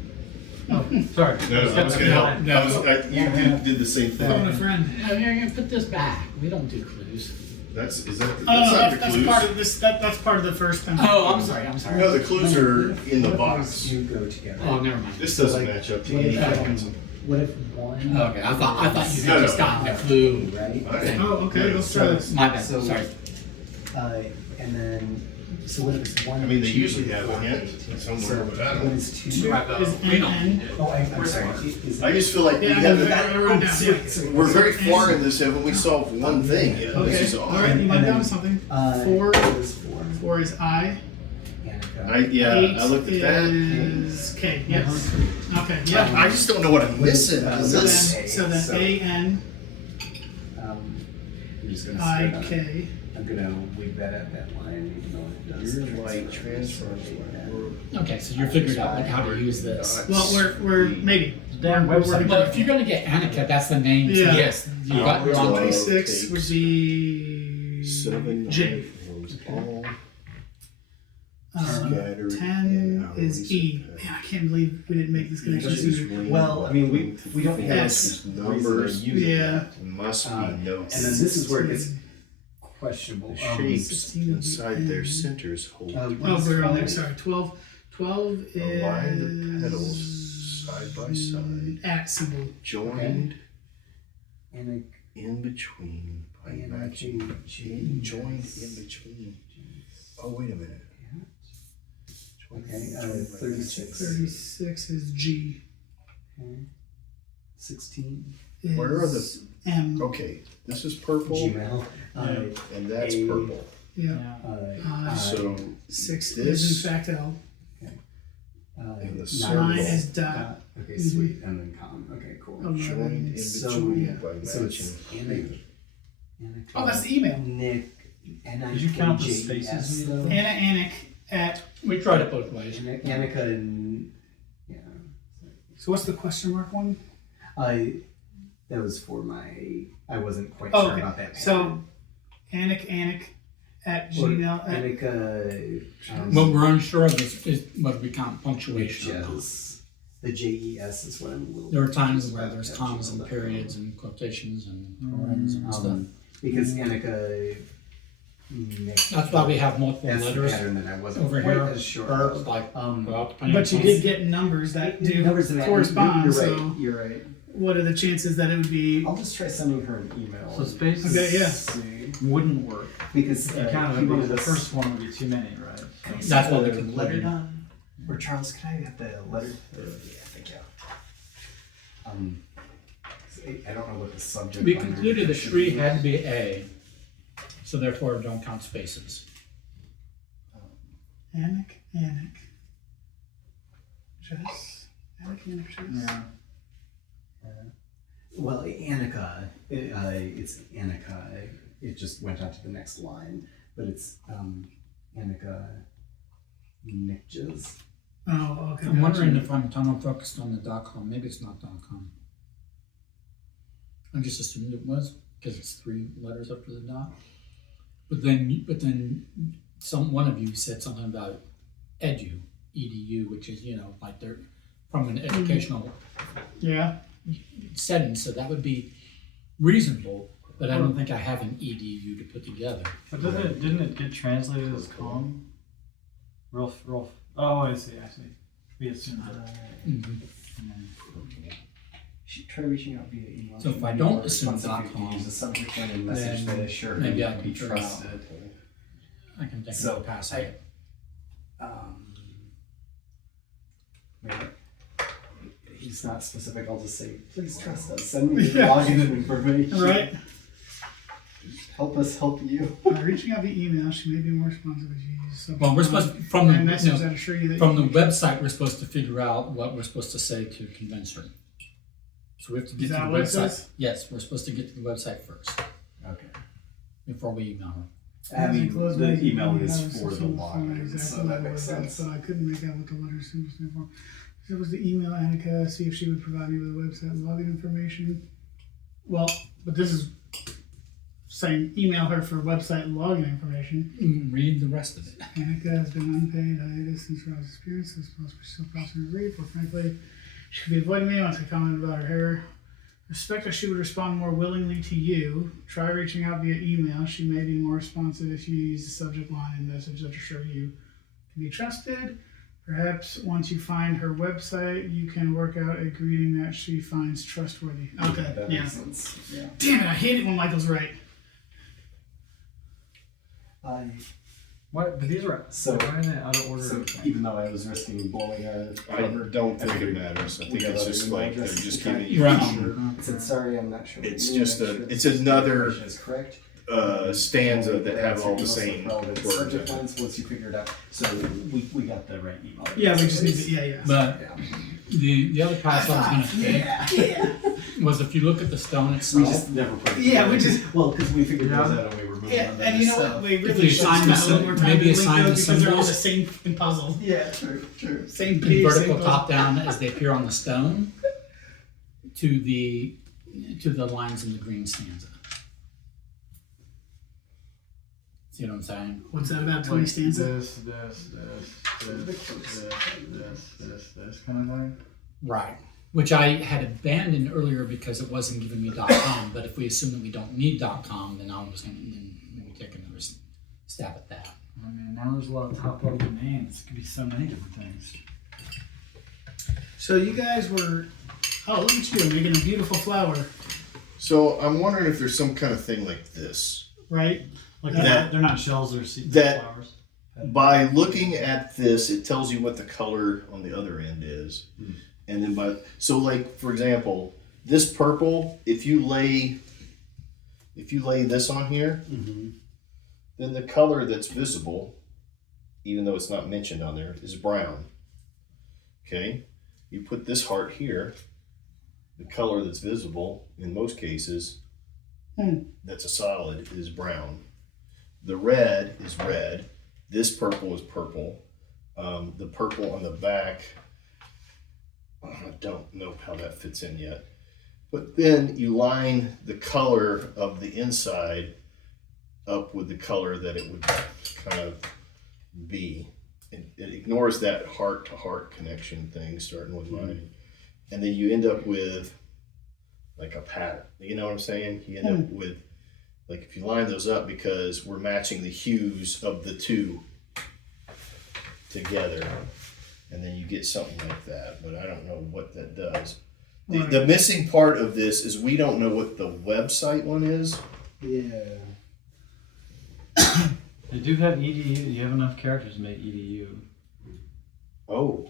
Oh, sorry. No, I was gonna help. You did the same Phone a thing. friend. No, you're gonna put this back. We don't do clues. That's not the That's clues. part of this. That's part of the first thing. Oh, I'm sorry. No, the clues are in the box. You go together. Oh, never mind. This doesn't match up to What if, anything. what if one? Okay, I thought you had No, just no. gotten a clue. Right. Alright. Oh, okay. Let's try this. My bad. So- Sorry. And then, so what if it's one? I mean, they 2, usually have a 4, hint 8? somewhere, So but I don't- what is two? Two is We don't. NN. Oh, I'm sorry. Is I just feel like we Yeah, I haven't. wrote it down. Yeah. We're very far in this, haven't we solved one thing yet? Okay. This is All right. You might And down then, to something. Four 4. is 4. 4 is I. Annika. I looked at that. 8 is K. Yes. Okay. Yeah. I just don't know what I'm missing. Is So this? then AN I'm just gonna I start on it. K. I'm gonna leave that at that line, even though it does. Your light transfers. Okay, so you're figuring out like how to use this. Well, we're maybe. Damn We're website. working Well, if you're gonna get Annika, that's the name. So Yeah. yes, you got you're on the 26 would be 7 J. all Uh, scattered 10 in is E. hours. Man, I can't believe we didn't make this connection sooner. Well, I mean, we don't have S. numbers. Yeah. Must be and notes. then this is where it gets questionable. The shapes 16 would be inside their N. centers hold Oh, we're on there. Sorry. 12. 12 is Align the petals side by side. at symbol. joined Annika. in between by matching. Joined in between. Oh, wait a minute. Okay, 36. 36 is G. Okay. 16. Is Where are the- M? Okay, this is purple Gmail. and that's A- purple. Yeah. So 6 this is in fact L. in the 9 circle. is dot. Okay, sweet. And then com. Okay, cool. 11 joined in is- between yeah. by So it's matching. Annika. Oh, that's the email. Nick. Did you count the spaces? though? Anna Anik at. We tried it both ways. Annika and yeah. So what's the question mark one? That was for my. I wasn't quite Oh, sure okay. about that. So Anik at Gmail. At, Annika. What we're unsure of is what we count punctuation. or not. The JES is what I'm a little. There are times where about there's that. commas and periods and quotations and parens and stuff. Because Annika. That's why we have multiple That's the letters pattern that I wasn't over quite here. as sure Or of. like, Um, well, depending but you on- did get numbers that do Numbers that correspond. You're So right. You're right. what are the chances that it would be? I'll just try sending her an email. So spaces Okay, yeah. See. wouldn't work. Because You kind he of wanted the us- first one would be too many, right? So- That's what we the concluded. letter done. Or Charles, can I have the letter? Yeah, thank you. I don't know what the subject. We line concluded the should tree be. had to be A, so therefore don't count spaces. Anik. Jess. Anik. Jess. Yeah. Well, Annika, it's Annika. It just went on to the next line, but it's Annika Niches. Oh, okay. I'm wondering gotcha. if I'm tunnel focused on the .com. Maybe it's not .com. I just assumed it was because it's 3 letters after the dot. But then one of you said something about edu, which is like they're from an educational Yeah. setting, so that would be reasonable. But I don't think I have an edu to put together. But didn't it get translated as com? Rolf. Oh, I see. We assumed that. Mhm. Try reaching out via email. So if I don't assume Responsive .com, use a subject line and message then that assure maybe him I to can be figure out. trusted. I can think So, of a pass I- it. Maybe. He's not specific. I'll just say, please trust us. Send me your login information. Right. Help us help you. Reaching out via email, she may be more responsive as you use. So, Well, we're supposed to, from the and message that assure you that from the you- website, we're supposed to figure out what we're supposed to say to convince her. So we have to get Is to that the what it website. says? Yes, we're supposed to get to the website first Okay. before we email her. I mean, Close the my email email, is have for the some login, exactly so what that it makes was, sense. but I couldn't make out what the letters seemed to stand for. So it was the email Annika, see if she would provide me with website login information. Well, but this is saying email her for website login information. Read the rest of it. Annika has been unpaid hiatus since Rob's experience. This was still processing her rate, but frankly, She could be avoiding me once I comment about her hair. Suspect that she would respond more willingly to you. Try reaching out via email. She may be more responsive if you use the subject line and message that to show you can be trusted. Perhaps once you find her website, you can work out a greeting that she finds trustworthy. Okay, That yeah. makes sense. Yeah. Damn it, I hate it when Michael's right. What? But these are So- why are they out of order? So even though I was risking blowing our I cover, don't think it matters. I think got it's other just email like they're addresses just to giving try- you Right. I said sorry, I'm not sure. It's Let me just make a- sure it's that the another- information is correct. stanza that have all the Most same relevant words. subject in it. lines once you figure it out. So we got the right email. Yeah, we just need to, yeah. But Yeah. the other pass I was going to take was if you look at the stone We itself, just never put it Yeah, we together. just- well, because we figured Yeah. those out and we were moving Yeah, on to and you other know what? stuff. We If really you should assign the spend a little more time maybe to link assign those the because they're all the symbols. same puzzle. Yeah, true. Same in page, vertical same puzzle. top down as they appear on the stone to the lines in the green stanza. See what I'm saying? What's that about, Tony Stanza? This kind of thing. Right. Which I had abandoned earlier because it wasn't giving me .com. But if we assume that we don't need .com, then I'm just going to maybe take another stab at that. I mean, now there's a lot of top-level domains. It could be so many different things. So you guys were, oh, look at you, making a beautiful flower, So I'm wondering if there's some kind of thing like this. right? Like That- they're not shells, they're that- flowers. By looking at this, it tells you what the color on the other end is. And then so like, for example, this purple, if you lay this on here, Mm-hmm. then the color that's visible, even though it's not mentioned on there, is brown. Okay? You put this heart here, the color that's visible, in most cases, that's a solid, is brown. The red is red. This purple is purple. The purple on the back, I don't know how that fits in yet. But then you line the color of the inside up with the color that it would kind of be. It ignores that heart-to-heart connection thing starting with mine. And then you end up with like a pattern. You know what I'm saying? You end up with, like, if you line those up, because we're matching the hues of the two together, and then you get something like that. But I don't know what that does. The missing part of this is we don't know what the website one is. Yeah. They do have EDU. You have enough characters to make EDU. Oh.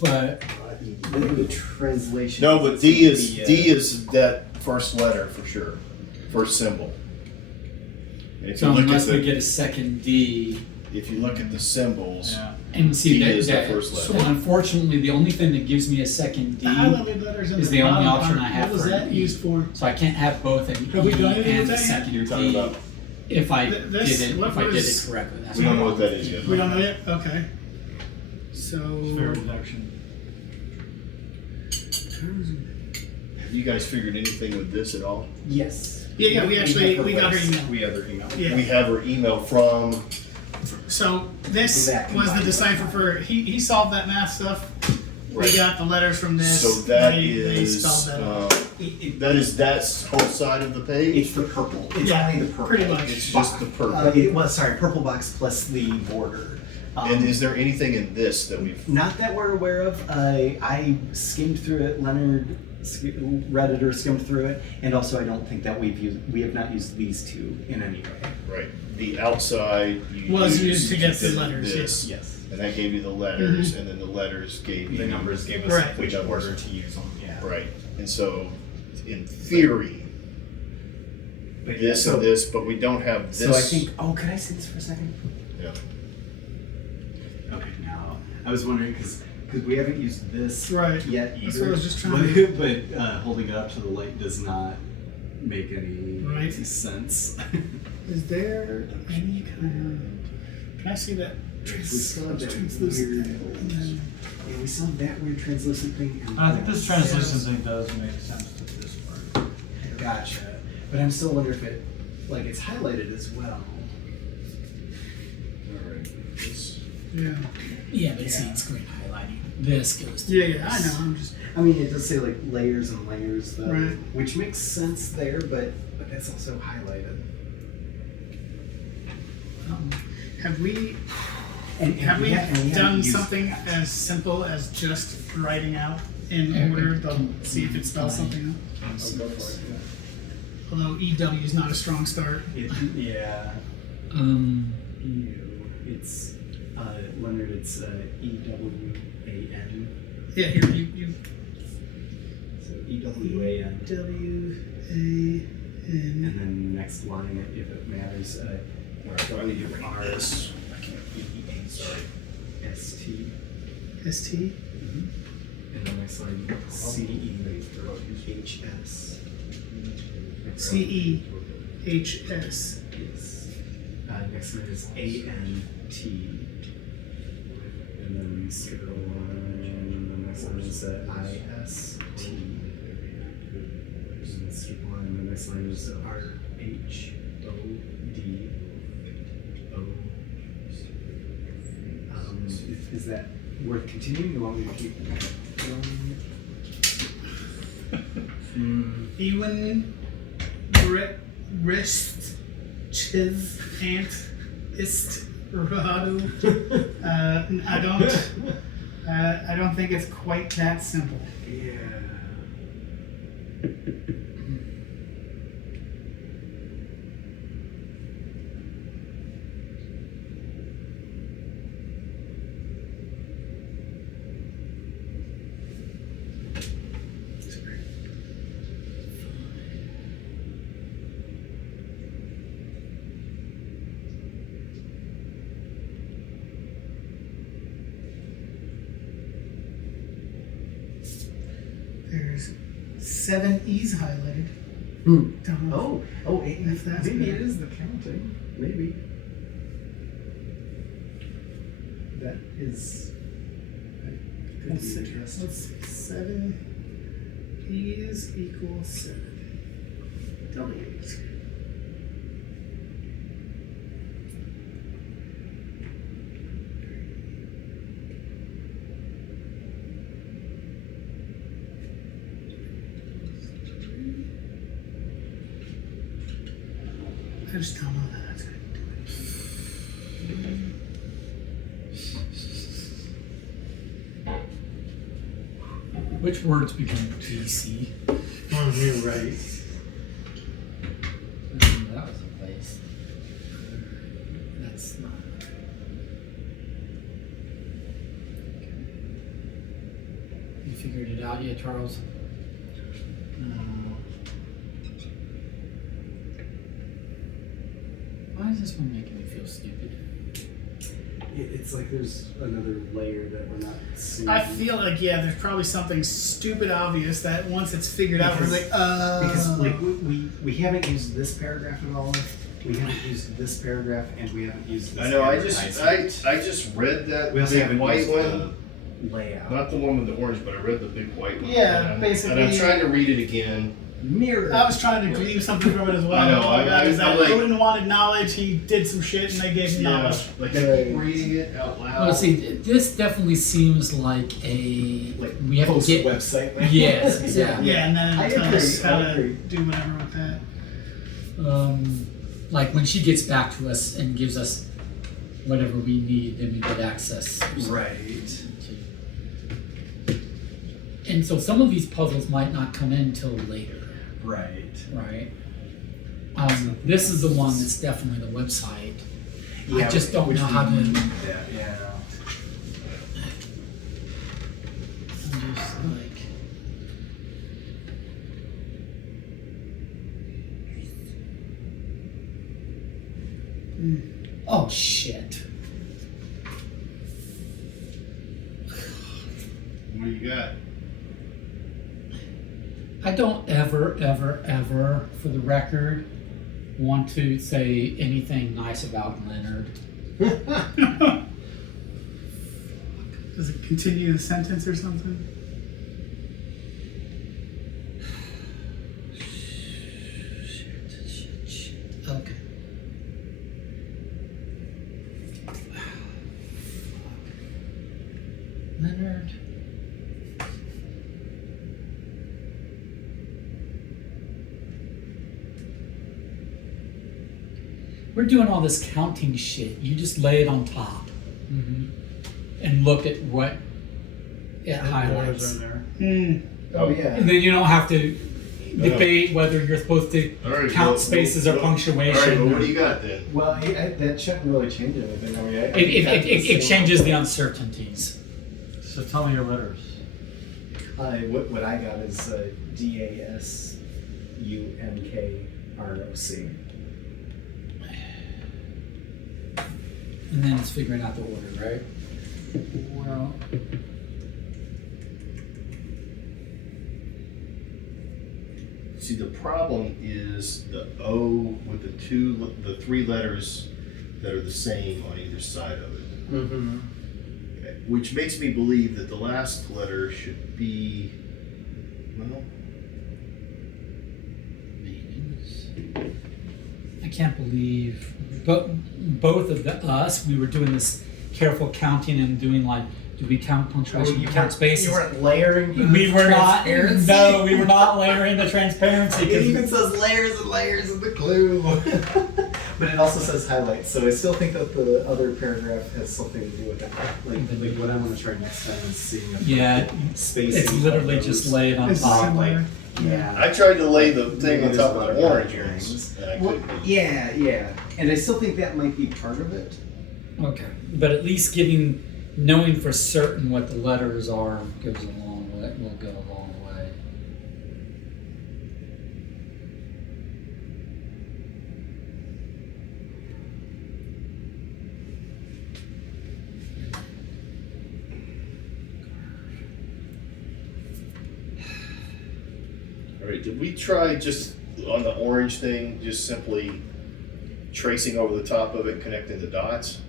But Maybe the translation. No, but D is the, D is that first letter for sure, first symbol. And if so you look unless at we the, get a second D, if you look at the symbols, Yeah. and see D that, is the that first letter. and unfortunately the only thing that gives me a second D The highlighted letters in is the the only bottom option part, I have what was for that an E. used for? So I can't have both an Have we done E anything and with a that yet? second you're talking D about. if I This- did it what if I did was- it correctly. That's We don't know all. what that is yet. We don't know yet? Okay. So, Fair reduction. Have you guys figured anything with this at all? Yes. Yeah, we actually- have we got her webs- email. We have her email. yeah. We have her email from. So this That was the combined. decipher for, he solved that math stuff. Right. We got the letters from this. So that they is spelled that out. that's whole side of the page. It's the purple. It's Yeah, only the purple. pretty much. It's just the purple. Purple box plus the border. And is there anything in this that we've? Not that we're aware of. I skimmed through it. Leonard read it or skimmed through it, and also I don't think that we have not used these two in any way. Right. The outside you Was used to get the did letters, this, Yes. and that gave you the letters, and then the letters gave you The numbers gave us Right. which order to use them. Yeah. Right. And so, in theory, But this so, and this, but we don't have this. So I think. Oh, could I see this for a second? Yeah. Okay. Now I was wondering because we haven't used this Right. yet either. That's what I was just trying to- But holding it up to the light does not make any Right. sense. Is there any kind of, can I see that? We saw that translucent weird. thing? And then- Yeah, we saw that weird translucent thing. and I think this that. translation thing does make sense to this part. Gotcha. But I'm still wondering if it, like, it's highlighted as well. All right. Yeah. Yeah, but see, it's green highlighting. This goes to Yeah, this. yeah, I know. I'm just, I mean, it does say like layers and layers, though, Right. which makes sense there, but that's also highlighted. Have we And we haven't done used- something as simple as just writing out in order to see if it spells something out? I'll go for it. Although EW is not a strong start. Yeah. Um, It's Leonard. It's EWAN. Yeah, here you So EWAN. WAN. And then next line, if it matters, Alright, I need to bring this. I can't sorry, ST. ST. And then next line, CEHS. CEHS. Yes. Next one is ANT. And then skip a line. And the next one is IST. And then skip a line. And the next line is RHODO. Is that worth continuing? You want me to keep going? Ewan, Rist, Chiz, Ant, Ist, Radu. I don't think it's quite that simple. Yeah. There's 7 E's highlighted. Don't know. If that's maybe better. it is the counting. Maybe. That is. Could Let's be see. interesting. Let's see. 7 E's equals 7 W's. I just don't know that that's going to do it. which words begin with PC? You're right. That was a place. That's not. You figured it out yet, Charles? No. Why is this one making me feel stupid? It's like there's another layer that we're not seeing. I feel like, yeah, there's probably something stupid obvious that once it's figured out, we're like, Because like we haven't used this paragraph at all. We haven't used this paragraph, and we haven't used this. I know. I advertisement. just read that We also big haven't white used one. the layout. Not the one with the orange, but I read the big white one. Yeah, and I'm basically- trying to read it again. Mirror. I was trying to glean something from it as well. I know, All I got is that I'm like- Odin wanted knowledge, he did some shit, and they gave him knowledge. Like I keep reading it out loud. Well, see, this definitely seems like a like we have to post get. website. Thing. Yes, exactly. Yeah, and then I it tells us agree, how I to agree. do whatever with that. Like when she gets back to us and gives us whatever we need, then we get access. Right. And so some of these puzzles might not come in till later, Right. right? This is the one that's definitely the website. I just don't which know how to. we I'm need that, yeah. just like. Oh shit. What do you got? I don't ever, for the record, want to say anything nice about Leonard. Does it continue the sentence or something? Shit. Okay. Leonard. we're doing all this counting shit. You just lay it on top and look at what it Letters highlights. are there. Oh yeah. And then you don't have to debate whether you're supposed to All right, count spaces or All right, punctuation. well, what or- do you got then? Well, that shouldn't really change anything. I mean, it changes the uncertainties. So tell me your letters. What I got is DASUMKROC. And then it's figuring out the order, right? Well, See, the problem is the O with the three letters that are the same on either side of it. Mm-hmm. Which makes me believe that the last letter should be, well, I can't believe, but both of us, we were doing this careful counting and doing like, do we count punctuation? you count spaces? You weren't layering. We were not. transparency? No, we were not layering the transparency. It even says layers and layers of the clue. But it also says highlights, so I still think that the other paragraph has something to do with it. Like what I want to try next time is seeing if Yeah, spacing. it's literally of just those- lay it on It's top. similar. Yeah. I tried to lay the thing on Maybe top there's of the other orange things. ones, and I Well, couldn't. yeah, and I still think that might be part of it. Okay, but at least knowing for certain what the letters are goes a long way. Will go a long way. All right, did we try just on the orange thing, just simply tracing over the top of it, connecting the dots?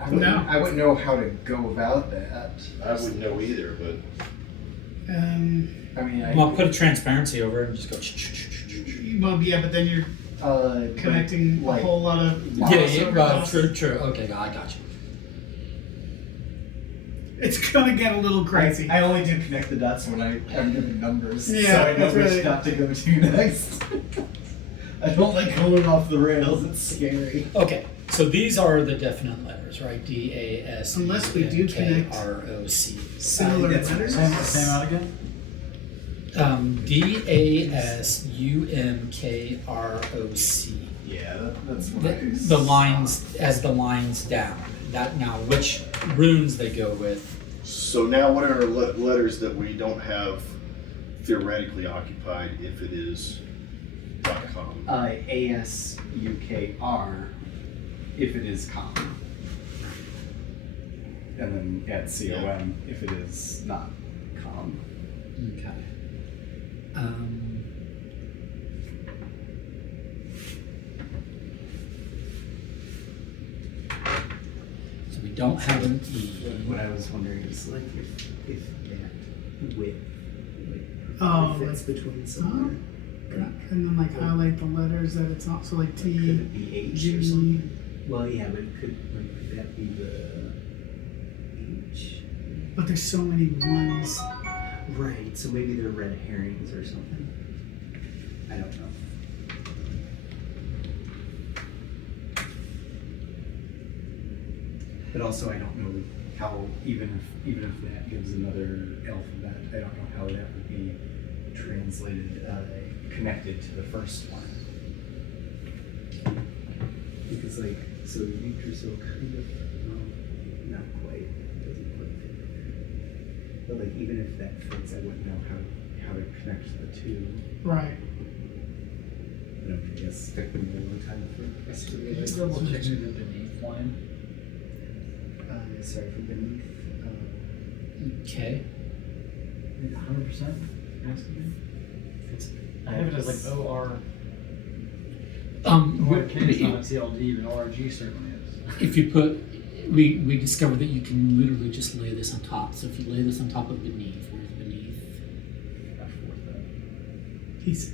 I No. wouldn't know how to go about that. I wouldn't know either, but I mean, Well, put a transparency over it and just go. Well, yeah, but then you're connecting like, a whole lot of. Yeah, well, true. Okay, I got you. It's gonna get a little crazy. I only do connect the dots when I'm given numbers, Yeah, so I know that's which right. dot to go to next. I don't like going off the rails. It's scary. Okay, so these are the definite letters, right? DAS. Unless we do connect ROC. Similar That's- letters. Same out again? DASUMKROC. Yeah, that's what I The lines as the lines down. That now, which runes they go with? so now what are letters that we don't have theoretically occupied if it is .com? ASUKR if it is com. And then add COM if it is not com. Okay. So we don't have an E. What I was wondering is like if that width Oh, fits like- between somewhere. And then like highlight the letters that it's not. So like Could T, it be H or G. something? Well, yeah, but could that be the H? But there's so many ones. Right, so maybe they're red herrings or something. I don't know. But also, I don't know how even if that gives another alphabet, I don't know how that would be translated, connected to the first one. Because like, so Nutrisil kind of, not quite, it doesn't quite fit there. But like, even if that fits, I wouldn't know how to connect the two. Right. I don't know, I guess it took me a long time for us to Could you realize. double check the beneath line? Sorry, for beneath, Okay. 100% has to be? I have it as like OR. ORK is not a TLD, but ORG certainly is. If you put, we discovered that you can literally just lay this on top. So if you lay this on top of beneath, where's beneath? He's.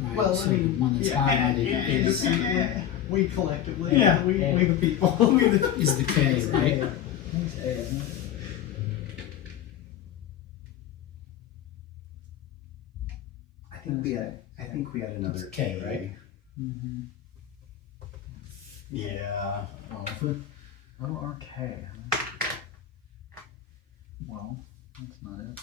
Right, Well, so I mean, the one that's highlighted is, we collectively, Yeah. we the people. We the- is the K, right? Thanks, A, isn't it? think we had another It's K, right? Mm-hmm. Yeah. Oh, RK. Well, that's not it.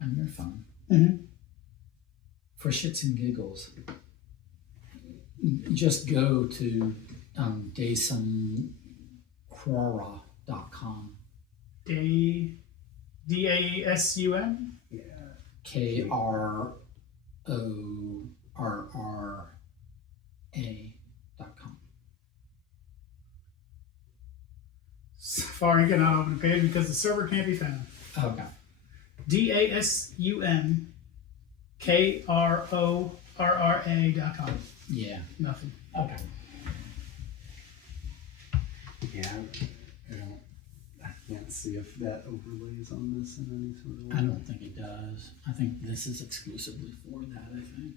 On your phone. Mhm. For shits and giggles, just go to dasumcrora.com. DASUM? Yeah. KRORRA.com. Safari cannot open the page because the server can't be found. Okay. DASUMKRORRA.com. Yeah. Nothing. Okay. Yeah. I can't see if that overlays on this in any sort of way. I don't think it does. I think this is exclusively for that. I think.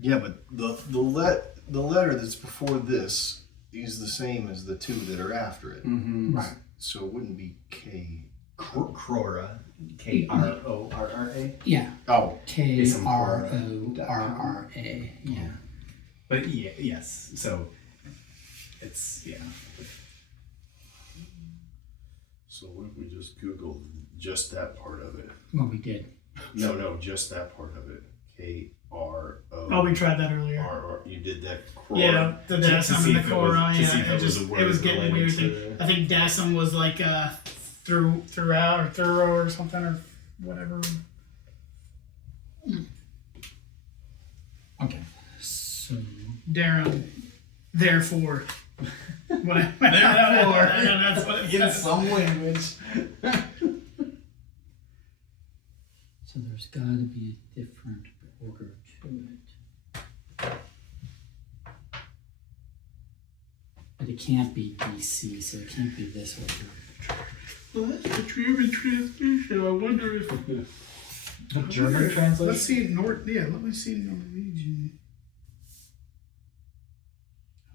Yeah, but the letter that's before this is the same as the two that are after it. Mm-hmm. Right. So it wouldn't be K. Crora. KRORRA. Yeah. Oh, KRORRA. Yeah. But yeah, yes. So it's so what if we just Googled just that part of it? Well, we did. No, just that part of it. KRO. Oh, we tried that earlier. You did that. Yeah, the To Dasum see and if the it was- Korra. to see Yeah, if it was a word it was getting related weird. to- I think Dasum was like throughout or thorough or something or whatever. Okay. So. Darren, therefore. Whatever. Therefore. That's what it in says. some language. So there's got to be a different order to it. But it can't be DC, so it can't be this order. Well, that's retrieving transmission. I wonder if The German translation? Let's see let me see Norwegian.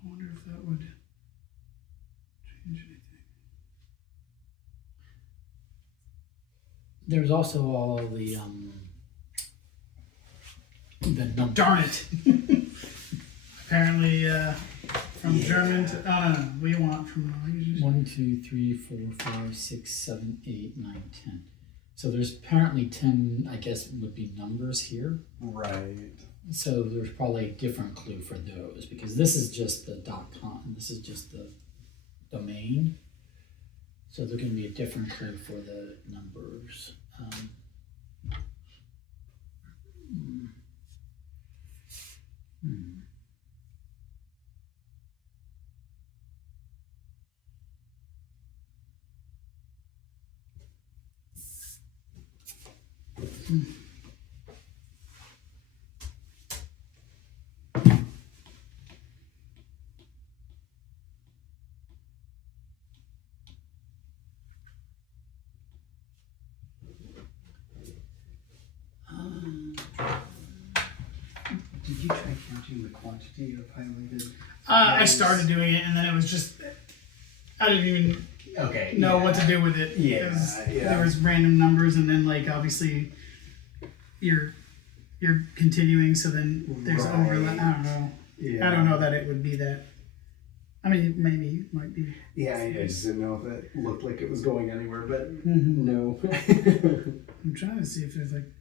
I wonder if that would change anything. There's also all the numbers. Darn it! Apparently, from German to we want from Norwegian. 1, 2, 3, 4, 5, 6, 7, 8, 9, 10. So there's apparently 10, I guess, would be numbers here. Right. So there's probably a different clue for those because this is just the .com and this is just the domain. So there's going to be a different clue for the numbers. Did you try counting the quantity of highlighted? I started doing it, and then it was just I didn't even know what to do with it. Yeah, It was- yeah. There was random numbers, and then like obviously you're continuing, so then there's Right. overlap. I don't know. Yeah. I don't know that it would be that. I mean, maybe it might be. Yeah, I just didn't know if it looked like it was going anywhere, but Mhm. no. I'm trying to see if there's like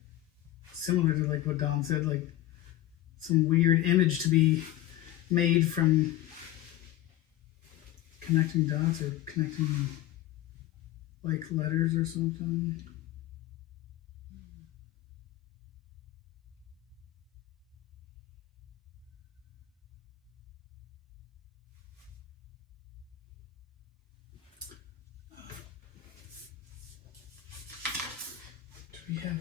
similar to like what Don said, like some weird image to be made from connecting dots or connecting like letters or something. Do we have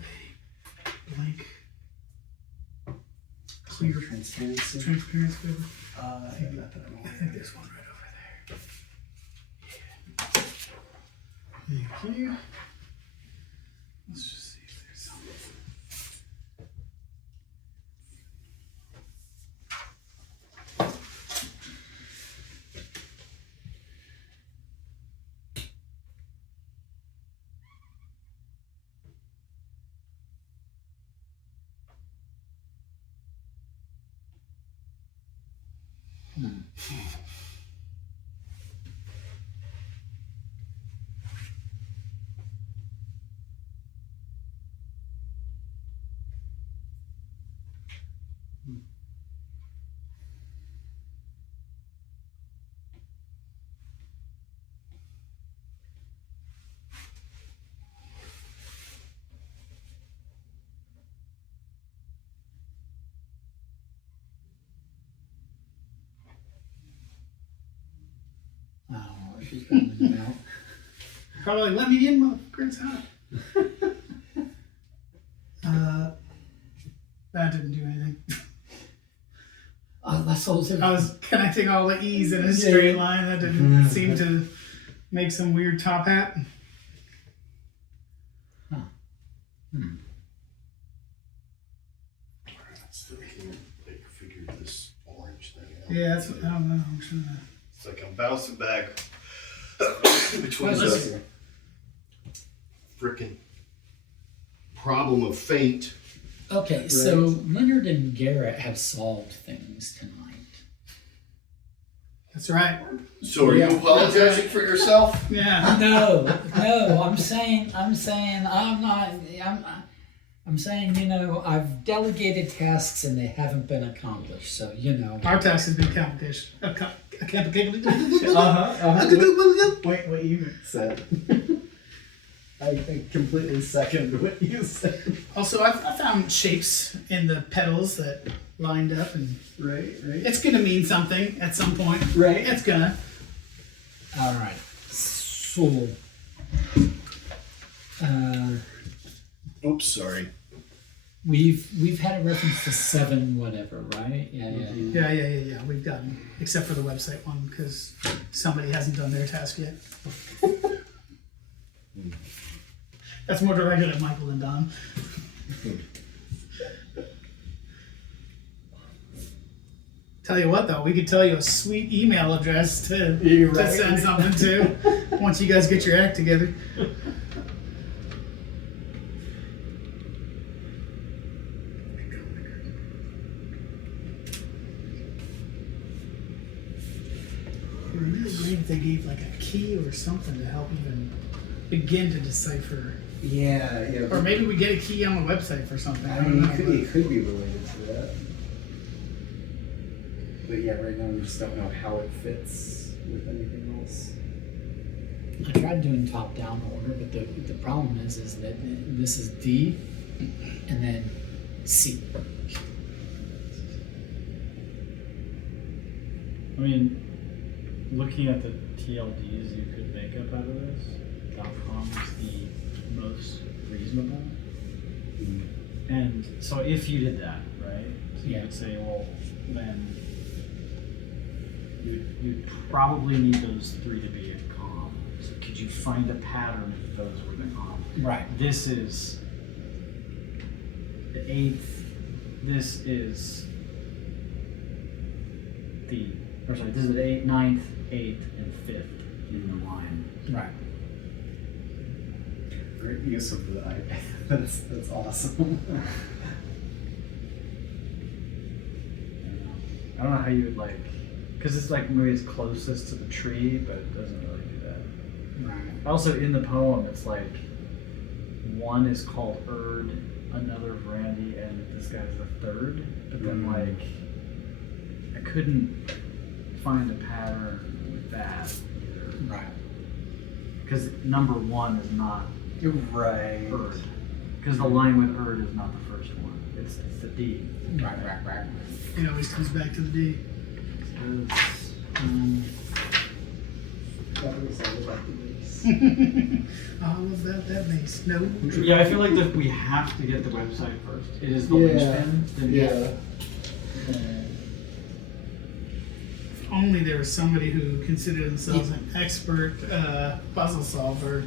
a blank clear Transparency. transparency paper? Not that I'm I aware think of. there's one right over there. Thank you. Let's just see if there's something. I don't know what she's got in her mouth. Probably let me in, motherfucker. It's hot. That didn't do anything. That's all. I was connecting all the E's in a straight line. That didn't seem to make some weird top hat. Still can't like figure this orange thing out. Yeah, that's what, I don't know. I'm trying to. It's like I'm bouncing back between Well, the frickin' problem of fate. Okay, so Leonard and Garrett have solved things tonight. That's right. So are you apologizing for yourself? Yeah. No, I'm saying, I'm saying, you know, I've delegated tasks and they haven't been accomplished. So, you know. Our task has been accomplished. Wait, what you said. I completely second what you said. Also, I found shapes in the petals that lined up, and Right. it's gonna mean something at some point. Right. It's gonna. All right. So, Oops, sorry. we've had a reference to 7 whatever, right? Yeah. Yeah. We've gotten, except for the website one, because somebody hasn't done their task yet. That's more directed at Michael than Don. Tell you what, though, we could tell you a sweet email address to send something to once you guys get your act together. It would be really great if they gave like a key or something to help even begin to decipher. Yeah. Or maybe we get a key on the website for something. I I don't mean, know. it could be related to that. But yeah, right now we just don't know how it fits with anything else. I tried doing top-down order, but the problem is that this is D and then C. I mean, looking at the TLDs you could make up out of this, .com is the most reasonable. And so if you did that, right? So you Yeah. would say, well, then you'd probably need those 3 to be a com. So could you find a pattern if those were the com? Right. This is the 8th. This is this is the 8th, 9th, 8th, and 5th in the line. Right. Great use of the iPad. That's awesome. I don't know how you would because it's like maybe it's closest to the tree, but it doesn't really do that. Right. Also, in the poem, it's like one is called Erd, another Brandy, and this guy's the third. But then I couldn't find a pattern with that either. Right. Because number 1 is not Right. Erd. Because the line with Erd is not the first one. It's the D. Right. It always comes back to the D. That was all about the base. All about that base. No. Yeah, I feel like that we have to get the website first. It is the Yeah. linchpin. Then If only there was somebody who considered themselves an expert puzzle solver.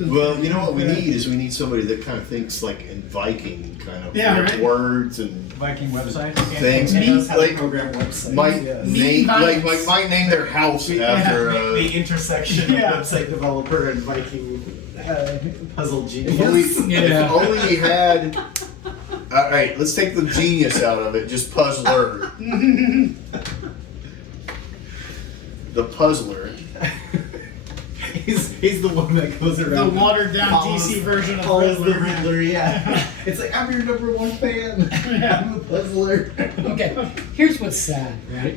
Well, you know what we need is we need somebody that kind of thinks like in Viking kind of Yeah, right. words and Viking website. things. And knows how to Like program websites. might yes. name Vikings. might name their house after The intersection Yeah. of website developer and Viking puzzle If genius. if only he had. All right, let's take the genius out of it. Just puzzler. The puzzler. He's the one that goes The around. watered down follows- DC version of follows Riddler. the Riddler. Yeah. It's like, I'm your number one fan. I'm a puzzler. Okay, here's what's sad, right?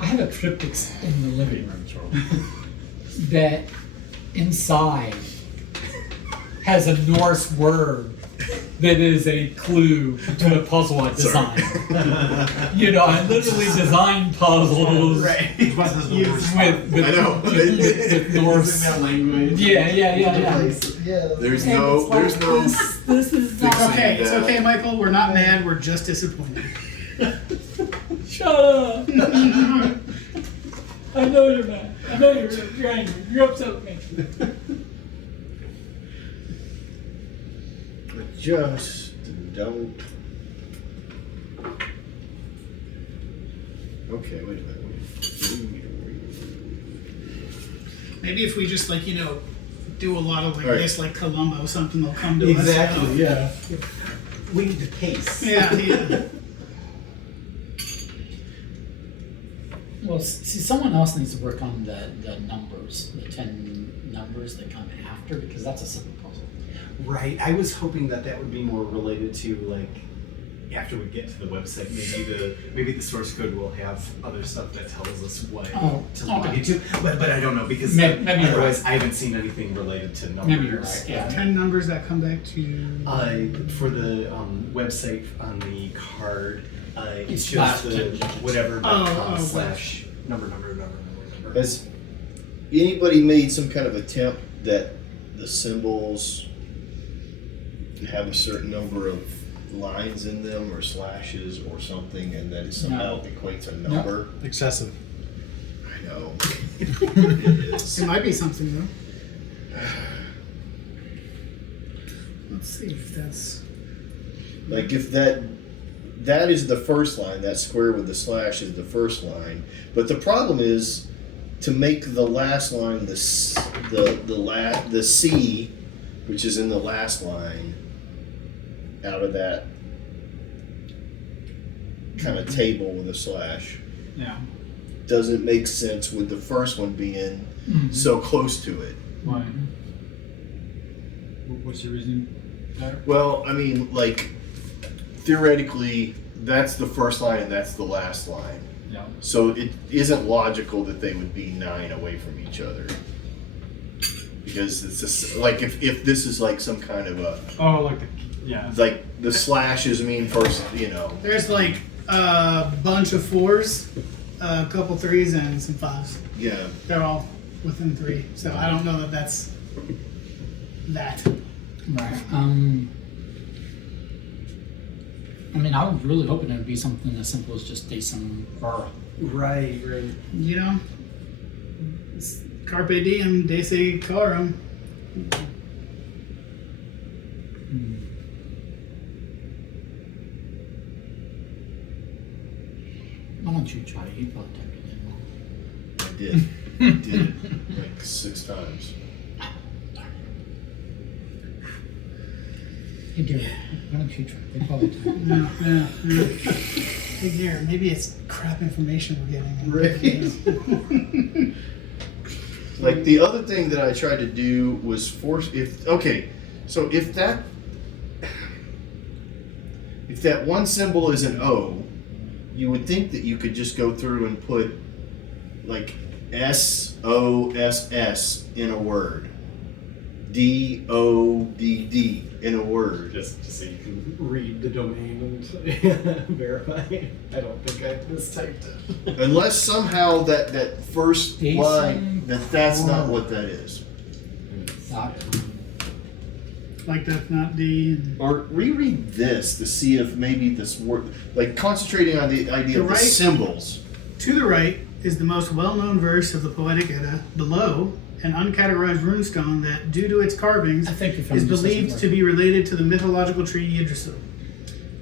I have a Cryptic in the living room, Charles, that inside has a Norse word that is a clue to a puzzle I designed. You know, I literally designed puzzles Right. with I know. with Norse. language. Yeah. There's And no, it's like, there's no. This is not Okay, it's okay, Michael. We're not mad. We're just disappointed. Shut up! I know you're mad. I know you're angry. You're upset with me. Just don't. Okay, wait a minute. Maybe if we just do a lot of All right. this, like Columbo, something will come to us. Exactly. Yeah. We need to pace. Yeah. Well, see, someone else needs to work on the numbers, the 10 numbers that come after, because that's a simple puzzle. Right. I was hoping that would be more related to like after we get to the website, maybe the source code will have other stuff that tells us what to log okay. into. But I don't know because Maybe you're otherwise right. I haven't seen anything related to numbers. Maybe you're right, yeah. 10 numbers that come back to. For the website on the card, it's It's just slash the 10 digits. whatever.com Oh, slash number. Has anybody made some kind of attempt that the symbols have a certain number of lines in them or slashes or something, and that it somehow equates a number? Excessive. I know. It is. It might be something though. Let's see if that's. Like if that is the first line, that square with the slash is the first line. But the problem is to make the last line the C, which is in the last line, out of that kind of table with a slash, Yeah. doesn't make sense with the first one being so close to it. Why? What's your reasoning there? Well, I mean, like, theoretically, that's the first line and that's the last line. Yeah. So it isn't logical that they would be 9 away from each other. Because it's just, like, if this is like some kind of a, Oh, yeah. like, the slashes mean first, There's like a bunch of 4s, a couple 3s, and some 5s. yeah. They're all within 3. So I don't know that that's that. Right. I mean, I was really hoping it would be something as simple as just decent or Right. You know? It's Carpe diem, de se carum. why don't you try it? You probably typed it in. I did. Did it like 6 times. Hey, Gary, why don't you try it? They probably typed it. No. Hey, Garrett, maybe it's crap information we're getting. Like the other thing that I tried to do was force if that one symbol is an O, you would think that you could just go through and put like SOSS in a word, DODD in a word. Just so you can read the domain and verify. I don't think I mistyped it. Unless somehow that first Decent line that's not what that is. .com. Like that's not D. And Or reread this to see if maybe this word, like concentrating on the idea of the right- symbols. to the right is the most well-known verse of the Poetic Edda. Below, an uncategorized runestone that, due to its carvings, I think your phone is just doesn't believed work. to be related to the mythological tree Yggdrasil.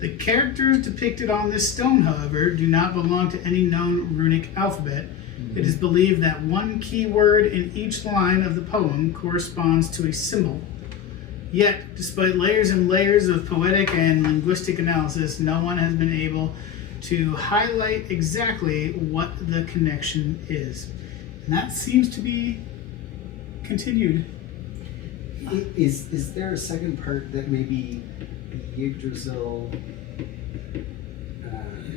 The characters depicted on this stone, however, do not belong to any known runic alphabet. It is believed that one key word in each line of the poem corresponds to a symbol. Yet, despite layers and layers of poetic and linguistic analysis, no one has been able to highlight exactly what the connection is. And that seems to be continued. Is there a second part that maybe Yggdrasil? No,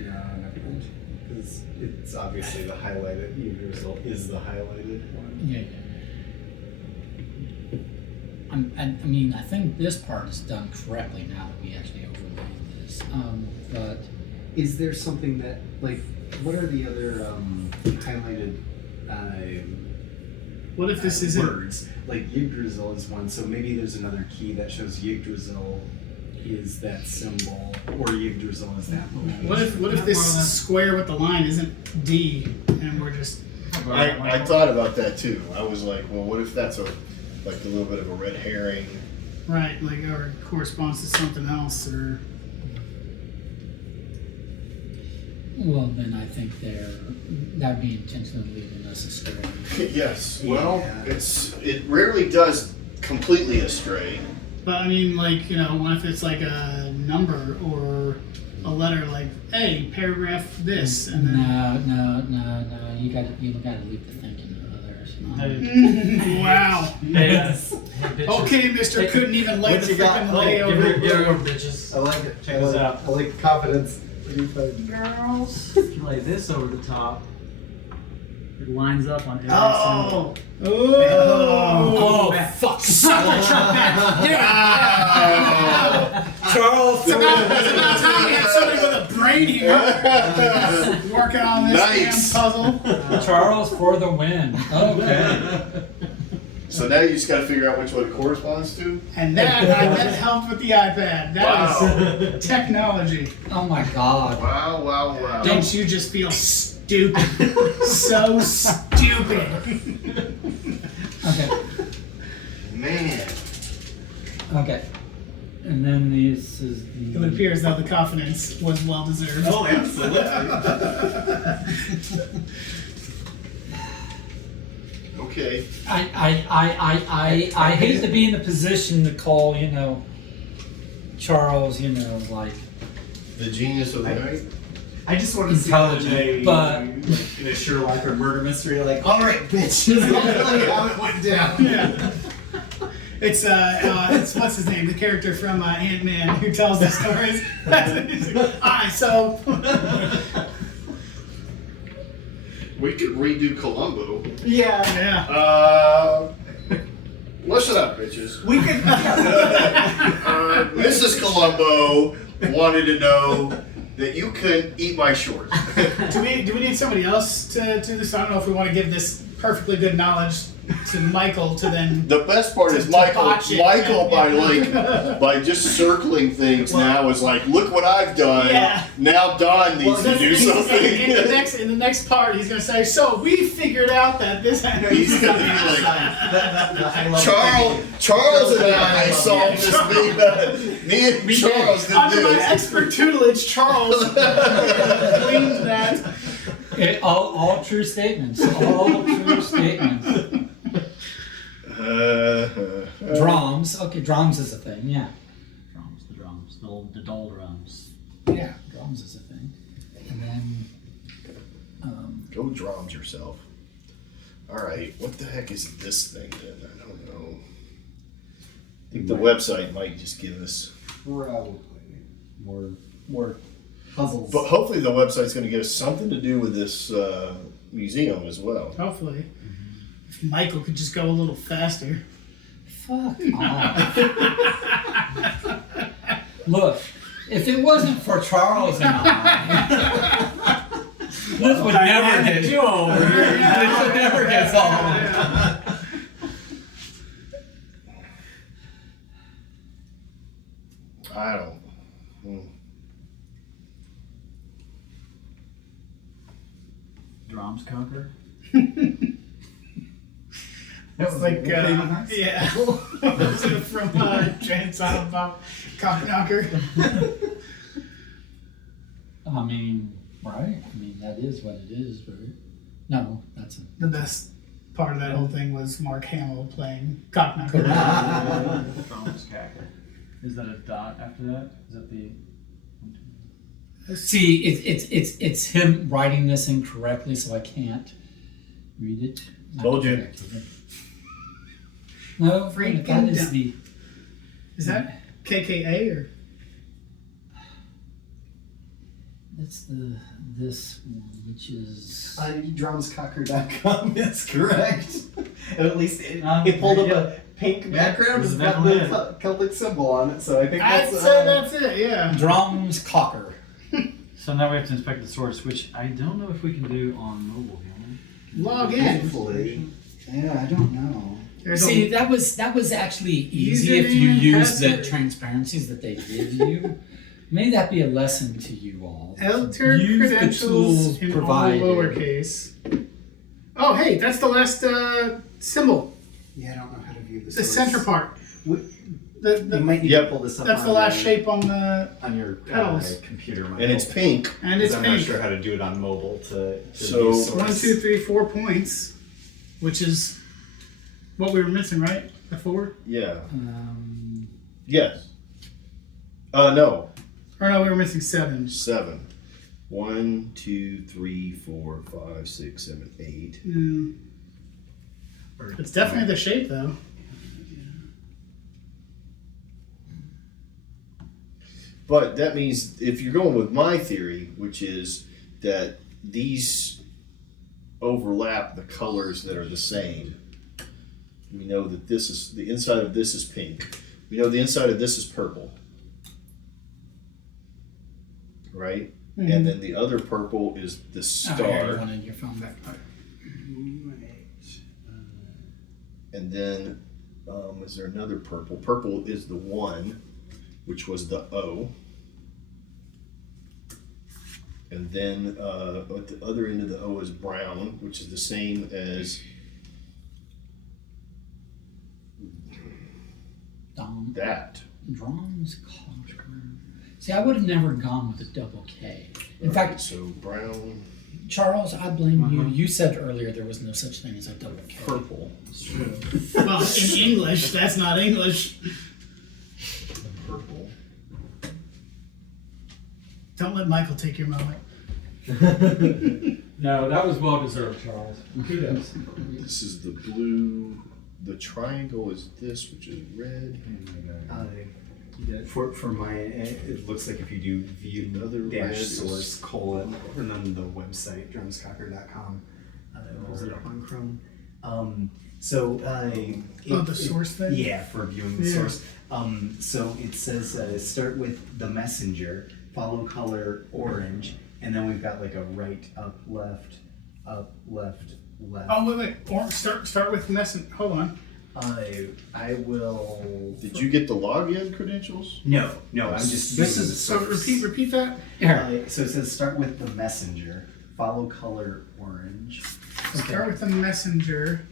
never mind. Because it's obviously the highlighted. Yggdrasil is the highlighted one. Yeah. I mean, I think this part is done correctly now that we actually overlaid this. But Is there something that, like, what are the other highlighted What if this isn't? words? Like Yggdrasil is one, so maybe there's another key that shows Yggdrasil is that symbol, or Yggdrasil is that movie. What if this square with the line isn't D, and we're just I thought about that too. I was like, well, what if that's a little bit of a red herring? right, like, or corresponds to something else, or well, then I think that'd be intentionally leading us astray. Yes. Well, Yeah. it rarely does completely astray. but I mean, like, you know, what if it's like a number or a letter, like, hey, paragraph this, and then No. You gotta leave the thinking to others. wow. Yes. Okay, Mister, couldn't even lay the What you got? freaking Oh, lay Give over. her, give her, bitches. I like it. Check this out. I like confidence. What do you find? Girls. If you lay this over the top, it lines up on every Oh, Oh, fuck! Charles, It's about time we had somebody with a brain here working on this Nice. damn puzzle. Charles for the win. Okay. So now you just got to figure out which one it corresponds to. And that helped with the iPad. That is technology. Oh my God. Wow. Don't you just feel stupid? So stupid. Okay. Man. Okay. And then this is It would appear as though the confidence was well deserved. Oh, absolutely. Okay. I hate to be in the position to call, Charles, like The genius of the night. I just want to see how Intelligent, but- in a Sherlock or murder mystery, like, all right, bitch, this is literally how it went down. Yeah. It's what's his name? The character from Ant-Man who tells the stories. Alright, so We could redo Columbo. Yeah. Listen up, bitches. We could. Mrs. Columbo wanted to know that you could eat my shorts. do we need somebody else to do this? I don't know if we want to give this perfectly good knowledge to Michael to then. The best part is To Michael. botch it. Michael Yeah. by just circling things now is like, look what I've done. Yeah. Now Don needs to do something. In the next part, he's gonna say, "So we figured out that this." He's gonna be like, Charles. Charles and I solved this. Me and Charles did Under my this. expert tutelage, Charles cleaned that. all true statements. All true statements. Drums. Okay, drums is a thing. Yeah. The drums, the doldrums. Yeah, drums is a thing. And then, Go drums yourself. All right, what the heck is this thing then? I don't know. I think the website might just give us. Probably more puzzles. But hopefully the website's going to give us something to do with this museum as well. Hopefully, if Michael could just go a little faster. fuck off. Look, if it wasn't for Charles and I, this would never get you over. This would never get solved. I don't. Drums conquer. It's like, yeah, was it from Giant Silent Bob Cockknocker? I mean, right? I mean, that is what it is, right? No, that's a... The best part of that whole thing was Mark Hamill playing Cockknocker. Drums cacker. Is that a dot after that? Is that the? See, it's him writing this incorrectly, so I can't read it. Told you. No, Freaking that is dumb. the. Is that KKA or? That's this one, which is. Drumscocker.com is correct. At least it pulled up yeah. a pink background it's with got definitely the Celtic symbol on it, so I think I'd that's. say that's it. Yeah. Drums Cocker. So now we have to inspect the source, which I don't know if we can do on mobile. Can Log in. Hopefully. Yeah, I don't know. There's See, a, that was actually easy if you Username and use the password. transparencies that they give you. May that be a lesson to you all. enter Use the credentials tools in provided. all lowercase. Oh, hey, that's the last symbol. Yeah, I don't know how to view the The source. center part. We- The, You might need Yep. to pull this up. that's on the last your, shape on the, on your pedals. computer. And it's pink. and it's I'm pink. not sure how to do it on mobile to So- view source. 1, 2, 3, 4 points, which is what we were missing, right? The 4? Yeah. Um, Yes. No. Or no, we were missing 7. 7. 1, 2, 3, 4, 5, 6, 7, 8. Mm. It's definitely the shape, though. But that means if you're going with my theory, which is that these overlap the colors that are the same. We know that this is the inside of this is pink. We know the inside of this is purple. Right? And then the other purple is the oh, here, you star. wanted your phone back. And then is there another purple? Purple is the 1, which was the O. And then at the other end of the O is brown, which is the same as that. Drums Cocker. See, I would have never gone with a double K. In fact, So brown, Charles, I blame you. You said earlier there was no such thing as a double K. purple, Well, in English, that's not English. purple. Don't let Michael take your moment. No, that was well deserved, Charles. Kudos. This is the blue. The triangle is this, which is red. For mine, it looks like if you do view Another dash red is- source colon and then the website drumscocker.com pulls it up on Chrome. The source thing? Yeah, for viewing the Yeah. source. So it says start with the messenger, follow color orange, and then we've got like a right, up, left, left. Oh, wait. Or start with hold on. I will. Did you get the login credentials? No, I'm just. This viewing is- the So source. repeat that. Here. So it says start with the messenger, follow color orange. Start with the messenger.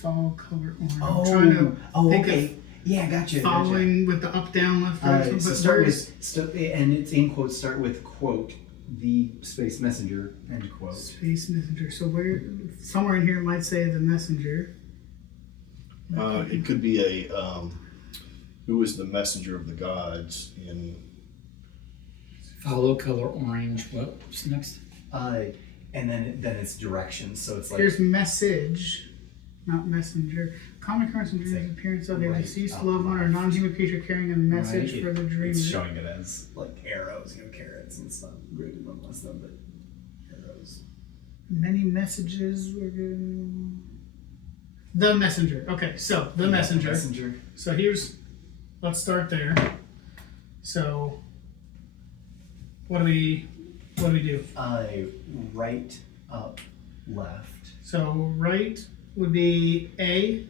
Follow color orange. I'm trying to think okay. Yeah, gotcha. following with the up, down, left, right. Gotcha. So but start where's with, and it's in quotes, start with quote, the space messenger, end quote. space messenger? So where somewhere in here it might say the messenger. It could be a who is the messenger of the gods in. Follow color orange. What's next? And then it's directions, so it's like. Here's message, not messenger. Common occurrence in dreams, appearance of a Right, deceased up, loved one or left. non-human creature carrying a message Right, for the dreamer. It's showing it as like arrows, carrots, and it's not graded on less than, but arrows. Many messages were given. The messenger. Okay, so the messenger. Messenger. So let's start there. So, what do we do? Right, up, left. So right would be A,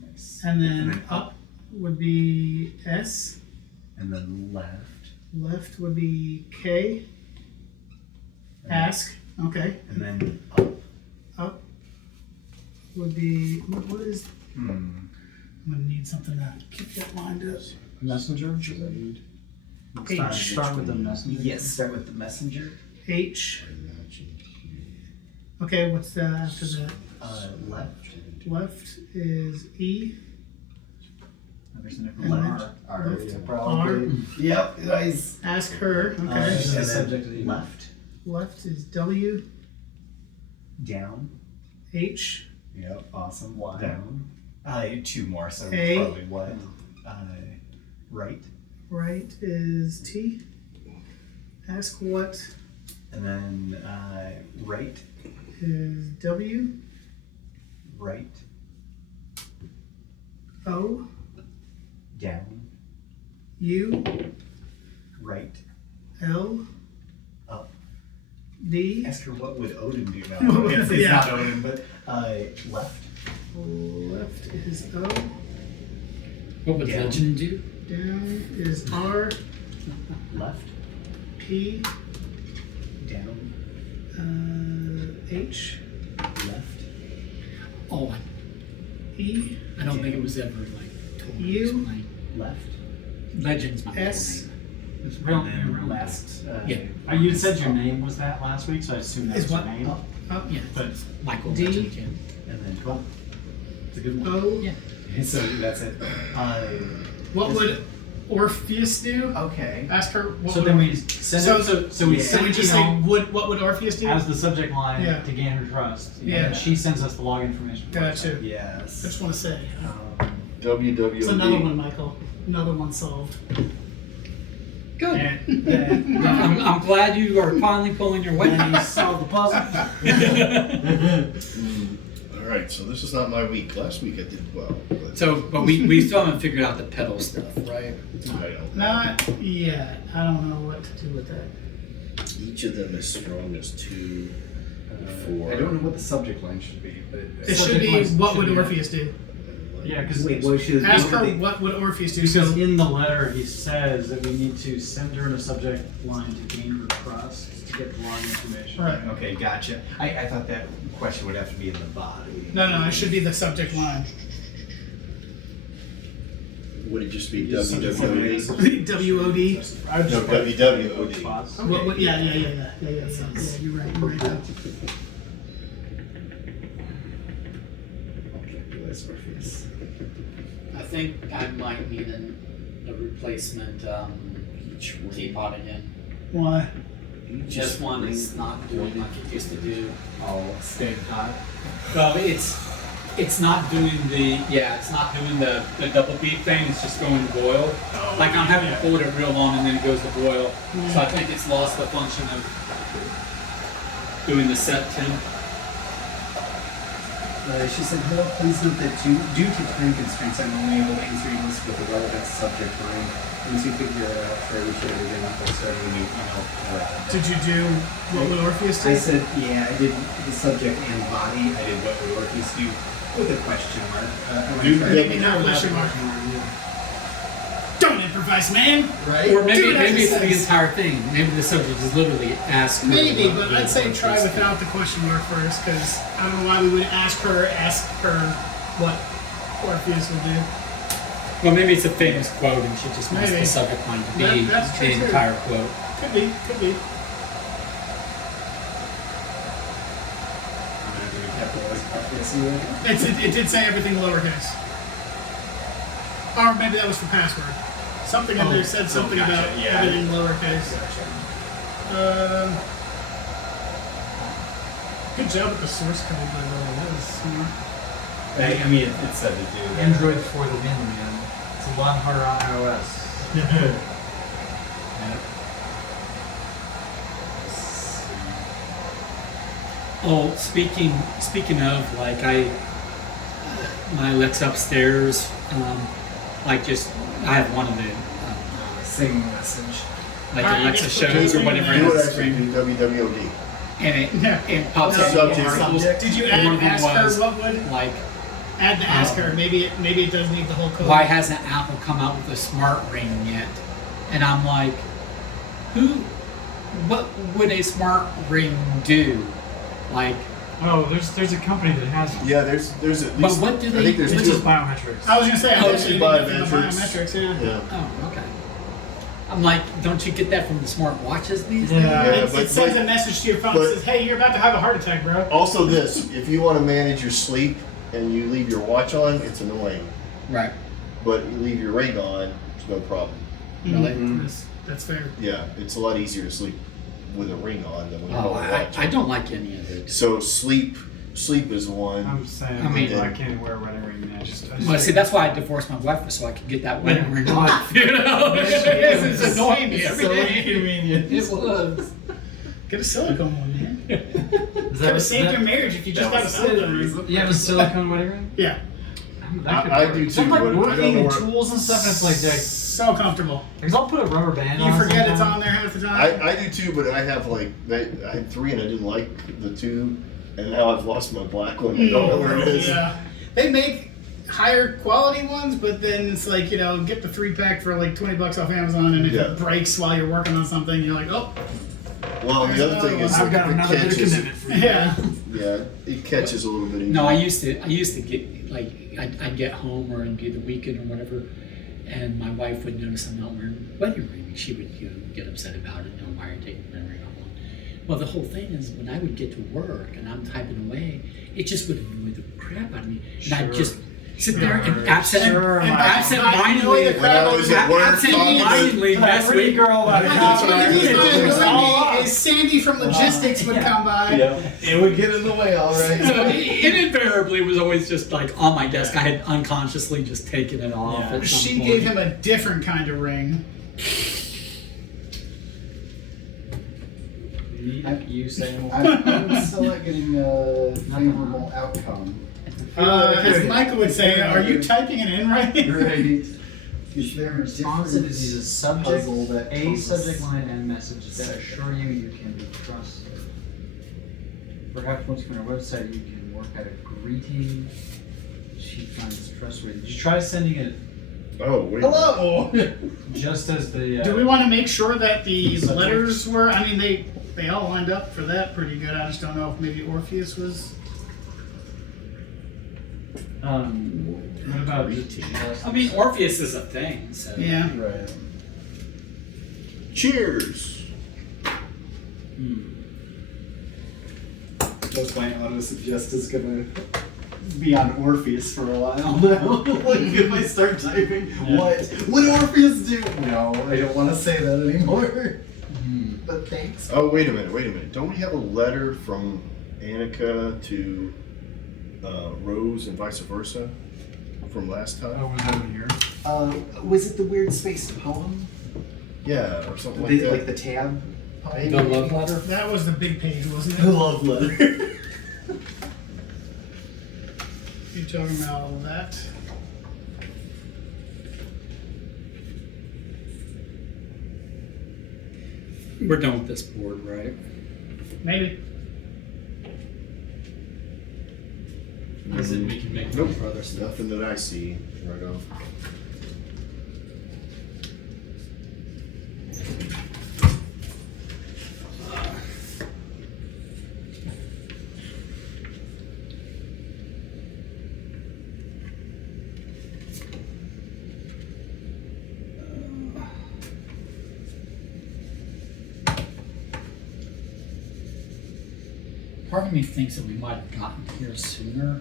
Nice. and then up would be S. And then left. Left would be K. Ask. Okay. And then up. Up would be what is? I'm gonna need something to keep that lined up. Messenger? H. Start with the messenger. Yes, start with the messenger. H. Okay, what's that after that? Left. Left is E. There's an And then R. R. Yep, nice. Ask her. Okay. This is the And subject of the then email. left. Left is W. Down. H. Yep, awesome. Y. Down. Two more, so A. probably what? Right. Right is T. Ask what And then right, is W. right, O. down, U. right, L. up. D. Ask her what would Odin do now. What would- It's yeah. not Odin, but left, Left is O. What would Down. legend do? Down is R. left, P. down, H. left, Oh, E. I don't think it was ever like totally U. explained. left, Legend's my middle S. name. It's real, and then real last. Yeah. You said your name was that last week, so I assume that's Is your what? name. Up, Up. Yeah, But Michael D. Legend King. and then 12. it's a good one. O. Yeah. So that's it. What would Orpheus do? Okay. Ask her. What So would then we Orpheus- send So- it. So we yeah. So send we it just say, what would Orpheus do? as the subject line Yeah. to gain her trust. Yeah. And she sends us the log information. for it. Gotcha. I Yes. just want to say. WWOD. It's another one, Michael. Another one solved. Good. And then, I'm glad you are finally pulling your weight. then you solve the puzzle. All right, so this is not my week. Last week I did well. But But we still haven't figured out the pedal stuff, right? I don't. Not yet. I don't know what to do with that. Each of them is strong as 2, 4. I don't know what the subject line should be, but It should Subject be, lines what should would be- Orpheus do? Yeah, because Wait, what should Ask what her, would they- what would Orpheus do? because So, in the letter he says that we need to send her in a subject line to gain her trust to get the log information. Right. Okay, gotcha. I thought that question would have to be in the body. no, it should be the subject line. Would it just be Just subject line. WWOD? W-O-D. I would No, just put WWOD. spots. What, yeah. Yeah, you're right. That's Orpheus. I think I might need a replacement Each one. teapot again. Why? This one is not doing like it used to do. All staying hot. Well, it's not doing the double beat thing. It's just going to boil. Like I'm having to hold it real long and then it goes to boil. So I think it's lost the function of doing the set temp. She said, hello, please note that due to time constraints, I'm only able to answer emails with a relevant subject line. Once you figure it out, try to share it again before starting a new email. Did you do what would Orpheus do? I said, yeah, I did the subject and body. I did what would Orpheus do with a question mark. Maybe not question mark. Don't improvise, man. Right? Or maybe Do it as maybe it it's the says. entire thing. Maybe the subject is literally ask her Maybe, what but the I'd say Orpheus try do. without the question mark first, because I don't know why we would ask her what Orpheus would do. Well, maybe it's a famous quote and she just wants Maybe. the subject line to be That's true, the too. entire quote. Could be. I'm gonna have to capitalize Orpheus here. It did say everything lowercase. Or maybe that was for password. Something in there said something gotcha, about yeah. everything lowercase. Good job with the source code, by the way. That was smart. I mean, it said to do that. Android for the win, man. It's a lot harder on iOS. Oh, speaking of, like my Alexa upstairs, I have one of the Same message. like Alright, Alexa I guess shows or put whatever, your Do and it it's actually do WWOD. it pops up Subject, articles. subject. Did you And add one of them ask was, her what would? like, Add the ask her. Maybe it does need the whole code. why hasn't Apple come out with a smart ring yet? And I'm like, what would a smart ring do? Like, Oh, there's a company that has one. Yeah, there's at least. But what do I they- think there's This two. is biometrics. I was gonna say, I Oh, bet you see, need it from the biometrics. biometrics, yeah. Yeah. oh, okay. I'm like, don't you get that from the smart watches these Yeah. days? Yeah, It sends but- a message to your phone but- that says, hey, you're about to have a heart attack, bro. Also, this: if you want to manage your sleep and you leave your watch on, it's annoying. Right. But you leave your ring on, it's no problem. Really? That's fair. Yeah, it's a lot easier to sleep with a ring on than when you have Oh, a watch. I don't like any of it. So sleep sleep is one. I'm saying, I mean- I can't wear a wedding ring. Man. I just Well, see, that's why I divorced my wife, so I could get that wedding ring off. You know, it's annoying me every day. inconvenient. It was. Get a silicone one, man. Is Could have saved your marriage if you just got a silicone ring. You have a silicone wedding ring? Yeah. That could I work. do too, Something like but I working don't know and where- tools and stuff. It's like, So comfortable. because I'll put a rubber band on. You forget it's sometime. on there half the time. I do too, but I have like I had 3 and I didn't like the 2, and now I've lost my black one. I don't know where it is. Yeah. They make higher quality ones, but then it's like, get the 3-pack for like $20 off Amazon, and if Yeah. it breaks while you're working on something, you're like, oh, Well, the other thing is I've like, got if it another bit of catches, commitment for you. yeah. yeah, it catches a little bit easier. No, I used to get like I'd get home or it'd be the weekend or whatever, and my wife would notice I'm not wearing a wedding ring. She would get upset about it. Why are you taking the ring off? Well, the whole thing is when I would get to work and I'm typing away, it just would annoy the crap out of me, and I'd just sit there and absent-mindedly When I was at work, absent-mindedly mess Pretty with girl that The reason right. it annoyed me is Sandy from logistics would come by. It would get in the way, all right. So it invariably was always just like on my desk. I had unconsciously just taken it off. Yeah. At some She point. gave him a different kind of ring. You say more. I'm still not getting a favorable outcome. As Michael would say, are you typing it in right? Right. Is there a Responsive different is use a subject, puzzle that a poses- subject line and message that assure you you can be trusted. Perhaps once you're on our website, you can work out a greeting. She finds trustworthy. Did you try sending it Oh, wait. Hello! just as the? Do we want to make sure that the Subject. letters were? I mean, they all lined up for that pretty good. I just don't know if maybe Orpheus was. What about? I mean, Orpheus is a thing. So Yeah. Right. Cheers. That's my auto suggest is gonna be on Orpheus for a while now. Like if I start typing, what do Orpheus do? No, I don't want to say that anymore. But thanks. Oh, wait a minute. Don't we have a letter from Annika to Rose and vice versa from last time? Oh, was that in here? Was it the weird spaced poem? Yeah, or something like The, that. like the tab? Maybe. the love letter. That was the big page, wasn't The it? love letter. You talking about all of that? We're done with this board, right? Maybe. Because then we can make Nope. for other stuff. Nothing that I see. Right on. Part of me thinks that we might have gotten here sooner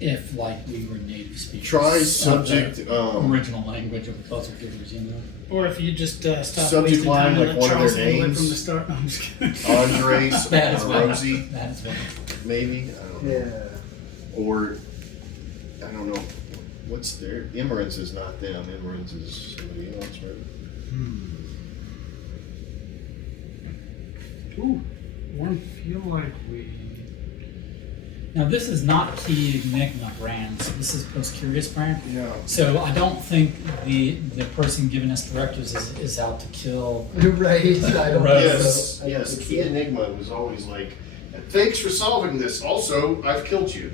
if, like, we were native speakers. Try of subject. the original language of the puzzle givers, you know. Or if you just stop Subject wasting line, time and like let one of Charles their handle it names. from the start. No, I'm just kidding. Andres, That is well. Rosie, That is well. maybe. I don't know. Yeah. Or I don't know. What's their Emerens is not them. Emerens is somebody else, right? Ooh, I feel like we. Now, this is not Key Enigma brand, so this is PostCurious brand. Yeah. So I don't think the person giving us directives is out to kill. Right. I don't Right. Yes, I don't yes. think Key so. Enigma was always like, thanks for solving this. Also, I've killed you.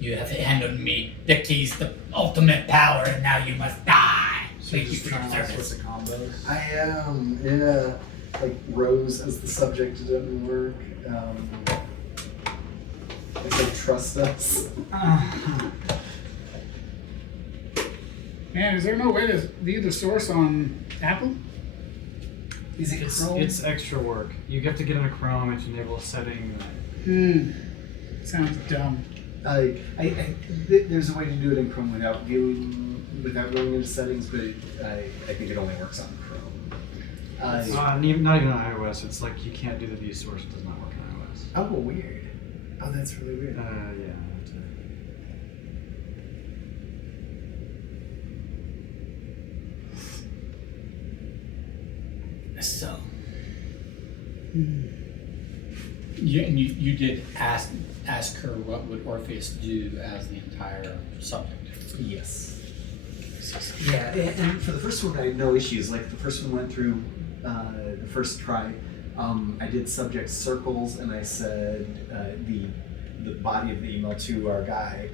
You have handed me the keys to ultimate power, and now you must die. So Thank you just for your trying all sorts service. of combos. I am, yeah. Like Rose as the subject doesn't work. Like they trust us. Man, is there no way to view the source on Apple? Is it It's, Chrome? it's extra work. You have to get into Chrome and enable a setting. Sounds dumb. There's a way to do it in Chrome without going into settings, but I think it only works on Chrome. Not even on iOS. It's like you can't do the view source. It does not work on iOS. Oh, weird. Oh, that's really weird. Yeah. I have to- So. You did ask her what would Orpheus do as the entire subject. Yes. Yeah, and for the first one, I had no issues. Like the first one went through the first try. I did subject circles, and I said the body of the email to our guy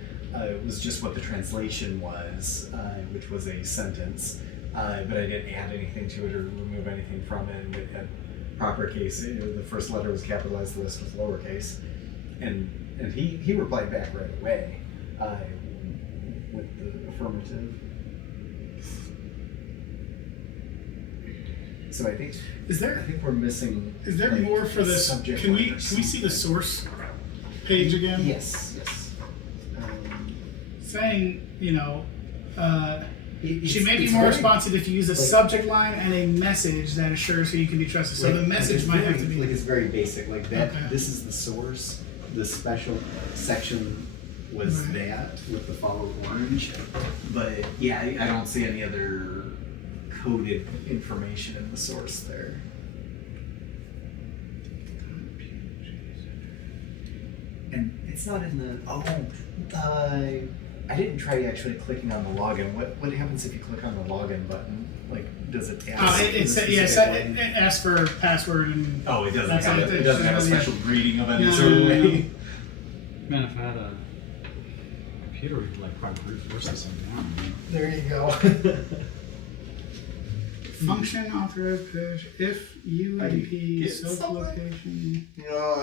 was just what the translation was, which was a sentence. But I didn't add anything to it or remove anything from it. And it had proper case. The first letter was capitalized, the rest was lowercase, and he replied back right away with the affirmative. So I think we're missing. Is there like, more for this? subject Can line we or see the something. source page again? Yes. Saying, she may be it's more very- responsive if you use a like- subject line and a message that assures her you can be trusted. So the message it's might very, have to be. like it's very basic. Like that. Okay. This is the source. The special section was Right. that with the follow orange. But yeah, I don't see any other coded information in the source there. And it's not in the I didn't try actually clicking on the login. What happens if you click on the login button? Like, does it ask? It asks for password and. Oh, it doesn't That's have what it. it It doesn't have a is. special greeting of any No, sort of no, no, way. Man, if I had a computer, we could like probably brute force this thing down. There you go. Function authorized page if UMP get self something? location.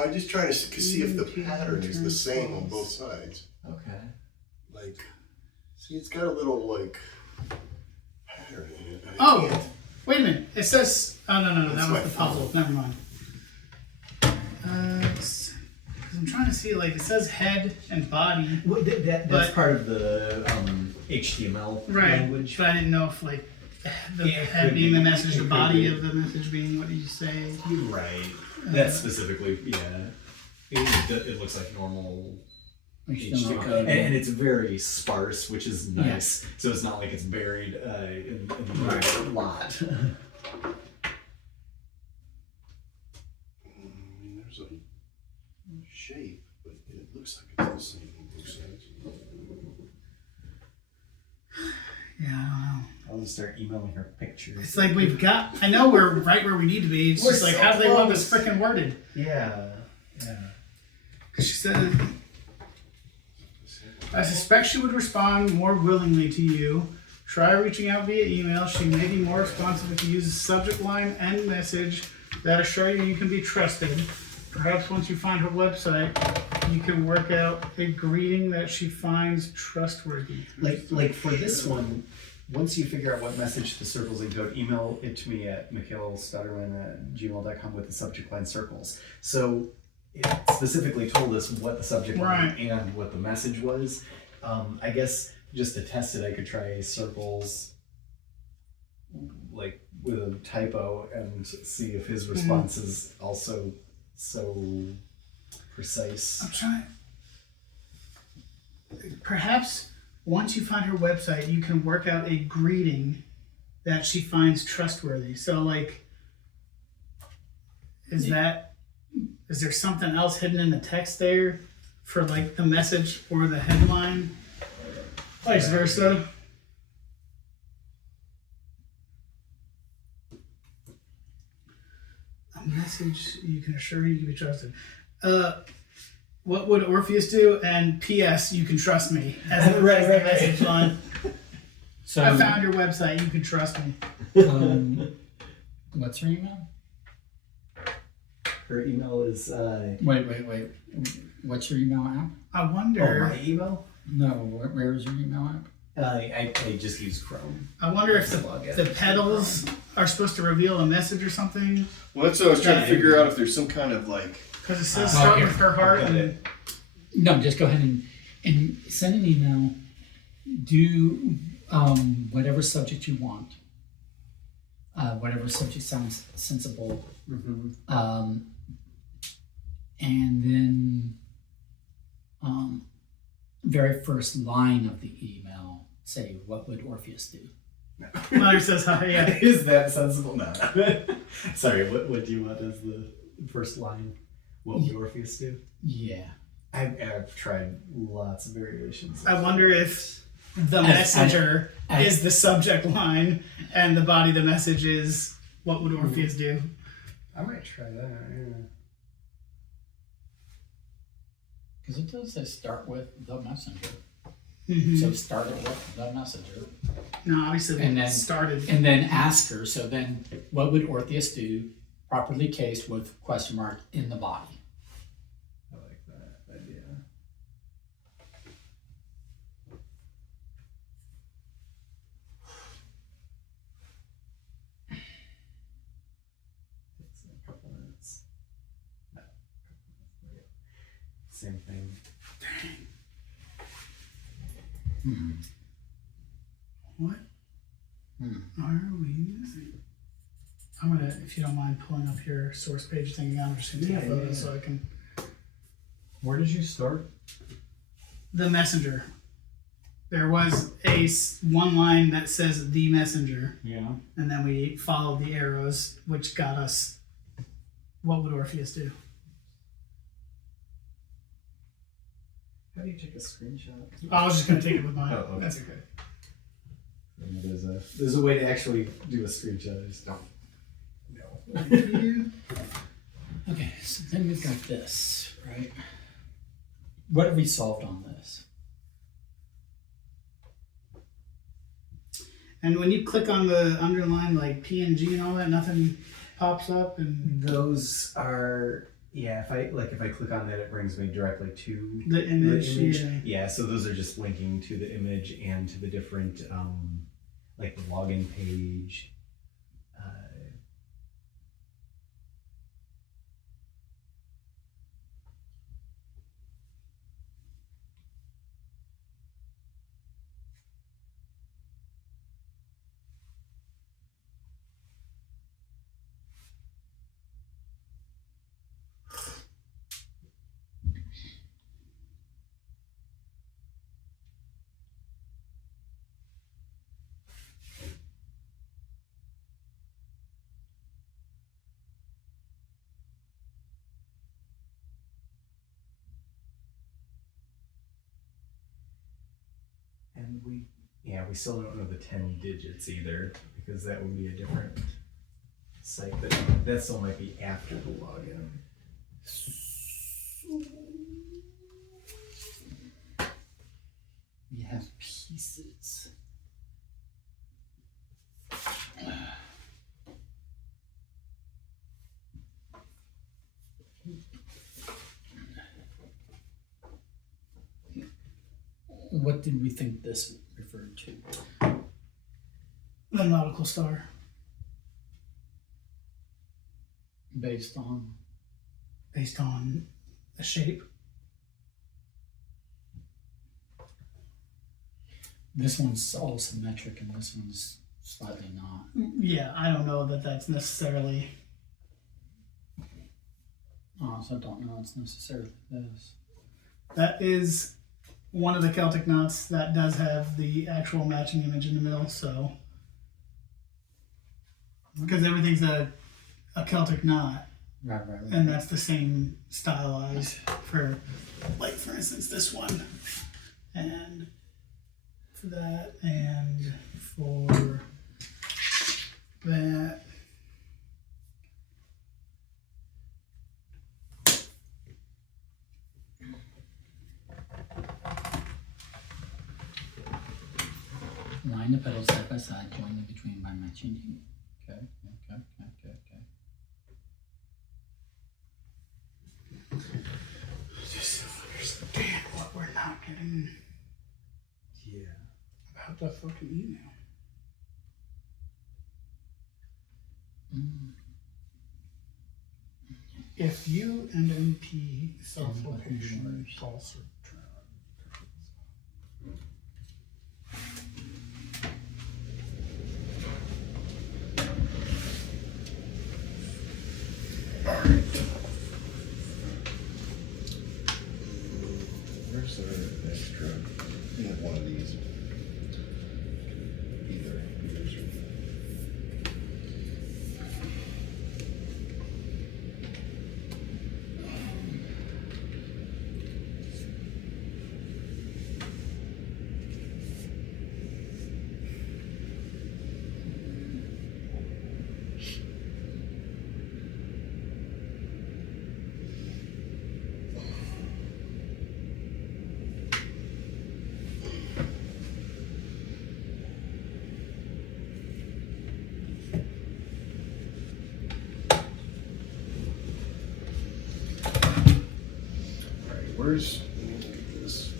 I'm just trying to see if the pattern is the same on both sides. Okay. Like, see, it's got a little, like, pattern in it. I Oh, can't- wait a minute. It says. Oh no, That's that my was the puzzle. fault. Never mind. Because I'm trying to see, like, it says head and body. Well, that's But- part of the HTML language. But I didn't know if, like, the Yeah, it head could being be. the message, It the could body be. of the message being what did you say? Right. That's specifically, yeah. It looks like normal HTML code. And it's very sparse, which is nice. So it's not like it's buried in the lot. There's a shape, but it looks like it's the same on both sides. Yeah, I don't know. I'll just start emailing her pictures. It's like we've got. I know we're right where we need to be. It's We're just like so how do they want this close. freaking worded? Yeah. She said, I suspect she would respond more willingly to you. Try reaching out via email. She may be more responsive if you use a subject line and message that assure you can be trusted. Perhaps once you find her website, you can work out a greeting that she finds trustworthy. Like for this one, once you figure out what message the circles encode, email it to me at mikhailstutterman@gmail.com with the subject line circles. So it specifically told us what the subject line Right. and what the message was. I guess just to test it, I could try circles like with a typo and see if his response is also so precise. I'm trying. Perhaps once you find her website, you can work out a greeting that she finds trustworthy. So, like, is there something else hidden in the text there for like the message or the headline? Vice versa. A message you can assure you can be trusted. What would Orpheus do? And P.S. You can trust me. As the message line. So I found your website. You can trust me. What's her email? Her email is Wait. What's your email app? I wonder. my email. No, where is your email app? I just use Chrome. I wonder if Login. the pedals are supposed to reveal a message or something. Well, that's what I was trying to figure out, if there's some kind of, like, Because it says start here. with her heart. Got And, it. No, just go ahead and send an email. Do whatever subject you want. whatever subject sounds sensible. Mm-hmm. And then very first line of the email, say, what would Orpheus do? Mother says hi, yeah. Is that sensible? No. Sorry, what do you want as the first line? What would Orpheus do? Yeah. I've tried lots of variations. I wonder if the As- messenger as- is the subject line and the body of the message is what would Orpheus do? I might try that. Yeah. Because it does say start with the messenger. Mhm. So start it with the messenger. No, obviously And we then- started. And then ask her, so then what would Orpheus do? Properly cased with question mark in the body. I like that idea. Takes a couple minutes. No, a couple minutes. Same thing. What Hmm. are we missing? I'm gonna, if you don't mind, pulling up your source page thing. I'm just gonna take a photo so I can. Where did you start? The messenger. There was one line that says the messenger, Yeah. and then we followed the arrows, which got us. What would Orpheus do? How do you take a screenshot? I was just gonna take it with mine. Oh, okay. That's okay. I mean, there's a way to actually do a screenshot. I just don't know. Okay, so then we've got this, right? What have we solved on this? And when you click on the underline like PNG and all that, nothing pops up. And Those are if I click on that, it brings me directly to the image. Yeah. Yeah, so those are just linking to the image and to the different like the login page. And we still don't know the 10 digits either, because that would be a different site. That still might be after the login. We have pieces. What did we think this referred to? The nautical star. Based on Based on the shape. this one's all symmetric and this one's slightly not. Yeah, I don't know that that's necessarily. So I don't know it's necessarily this. That is one of the Celtic knots that does have the actual matching image in the middle, so. Because everything's a Celtic knot, Right. and that's the same stylized for, like, for instance, this one. And for that, and for that. Line the petals side by side, join them between by matching. Okay. Just don't understand what we're not getting Yeah. about that fucking email. If you and NP self-location false return. Alright. Where's the extra? We have one of these. Either. Where's this?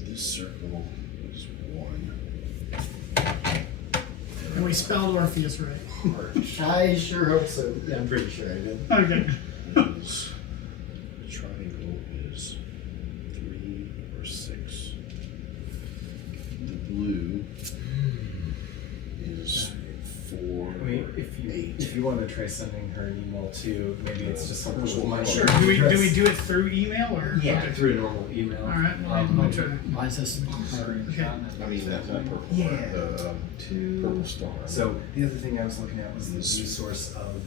This circle is 1. And we spelled Orpheus right. Heart I sure hope so. Yeah, I'm pretty sure I did. Okay. is, the triangle is 3 or 6. The blue is 4 I mean, or if 8. you want to try sending her an email too, maybe it's just something with my Sure. Do we do it through email or? Yeah, Okay. through a normal email. All right. I'll try. Why is this? Okay. I mean, that purple Yeah. one, the purple star. So the other thing I was looking at was the This- view source of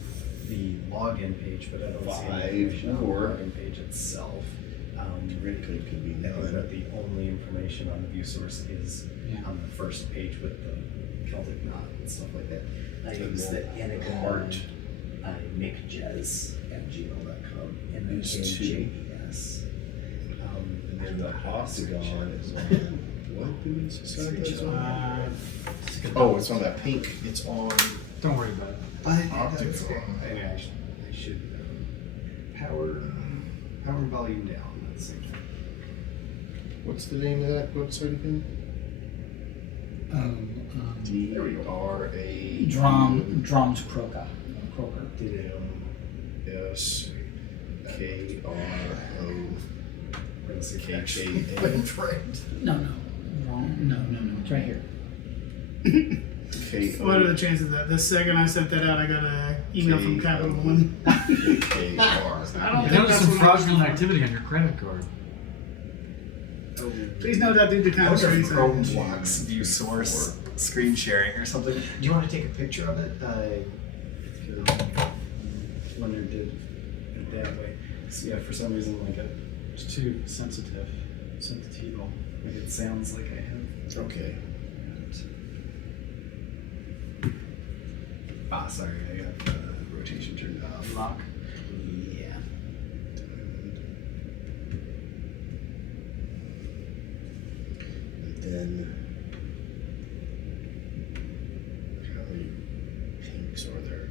the login page, but I don't see 5, any information on the 4. login page itself. theoretically it could be I think 9. that the only information on the view source is Yeah. on the first page with the Celtic knot and stuff like that. I And use the then Anakin heart. nickjez@gmail.com and then Is 2. JES. And then the octagon is on what doing society? It's on? Oh, it's on that pink. It's on Don't worry about it. Octagon. I should power volume down. Let's see. What's the name of that website again? DRA Drums Croker. S K R O Let's K see. K A No, wrong. No. It's right here. K What are O the chances that the second I sent that out, I got an email from Capital One? K R. I don't There think was that's some what fraudulent activity on your credit card. Please note that due to I kind of wonder if screen Chrome size. blocks view source screen sharing or something. Do you want to take a picture of it? Leonard did it that way. So yeah, for some reason, like It's too sensitive. Sensitivo. it sounds like I have. Okay. Sorry, I got the rotation turned off. Lock. Yeah. And then how many pinks are there?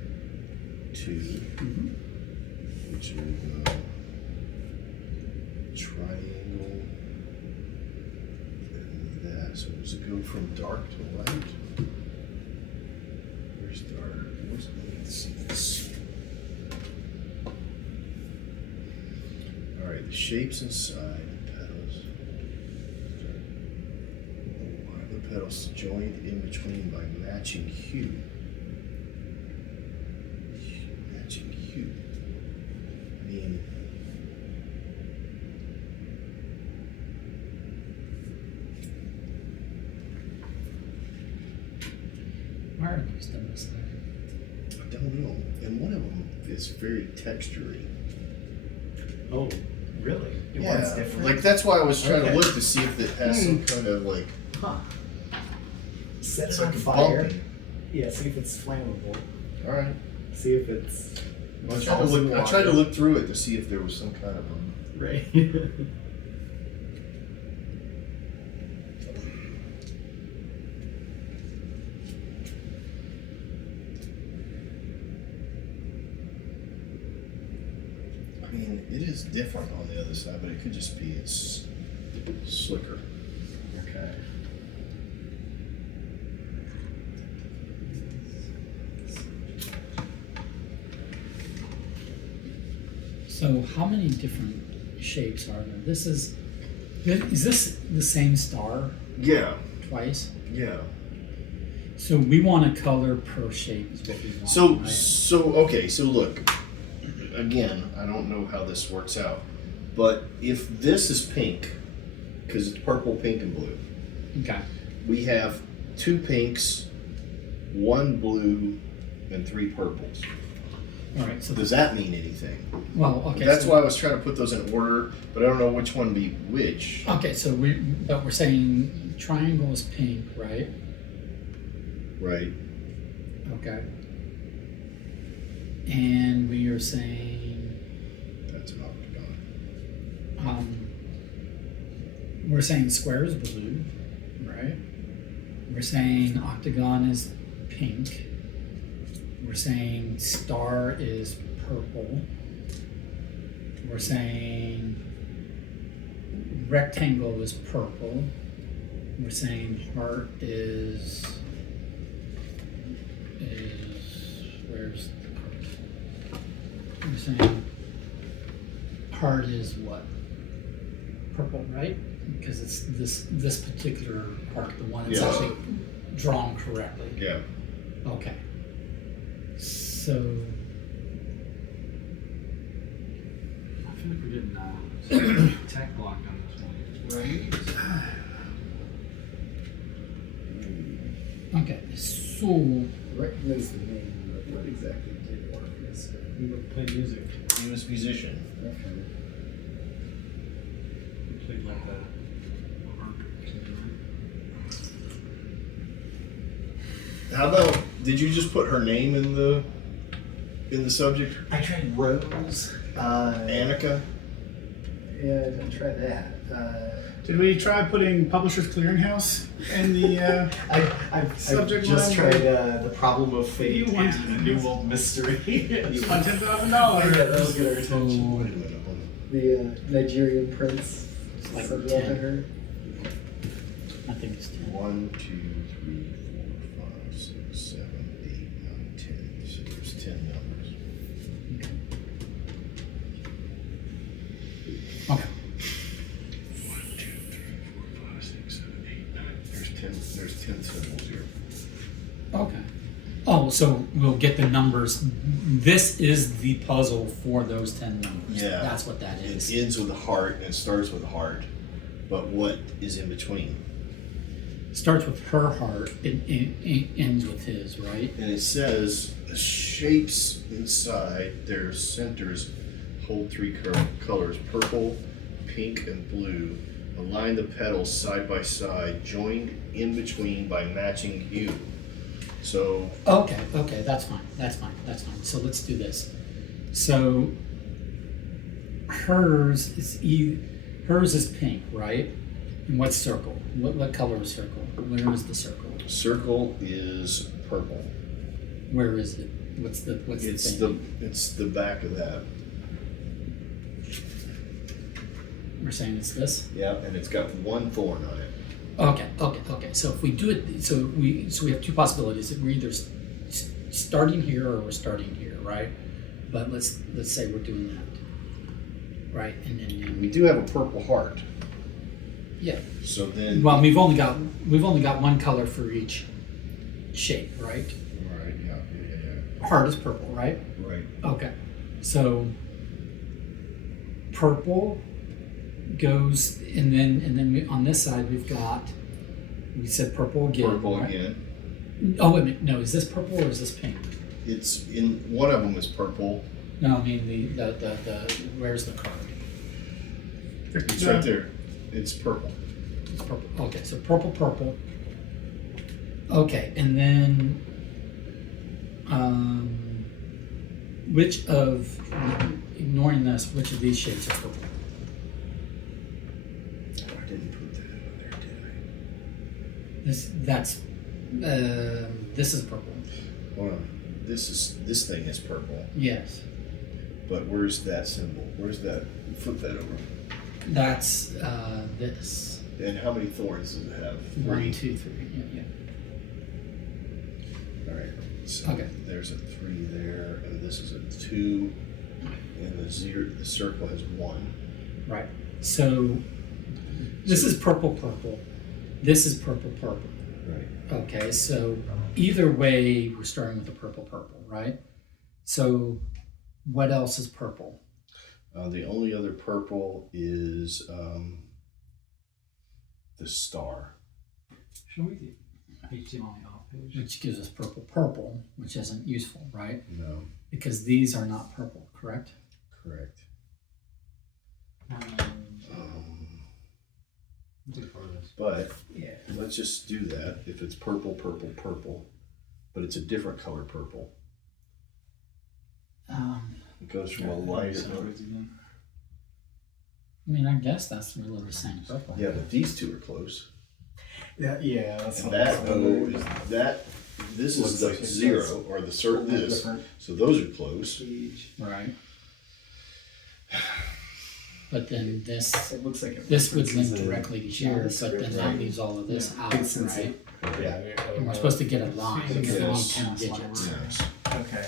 2. Which are the triangle and that. So does it go from dark to light? Where's dark? Let's see this. Alright, the shapes inside the petals. Why are the petals joined in between by matching hue? Matching hue. I mean, Why are these the most there? I don't know. And one of them is very textury. Oh, really? One's Yeah, different. like that's why I was trying Okay. to look to see if it has some kind of like Huh. Set it's it on like a fire. bumpy. Yeah, see if it's flammable. All right. See if it's. I tried to look through it to see if there was some kind of a Right. I mean, it is different on the other side, but it could just be it's slicker. Okay. So how many different shapes are there? Is this the same star Yeah, twice? yeah. So we want a color per shape is what we want. right? So look, again, I don't know how this works out, but if this is pink, because it's purple, pink, and blue, Okay. we have 2 pinks, 1 blue, and 3 purples. All right. So Does that mean anything? well, okay. That's so, why I was trying to put those in order, but I don't know which one be which. Okay, so we're saying triangle is pink, right? Right. Okay. And we are saying That's an octagon. we're saying square is blue, right? We're saying octagon is pink. We're saying star is purple. We're saying rectangle is purple. We're saying heart is where's the heart? We're saying heart is what? Purple, right? Because it's this particular heart, the one that's Yeah. actually drawn correctly. Yeah. Okay. So I feel like we're getting tech blocked on this one. Right? okay, so Recognize the name, but what exactly did Orpheus do? We would play music. He was a musician. Okay. We played like the harp. How about, did you just put her name in the subject? I tried Rose. Annika? Yeah, I didn't try that. Did we try putting Publishers Clearinghouse in the? I've Subject just line, tried the problem of fate You want- and a new world mystery. You won $10,000. Yeah, that'll get our attention. Wait a minute. Hold on. The Nigerian prince. like Something 10. like her. I think it's 10. 1, 2, 3, 4, 5, 6, 7, 8, 9, 10. So there's 10 numbers. Okay. 1, 2, 3, 4, 5, 6, 7, 8, 9. There's 10 symbols here. Okay. Oh, so we'll get the numbers. This is the puzzle for those 10 numbers. Yeah. That's what that It is. ends with a heart and starts with a heart. But what is in between? Starts with her heart, it ends with his, right? And it says the shapes inside their centers hold 3 colors: purple, pink, and blue. Align the petals side by side, joined in between by matching hue. So Okay, that's fine. So let's do this. So hers is pink, right? And what's circle? What color is circle? Where is the circle? circle is purple. Where is it? What's the thing? It's the back of that. We're saying it's this? Yeah, and it's got 1 thorn on it. Okay. So if we do it, so we have 2 possibilities. We're either starting here or we're starting here, right? But let's say we're doing that, right? And then We do have a purple heart. yeah. So then. Well, we've only got 1 color for each shape, right? Right. Yeah. Heart is purple, right? Right. Okay. So purple goes, and then on this side we said purple again. Purple right? again. Oh wait a minute, no, is this purple or is this pink? It's in one of them is purple. No, I mean the where's the card? It's right there. It's purple. It's purple. Okay, so purple. Okay, and then ignoring this, which of these shades are purple? I didn't put that in there, did This is purple. I? Hold on. This thing is purple. Yes. But where's that symbol? Where's that? Flip that over. That's this. And how many thorns does it have? 1, 3. 2, 3. Yeah. All right. So Okay. there's a 3 there, and this is a 2, and the circle has 1. Right. So this is purple. This is purple. Right. Okay, so either way, we're starting with the purple, right? So what else is purple? The only other purple is the star. Show me the HTML on the off page. Which gives us purple, which isn't useful, right? No, Because these are not purple, correct? correct. Do for this. But Yeah. let's just do that. If it's purple, but it's a different color purple. It goes from a light. I mean, I guess that's really the same purple. Yeah, but these two are close. Yeah, that's And what I was that though wondering. is that. This Looks is the like it zero does. or the cert. This. Different So those are close. page. Right. But then this It looks like it would link references a directly to here, but then JavaScript, that right? leaves all of this out, It's since right? Yeah. And we're supposed to get a line because we need Yes. 10 digits. Yes. Okay.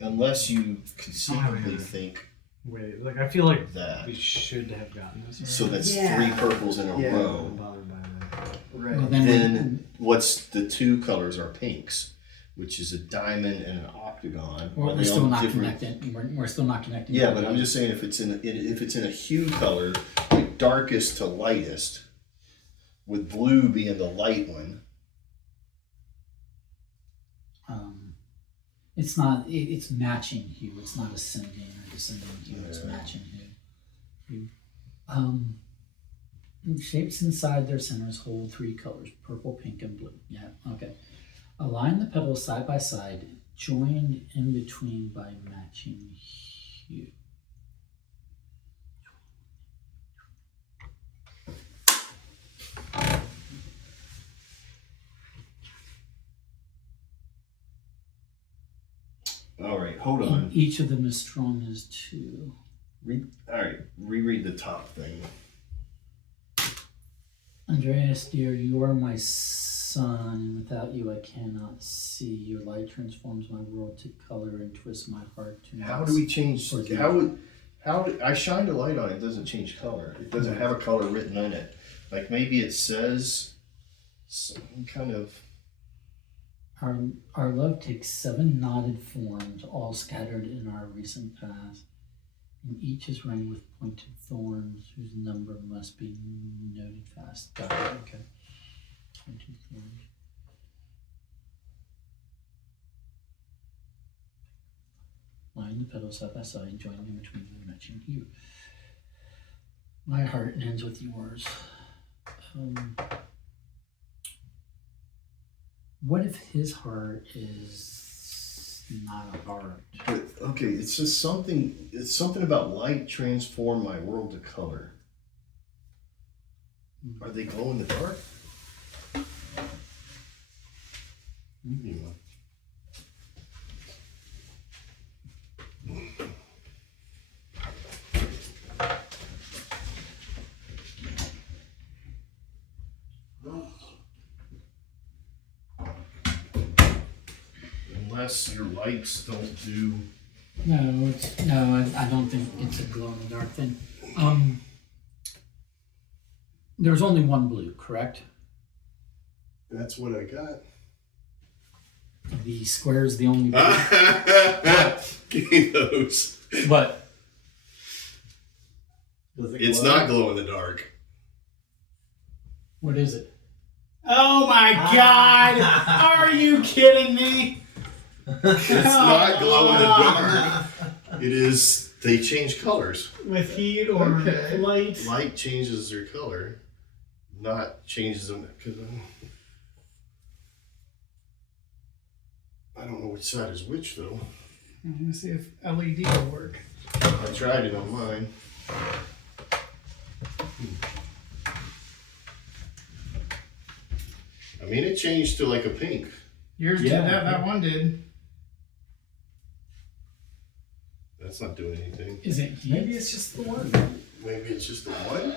Unless you conceivably think Wait, like I feel like that. we should have gotten this. So that's Yeah. 3 purples in a Yeah. I'm row. bothered by that. Right. Well, then, Then what's the 2 colors are pinks, which is a diamond and an octagon. we're Are they still on not different- connected. We're still not connected. Yeah, but I'm just saying if it's in a hue color, like darkest to lightest, with blue being the light one. It's not. It's matching hue. It's not ascending or descending hue. It's Yeah. matching hue. Shapes inside their centers hold 3 colors: purple, pink, and blue. Yeah. Okay. Align the petals side by side, joined in between by matching hue. All right, hold And on. each of them is strong as 2. All right, reread the top thing. Andreas, dear, you are my sun, and without you I cannot see. Your light transforms my world to color and twists my heart to How do we change? Or the- I shined a light on it. It doesn't change color. It doesn't have a color written on it. Like maybe it says some kind of. Our love takes 7 knotted forms, all scattered in our recent past, and each is rung with pointed thorns, whose number must be noted fast. Got it, okay. Pointed thorns. Line the petals side by side, joining in between the matching hue. My heart ends with yours. What if his heart is not a heart? But, okay, it's just something. It's something about light transform my world to color. Are they glow in the dark? Anyway. Unless your lights don't do. No, I don't think it's a glow in the dark thing. There's only one blue, correct? That's what I got. The square is the only blue. Give me those. But Does it It's glow? not glow in the dark. what is it? Oh my God! Are you kidding me? It's not glow in the dark. It is. They change colors. With heat or Okay. light? Light changes their color, not changes them. Because I don't know which side is which though. Let me see if LED will work. I tried it on mine. I mean, it changed to like a pink. Yours Yeah. did that. That one did. That's not doing anything. Is it heat? Maybe it's just the one. Maybe it's just the one.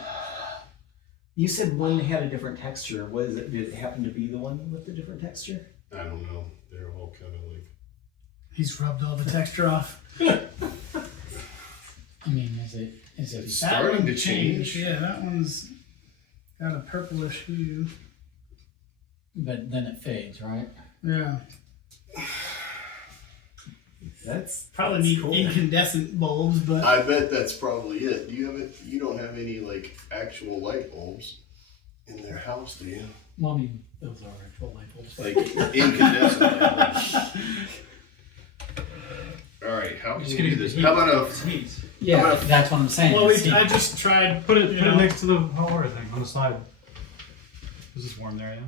You said one had a different texture. Was it? Did it happen to be the one with the different texture? I don't know. They're all kind of like. He's rubbed all the texture off. I mean, is it? It's That starting one to change. Yeah, that one's got a purplish hue. but then it fades, right? Yeah. That's Probably need cool. incandescent bulbs, but I bet that's probably it. You don't have any like actual light bulbs in their house, do you? Well, I mean, those are actual light bulbs. Like incandescent light bulbs. All right, how can we do this? How about a Yeah, that's what I'm saying. well, It's heat. I just tried. Put it you know, next to the hot water thing on the side. Is this warm there? Yeah.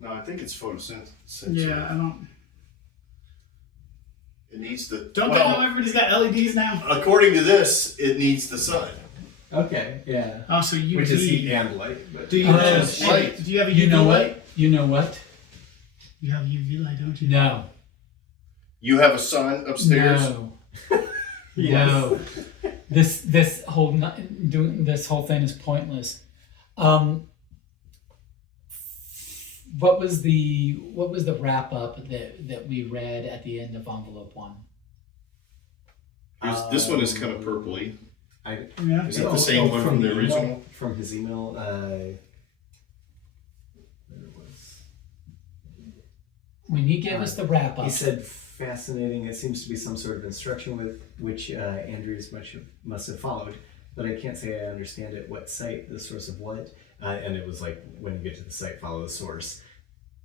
No, I think it's photosynthesis. Yeah, I don't. It needs the. Don't well, they know everybody's got LEDs now? according to this, it needs the sun. Okay, yeah. Oh, so UV. Which is heat and light. But Do you Oh, have? light. Do you have a UV You know light? what? You know what? You have UV light, don't you? No. You have a sun upstairs. No. No. This whole doing this whole thing is pointless. What was the wrap up that we read at the end of envelope 1? This one is kind of purpley. Yeah. Is that the same one from the email, original? From his email, there it was. When you give us the wrap up, He said, fascinating. It seems to be some sort of instruction with which Andrews must have followed, but I can't say I understand it. What site, the source of what? And it was like, when you get to the site, follow the source.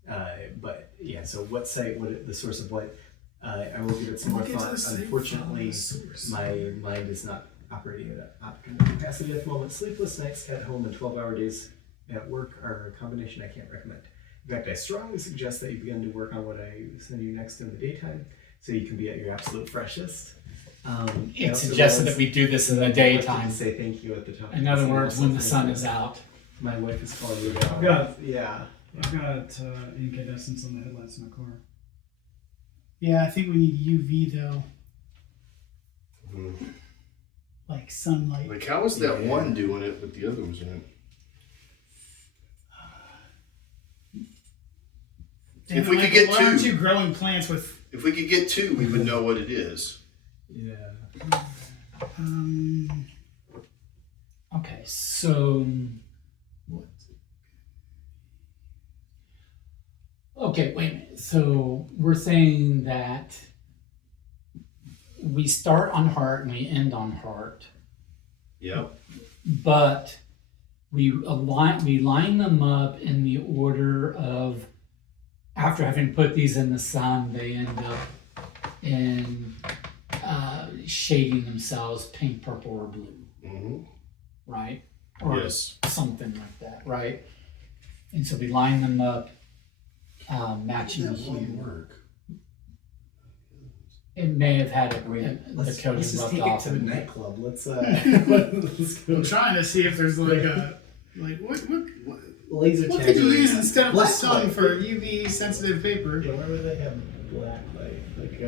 But yeah, so what site, the source of what? I will give it some more We'll get to thought. the site, Unfortunately, follow the source. my mind is not operating at optimal capacity at the moment. Sleepless nights at home and 12-hour days at work are a combination I can't recommend. In fact, I strongly suggest that you begin to work on what I send you next in the daytime, so you can be at your absolute freshest. it suggested that we do this in the daytime. Say thank you at the top. In other words, when the sun is out. My wife is calling you now. Yeah. Yeah. I've got incandescents on the headlights in my car. Yeah, I think we need UV though, Mhm. like sunlight. Like, how is that Yeah. one doing it, but the other was in it? If we could get why aren't two. you growing plants with? If we could get 2, we would know what it is. Yeah. Okay, so what? Okay, wait a minute. So we're saying that we start on heart and we end on heart, Yep. but we line them up in the order of, after having put these in the sun, they end up in shading themselves pink, purple, or blue, Mm-hmm. right? Or Yes. something like that, right? And so we line them up, matching the hue. work. It may have had it, the Let's coating just rubbed take it off. to the nightclub. Let's let's go. I'm trying to see if there's like a what Laser what tag could you use arena. instead of the Black sun light. for UV sensitive paper? Yeah, where would they have black light? Like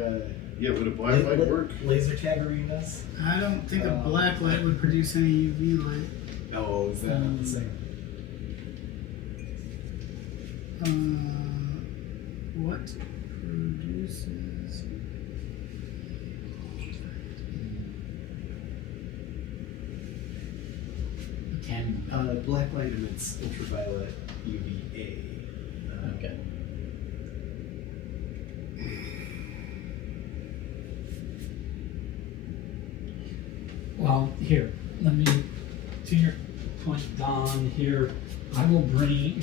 Yeah, would a black light work? Laser tag arenas? I don't think a black light would produce any UV light. Oh, is that not the same? What produces? Can Black light emits ultraviolet UVA. okay. Well, here, let me, to your point, Don, here, I will bring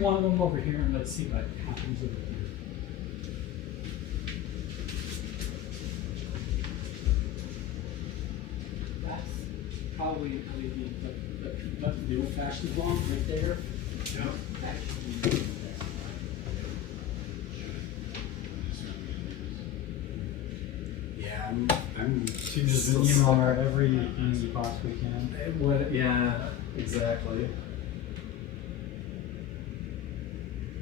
one of them over here and let's see what happens over here. That's probably the old-fashioned one right there. Yeah. That should be there. Yeah, I'm Just email her every means you possibly can. What? Yeah, exactly. I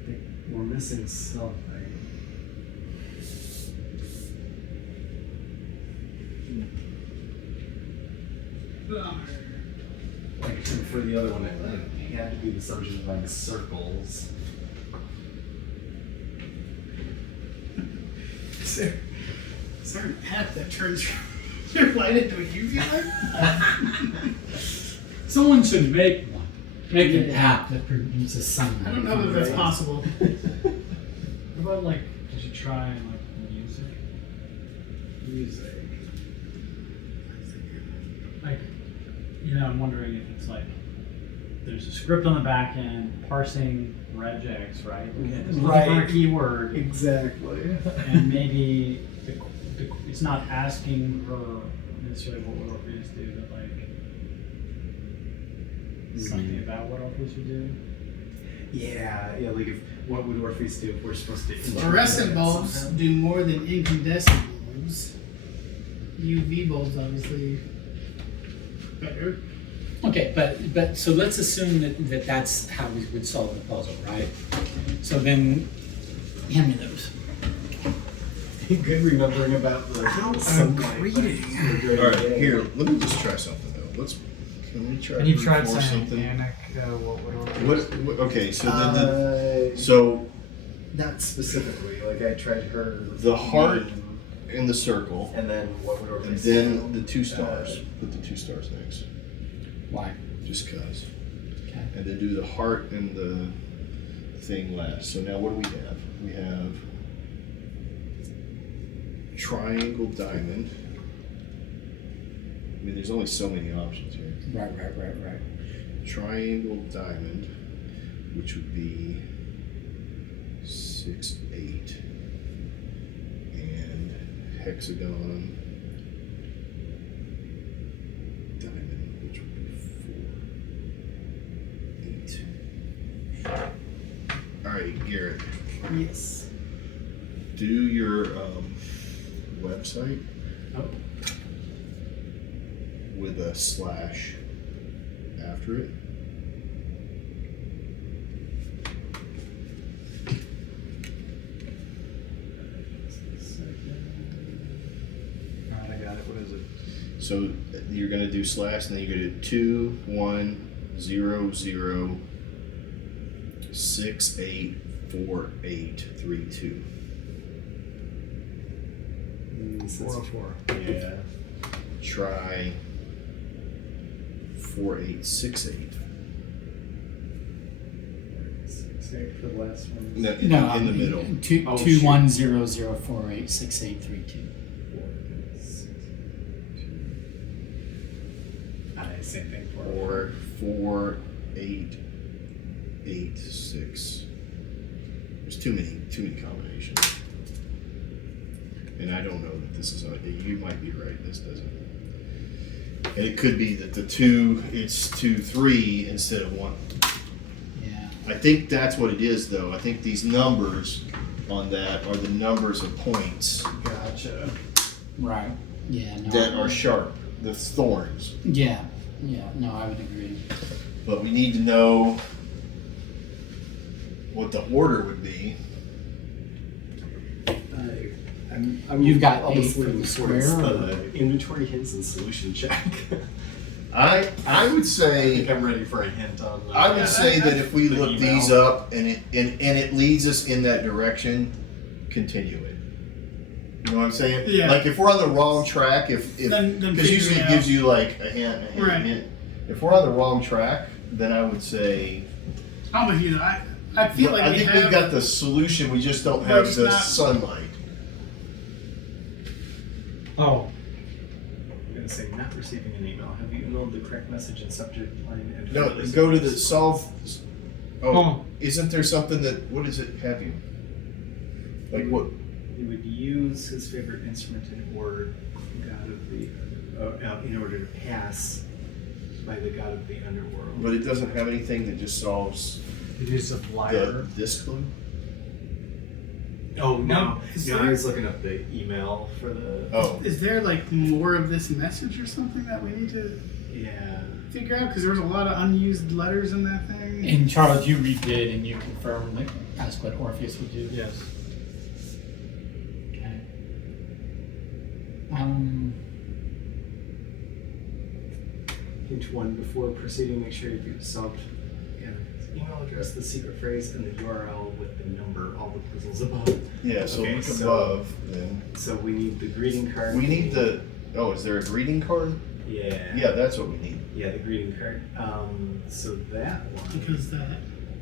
think we're missing something. Like for the other one, it had to be the subject of like circles. Is there an app that turns your light into a UV light? Someone should make one. Make an app that produces sunlight. I don't know that that's possible. What about like, did you try like music? Music. Like, you know, I'm wondering if it's like there's a script on the back end parsing regex, right? It's looking for a Right. keyword, Exactly. and maybe it's not asking her necessarily what would Orpheus do, but like something about what Orpheus would do. Yeah, like if what would Orpheus do if we're supposed to Fluorescent bulbs somehow? do more than incandescent bulbs. UV bulbs, obviously, better. Okay, but so let's assume that that's how we would solve the puzzle, right? So then, hand me those. Good remembering about the sunlight. reading. All right, here. Let me just try something though. Can we try? And you brute tried force saying something? panic, what would Orpheus What? Okay, so then So so not specifically. Like I tried her. The heart name, in the circle, and then what would and Orpheus then do? the 2 stars. Put the 2 stars next, Why? just cause. Okay. And then do the heart and the thing last. So now what do we have? We have triangle diamond. I mean, there's only so many options here. Right. Triangle diamond, which would be 6, 8, and hexagon diamond, which would be 4, 8. All right, Garrett, Yes. do your website Oh. with a slash after it. Alright, I got it. What is it? So you're gonna do slash, and then you're gonna do 2, 1, 0, 0, 6, 8, 4, 8, 3, 2. 404. Yeah. Try 4, 8, 6, 8. 6, for the last one. No, No, in the middle. Oh, 210048683 Same thing. Or 4, 8, 8, 6. There's too many combinations. And I don't know that this is you might be right, this doesn't. And it could be that the 2, it's 2, 3 instead of 1. Yeah. I think that's what it is though. I think these numbers on that are the numbers of points Gotcha. Right. Yeah. No. that are sharp, the thorns. Yeah. Yeah. No, I would agree. But we need to know what the order would be. I'm You've got almost 8 for the leaning towards square, the inventory hints and solution check. I would I think say I'm ready for a hint on. I would say that if we the look email. these up and it leads us in that direction, continue it. You know what I'm saying? Yeah. Like if we're on the wrong track, Then because usually figure it it gives you like a hint, Right. hint. If we're on the wrong track, then I would say I'm with you. I feel like I think have, we've got the solution. We just don't We're have just the not- sunlight. Oh. I'm gonna say not receiving an email. Have you emailed the correct message and subject line? And No, further go to the subject? solve. Oh, Oh. isn't there something that? What does it have you? Like what? He would use his favorite instrument in order, god of the, in order to pass by the god of the underworld. But it doesn't have anything that just solves It is a flyer. this clue. Oh no! Is No, I there- was looking up the email for the. Oh, Is there like more of this message or something that we need to Yeah. figure out? Because there was a lot of unused letters in that thing. And Charles, you redid and you confirmed that that's what Orpheus would do. Yes. Okay. Hint 1: before proceeding, make sure you've solved. Yeah. Email address, the secret phrase, and the URL with the number. All the puzzles above. yeah. So Okay, look so- above then. So we need the greeting card. We need the. Oh, is there a greeting card? Yeah, that's what we need. Yeah, the greeting card. So that one. Because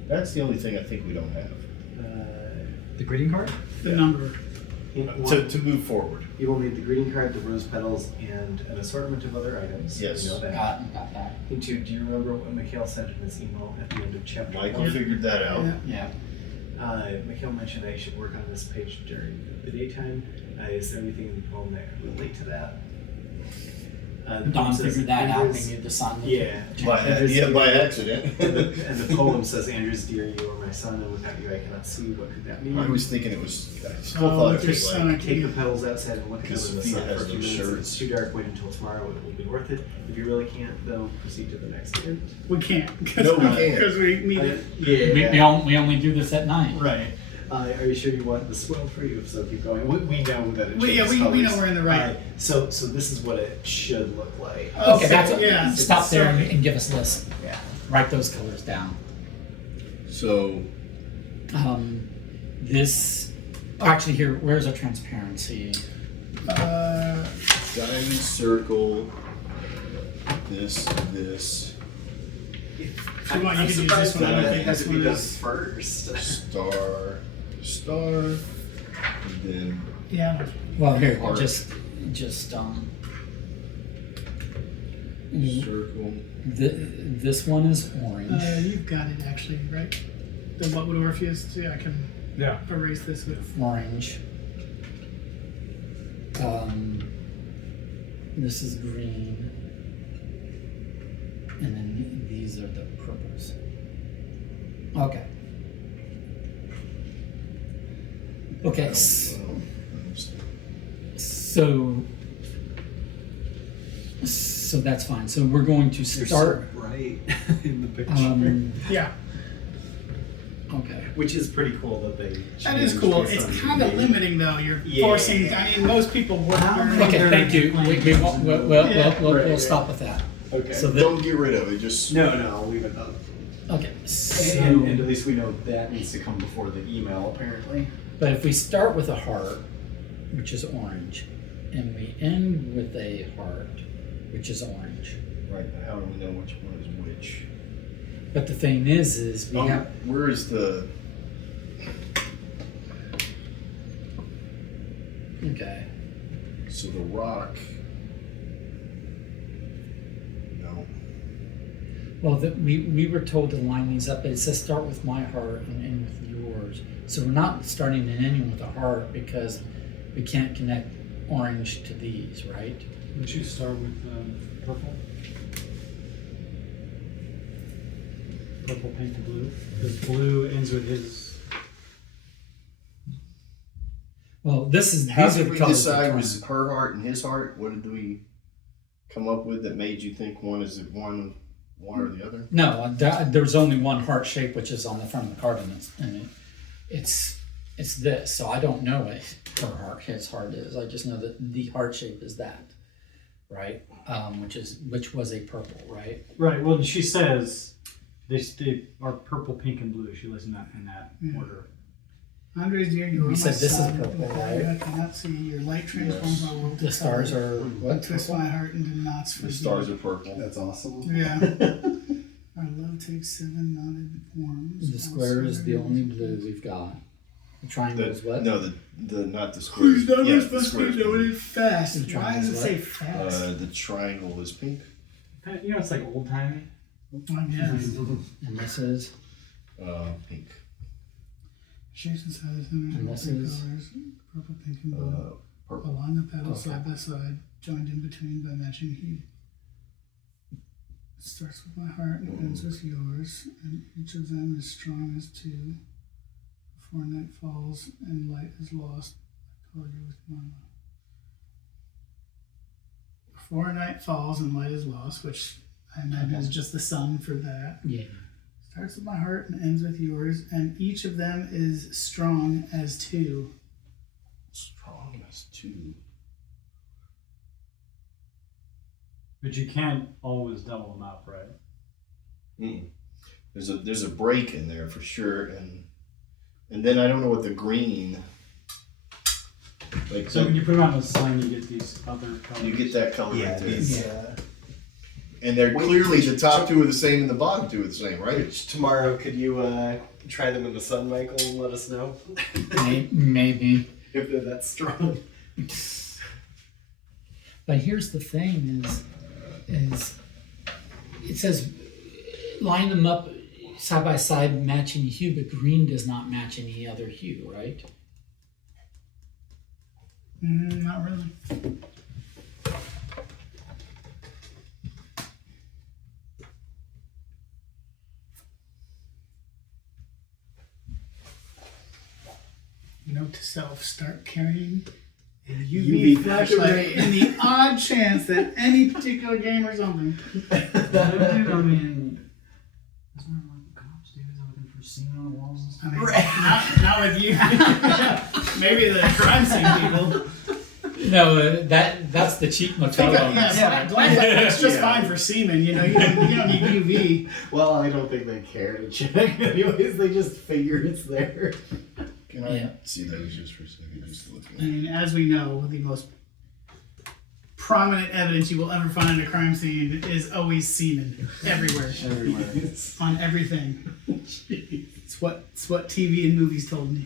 That's the only thing I think we don't have The greeting card? the number. to move forward. You will need the greeting card, the rose petals, and an assortment of other items. Yes. You know that. Got that. And two, do you remember what Mikhail sent in his email at the end of chapter Michael 1? figured that out. Yeah. Yeah. Mikhail mentioned I should work on this page during the daytime. Is there anything in the poem that could relate to that? The Don poem says, figured that out. Andrew's- We knew the sun. Yeah. By accident. And the poem says, Andrew's dear, you are my son, and without you I cannot see. What could that mean? I was thinking it was. I still Oh, thought it your was son. like. Take the petals outside and look at them Because in the Sophia sun for a has few those minutes. If shirts. it's too dark, wait until tomorrow. It will be worth it. If you really can't, though, proceed to the next event. We can't. No, we can't. Because we need it. We only do this at night. Right. Are you sure you want the swell for you? If so, keep going. We know that it We changes know colors. we're in the right. So this is what it should look like. Okay, that's yeah. stop there and give us lists. Yeah. Write those colors down. So This actually here. Where's our transparency? diamond circle. This. If you want, you can use this one. I think has this to be one done is. first. Star, and then Yeah. Well, here, Heart. just circle. this one is orange. You've got it actually, right? Then what would Orpheus do? I can erase this with. Orange. This is green. And then these are the purples. Okay. Okay. So that's fine. So we're going to You're so start. bright in the picture. Yeah. Okay. Which is pretty cool that they. That is changed cool. based It's on kind of the- limiting though. You're Yeah. forcing. I mean, most people work. Okay. Thank you. We'll stop with that. Okay. So the, Don't get rid of it. Just no, I'll leave it up. okay. So, And at least we know that needs to come before the email, apparently. but if we start with a heart, which is orange, and we end with a heart, which is orange. right. But how do we know which one is which? But the thing is we have. Where is the? Okay. So the rock. No. Well, we were told to line these up. It says start with my heart and end with yours. So we're not starting and ending with a heart because we can't connect orange to these, right? Would you start with purple? Purple, pink, and blue? Because blue ends with his. Well, these How are did the we colors. decide we're was trying. her heart and his heart? What did we come up with that made you think one is one or the other? No, there's only one heart shape, which is on the front of the card, and it's this. So I don't know what her heart, his heart is. I just know that the heart shape is that, right? Which was a purple, right? Right, well, she says they are purple, pink, and blue. She lists in that order. Andre's dear, you are We my said this is son. purple, Without right? you I cannot see. Your light transforms my world. to The stars color. are what? Twist Purple? my heart into knots for The thee. stars are purple. That's awesome. Yeah. Our love takes 7 knotted forms. The square is the only blue we've got. The triangle is what? No, the not the square. Whose numbers Yeah, the must be square's noted fast. The Why does it triangle's say what? fast? The triangle is pink. You know, it's like old timey. I guess. And this is Pink. Shapes and sizes and And this three is? colors, purple, pink, and blue. Purple. Align the petals Okay. side by side, joined in between by matching hue. It starts with my heart and ends with yours, and each of them is strong as two. Before night falls and light is lost, I call you with my love. Before night falls and light is lost, which I imagine is just the sun for that. yeah. Starts with my heart and ends with yours, and each of them is strong as two. Strong as two. But you can't always double them up, right? There's a break in there for sure, and then I don't know what the green. Like So when you put them on the sun, you get these other colors. you get that color Yeah, right there. these, And they're Wait, clearly the top two are the same and the bottom two are the same, right? Which tomorrow, could you try them in the sun, Michael, and let us know Maybe. if they're that strong? But here's the thing: is it says line them up side by side, matching hue, but green does not match any other hue, right? Not really. Note to self: start carrying a UV flashlight in the odd chance that any particular game or something. Dude, I mean, isn't that what the cops do? They're looking for semen on the walls and stuff? I mean, not with you. Maybe the crime scene people. No, that's the cheap motel. It's just fine for semen. You know, you don't need UV. Well, I don't think they care to check. Anyways, they just figure it's there. Can I Yeah. see those just for a second? Just looking I mean, as we know, the most prominent evidence you will ever find in a crime scene is always semen everywhere, Everywhere. on everything. It's what TV and movies told me.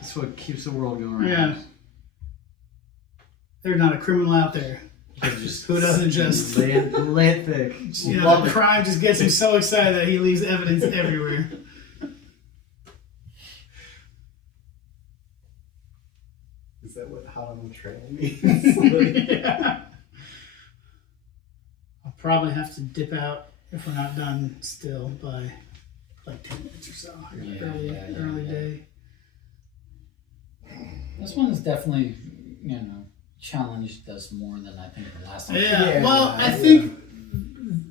It's what keeps the world going around. Yeah. There's not a criminal out there who doesn't just, lay it thick. you know, the crime just gets him so excited that he leaves evidence everywhere. Is that what hot on the trail means? Yeah. I'll probably have to dip out if we're not done still by like 10 minutes or so. Early day. This one is definitely, challenged us more than I think the last time. Yeah. Well, I think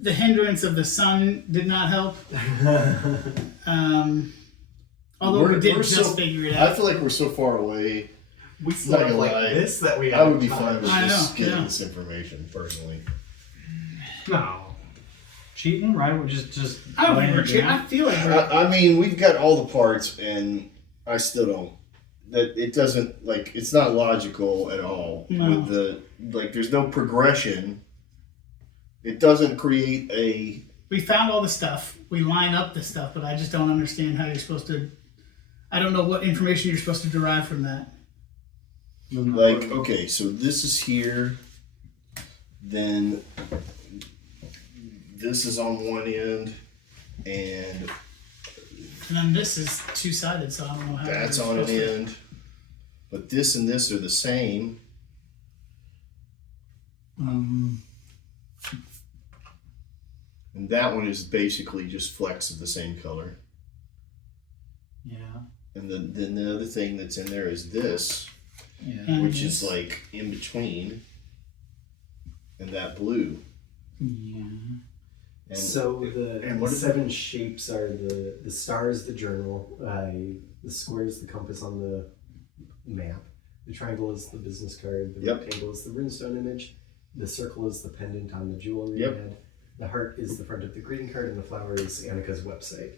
the hindrance of the sun did not help. Although we did just figure it I out. feel like we're so far away. We still have Not like gonna lie. this that we I have would be time. fine with I just know, getting yeah. this information personally. No. Cheating, right? We're just I don't think laying we're it cheating. down. I feel like we're. I mean, we've got all the parts, and I still don't. That it doesn't it's not logical at all. No. With there's no progression. It doesn't create a We found all the stuff. We line up the stuff, but I just don't understand how you're supposed to. I don't know what information you're supposed to derive from that. okay. So this is here. Then this is on one end, and And then this is two-sided, so I don't know how. that's you're on an supposed to- end. But this and this are the same. And that one is basically just flecks of the same color. Yeah. And then the other thing that's in there is this, Yeah. And which this. is like in between, and that blue. Yeah. And So the and what is 7 shapes are the star is the journal, the square is the compass on the map, the triangle is the business card, the Yep. rectangle is the runestone image, the circle is the pendant on the jewelry Yep. head, the heart is the front of the greeting card, and the flower is Annika's website.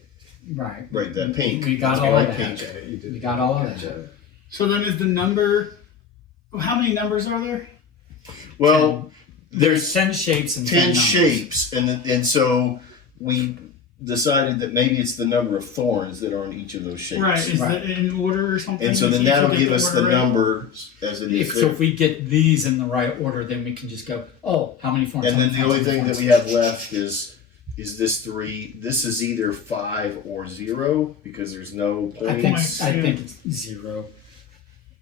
Right. right, that pink. We got I all like of that. pink. You did We got all of good that. job. So then is the number. How many numbers are there? Well, There's 10 shapes and 10 numbers. shapes, and so we decided that maybe it's the number of thorns that are on each of those shapes. Right. Is Right. that in order or something? And so then If you that'll get give us the order right? number as it is. So if we get these in the right order, then we can just go, oh, how many forms? And how then many the forms, only how thing many that we forms? have left is this 3. This is either 5 or 0 because there's no I think, points. I think it's 0.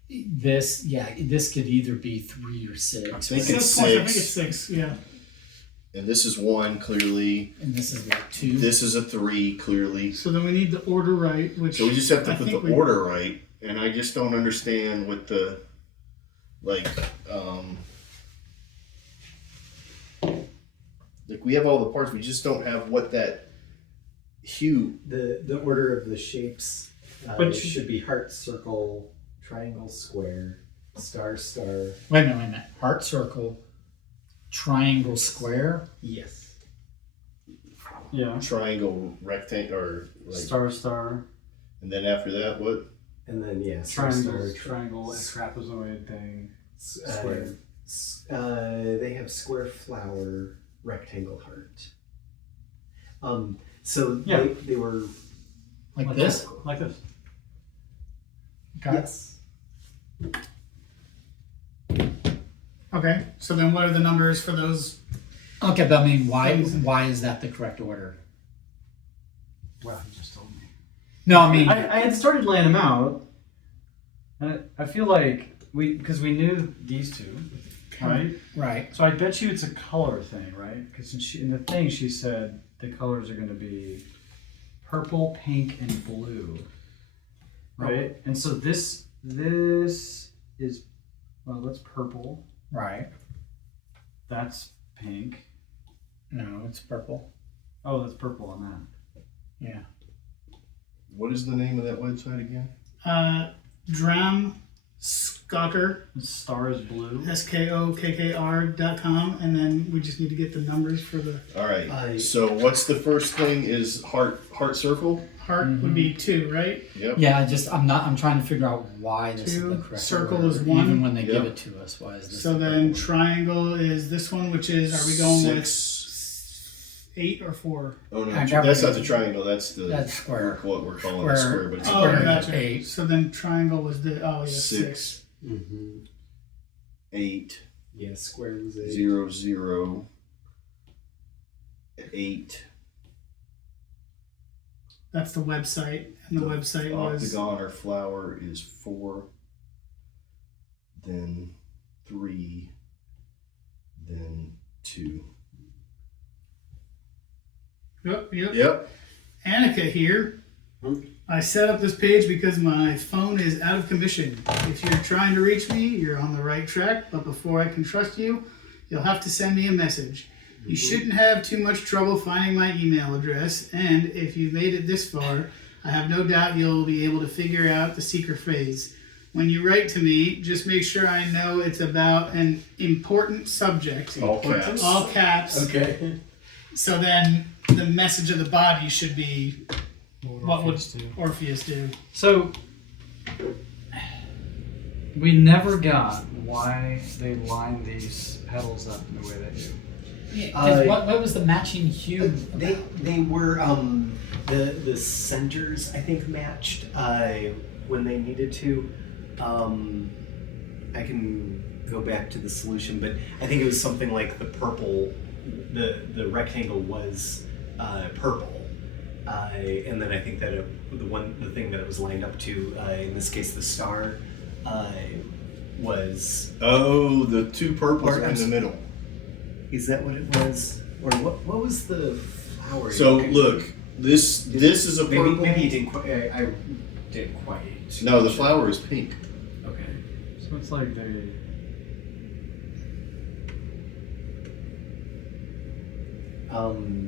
This could either be 3 or 6. I think Six it's points, I think 6. it's 6. Yeah. And this is 1 clearly. And this is like 2. This is a 3 clearly. So then we need the order right, which. So we just have to I put the think we- order right, and I just don't understand what the we have all the parts, we just don't have what that hue. The order of the shapes should be heart, circle, triangle, square, star, star. Wait a minute. Heart, circle, triangle, square. Yes. Yeah. Triangle, rectangle, or Star, star, and then after that, what? And then star, triangle, star, triangle, and trapezoid thing. Square. They have square flower, rectangle heart. So Yeah. they were Like this? Like this. Okay. yes. Okay, so then what are the numbers for those? Okay, but I mean, why is that the correct order? Wow, you just told me. No, I mean, I had started laying them out, and I feel like because we knew these two, right? right. So I bet you it's a color thing, right? Because in the thing she said the colors are going to be purple, pink, and blue, right? And so this is, well, that's purple. Right. That's pink. No, it's purple. Oh, that's purple on that. Yeah. What is the name of that website again? Dram Skokker, The star is blue. SKOKKR.com, and then we just need to get the numbers for the All right. So what's the first thing? Is heart circle? heart would be 2, right? Yep. Yeah, I'm trying to figure out why this is the 2, correct circle order. is 1. Even when they Yep. give it to us, why is this? So the then correct triangle is this one, which is, are we going 6. with 8 or 4? Oh no, I got that's it. not the triangle. That's the That's square. What we're calling Square. a square, but it's Oh, a Square. gotcha. 8. So then triangle was the, oh yeah, 6, 8, Yeah, square was 8. 0, 0, 8. That's the website, and the website was Octagon or flower is 4, then 3, then 2. Yep. Yep. Annika here. I set up this page because my phone is out of commission. If you're trying to reach me, you're on the right track, but before I can trust you, you'll have to send me a message. You shouldn't have too much trouble finding my email address, and if you made it this far, I have no doubt you'll be able to figure out the secret phrase. When you write to me, just make sure I know it's about an important subject. All caps. All caps. Okay. So then the message of the body should be, what would Orpheus do? Orpheus do? So we never got why they line these petals up in the way they do. Yeah, 'cause what was the matching hue? They were the centers I think matched when they needed to. I can go back to the solution, but I think it was something like the purple. The rectangle was purple, and then I think that the thing that it was lined up to, in this case the star, was. Oh, the 2 purples Or, in the middle. Is that what it was? Or what was the flower? So look, this is a purple. Maybe you didn't quite. I didn't quite. No, the flower is pink. Okay. So it's like they.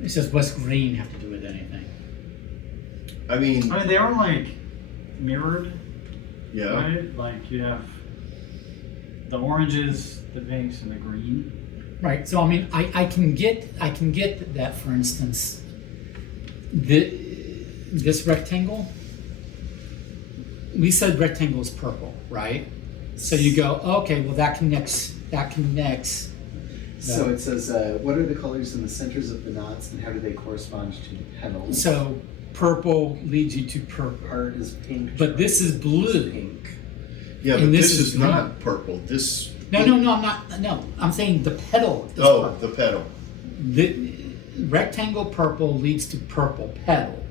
It says, what's green have to do with anything? I mean, I mean, they are like mirrored, yeah. right? Like you have the oranges, the pinks, and the green. Right. So I mean, I can get that. For instance, this rectangle. We said rectangle is purple, right? So you go, okay, well that connects. So it says, what are the colors in the centers of the knots, and how do they correspond to the petals? So purple leads you to purple, Heart is pink. but this is blue. Pink. Yeah, And but this this is is not purple. This. No, I'm not. No, I'm saying the petal is Oh, purple. the petal. The rectangle purple leads to purple petal,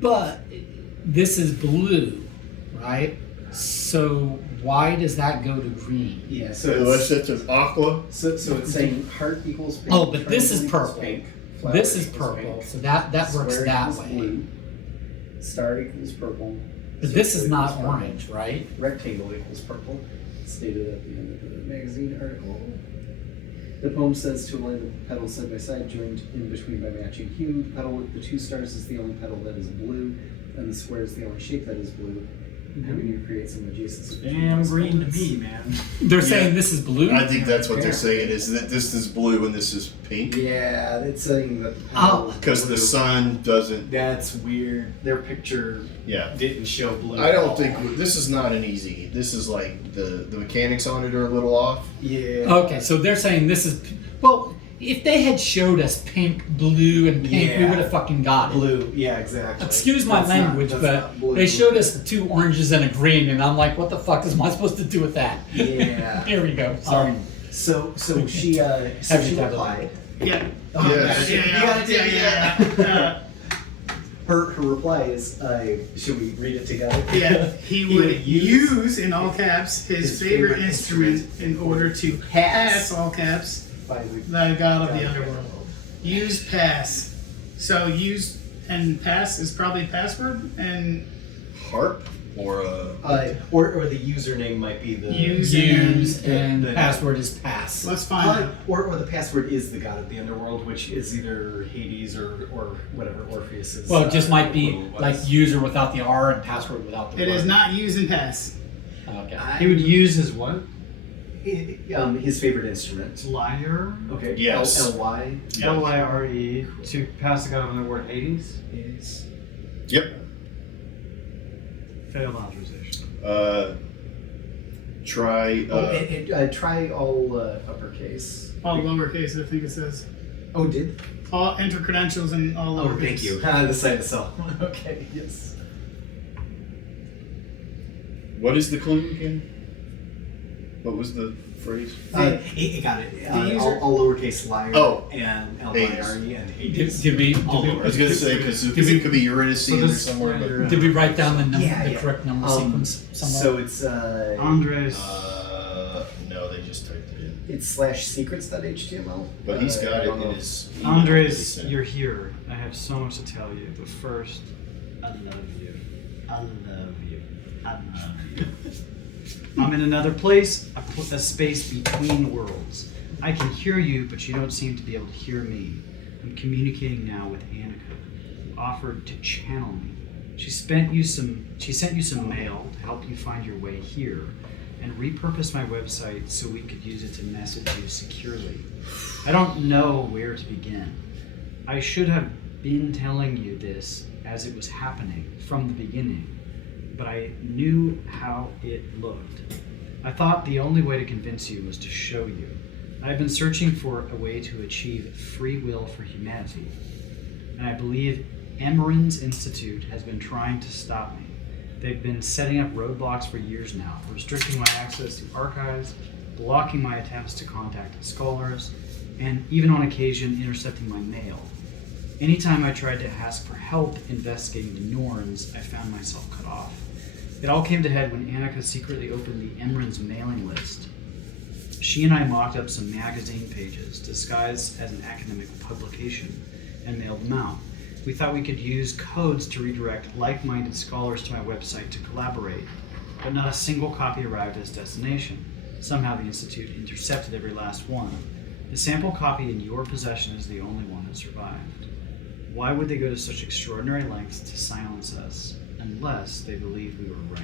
but this is blue, right? So why does that go to green? Yeah. So So unless it's an aqua. so it's saying heart equals pink. Oh, but this is triangle equals purple. Pink. Flower This is equals purple, pink, so that works square that equals way. Blue. Star equals purple. But this is circle not equals purple. orange, right? Rectangle equals purple. Stated at the end of the magazine article. The poem says to align the petals side by side, joined in between by matching hue. The petal with the 2 stars is the only petal that is blue, and the square is the only shape that is blue. How can you create some adjacency? between Damn those green to elements? me, man. They're Yeah. saying this is blue. I think that's what Yeah. they're saying is that this is blue and this is pink Yeah, it's saying that the Oh. petal is because the blue. sun doesn't. That's weird. Their picture Yeah. didn't show blue. I at don't all. think this is not an easy. This is like the mechanics on it are a little off. Yeah. Okay, so they're saying this is well. If they had showed us pink, blue, and pink, we Yeah. would have fucking got it. Blue, yeah, exactly. Excuse my That's not- language, that's but not blue. they showed us 2 oranges and a green, and I'm like, what the fuck am I supposed to do with that? Yeah. Here we go. Sorry. So she Have you replied. Yeah. Oh, Yes. You got it. Yeah. Her reply is, should we read it together? Yeah, he would use, in all caps, his favorite instrument in order to pass, all caps, By the the god of the underworld. Use pass. So use and pass is probably password, and Harp or or the username might be the use And the- password is pass. let's find out. or the password is the god of the underworld, which is either Hades or whatever Orpheus is. Well, it just might be equivalent was. like user without the R and password without the It word. is not use and pass. Okay. He would use his what? His favorite instrument. Lyre? Okay. Yes. L-Y. Lyre to pass the god of the word Hades? Hades. Yep. Failed authorization. Try. Try all uppercase. All lowercase, I think it says. Oh, did? All enter credentials and all lowercase. Oh, thank you. The site itself. Okay. Yes. What is the clue again? What was the phrase? It got it. user- All lowercase lyre. Oh. And Hades. L-Y-R-E and Did, Hades. did we All over. I was gonna say because Did we- it could be Uranus So or this- somewhere, but did we write down the number, Yeah, the yeah. correct number sequence somewhere? So it's Andres. no, they just typed it in. it's /secrets.html. But he's got I it don't in know. his. email that he Andres, sent. you're here. I have so much to tell you, but first, I love you. I love you. I love you. I'm in another place, a space between worlds. I can hear you, but you don't seem to be able to hear me. I'm communicating now with Annika, who offered to channel me. She sent you some mail to help you find your way here, and repurposed my website so we could use it to message you securely. I don't know where to begin. I should have been telling you this as it was happening from the beginning, but I knew how it looked. I thought the only way to convince you was to show you. I've been searching for a way to achieve free will for humanity, and I believe Emran's Institute has been trying to stop me. They've been setting up roadblocks for years now, restricting my access to archives, blocking my attempts to contact scholars, and even on occasion intercepting my mail. Anytime I tried to ask for help investigating the Norns, I found myself cut off. It all came to head when Annika secretly opened the Emran's mailing list. She and I mocked up some magazine pages disguised as an academic publication and mailed them out. We thought we could use codes to redirect like-minded scholars to my website to collaborate, but not a single copy arrived at its destination. Somehow the Institute intercepted every last one. The sample copy in your possession is the only one that survived. Why would they go to such extraordinary lengths to silence us, unless they believed we were right?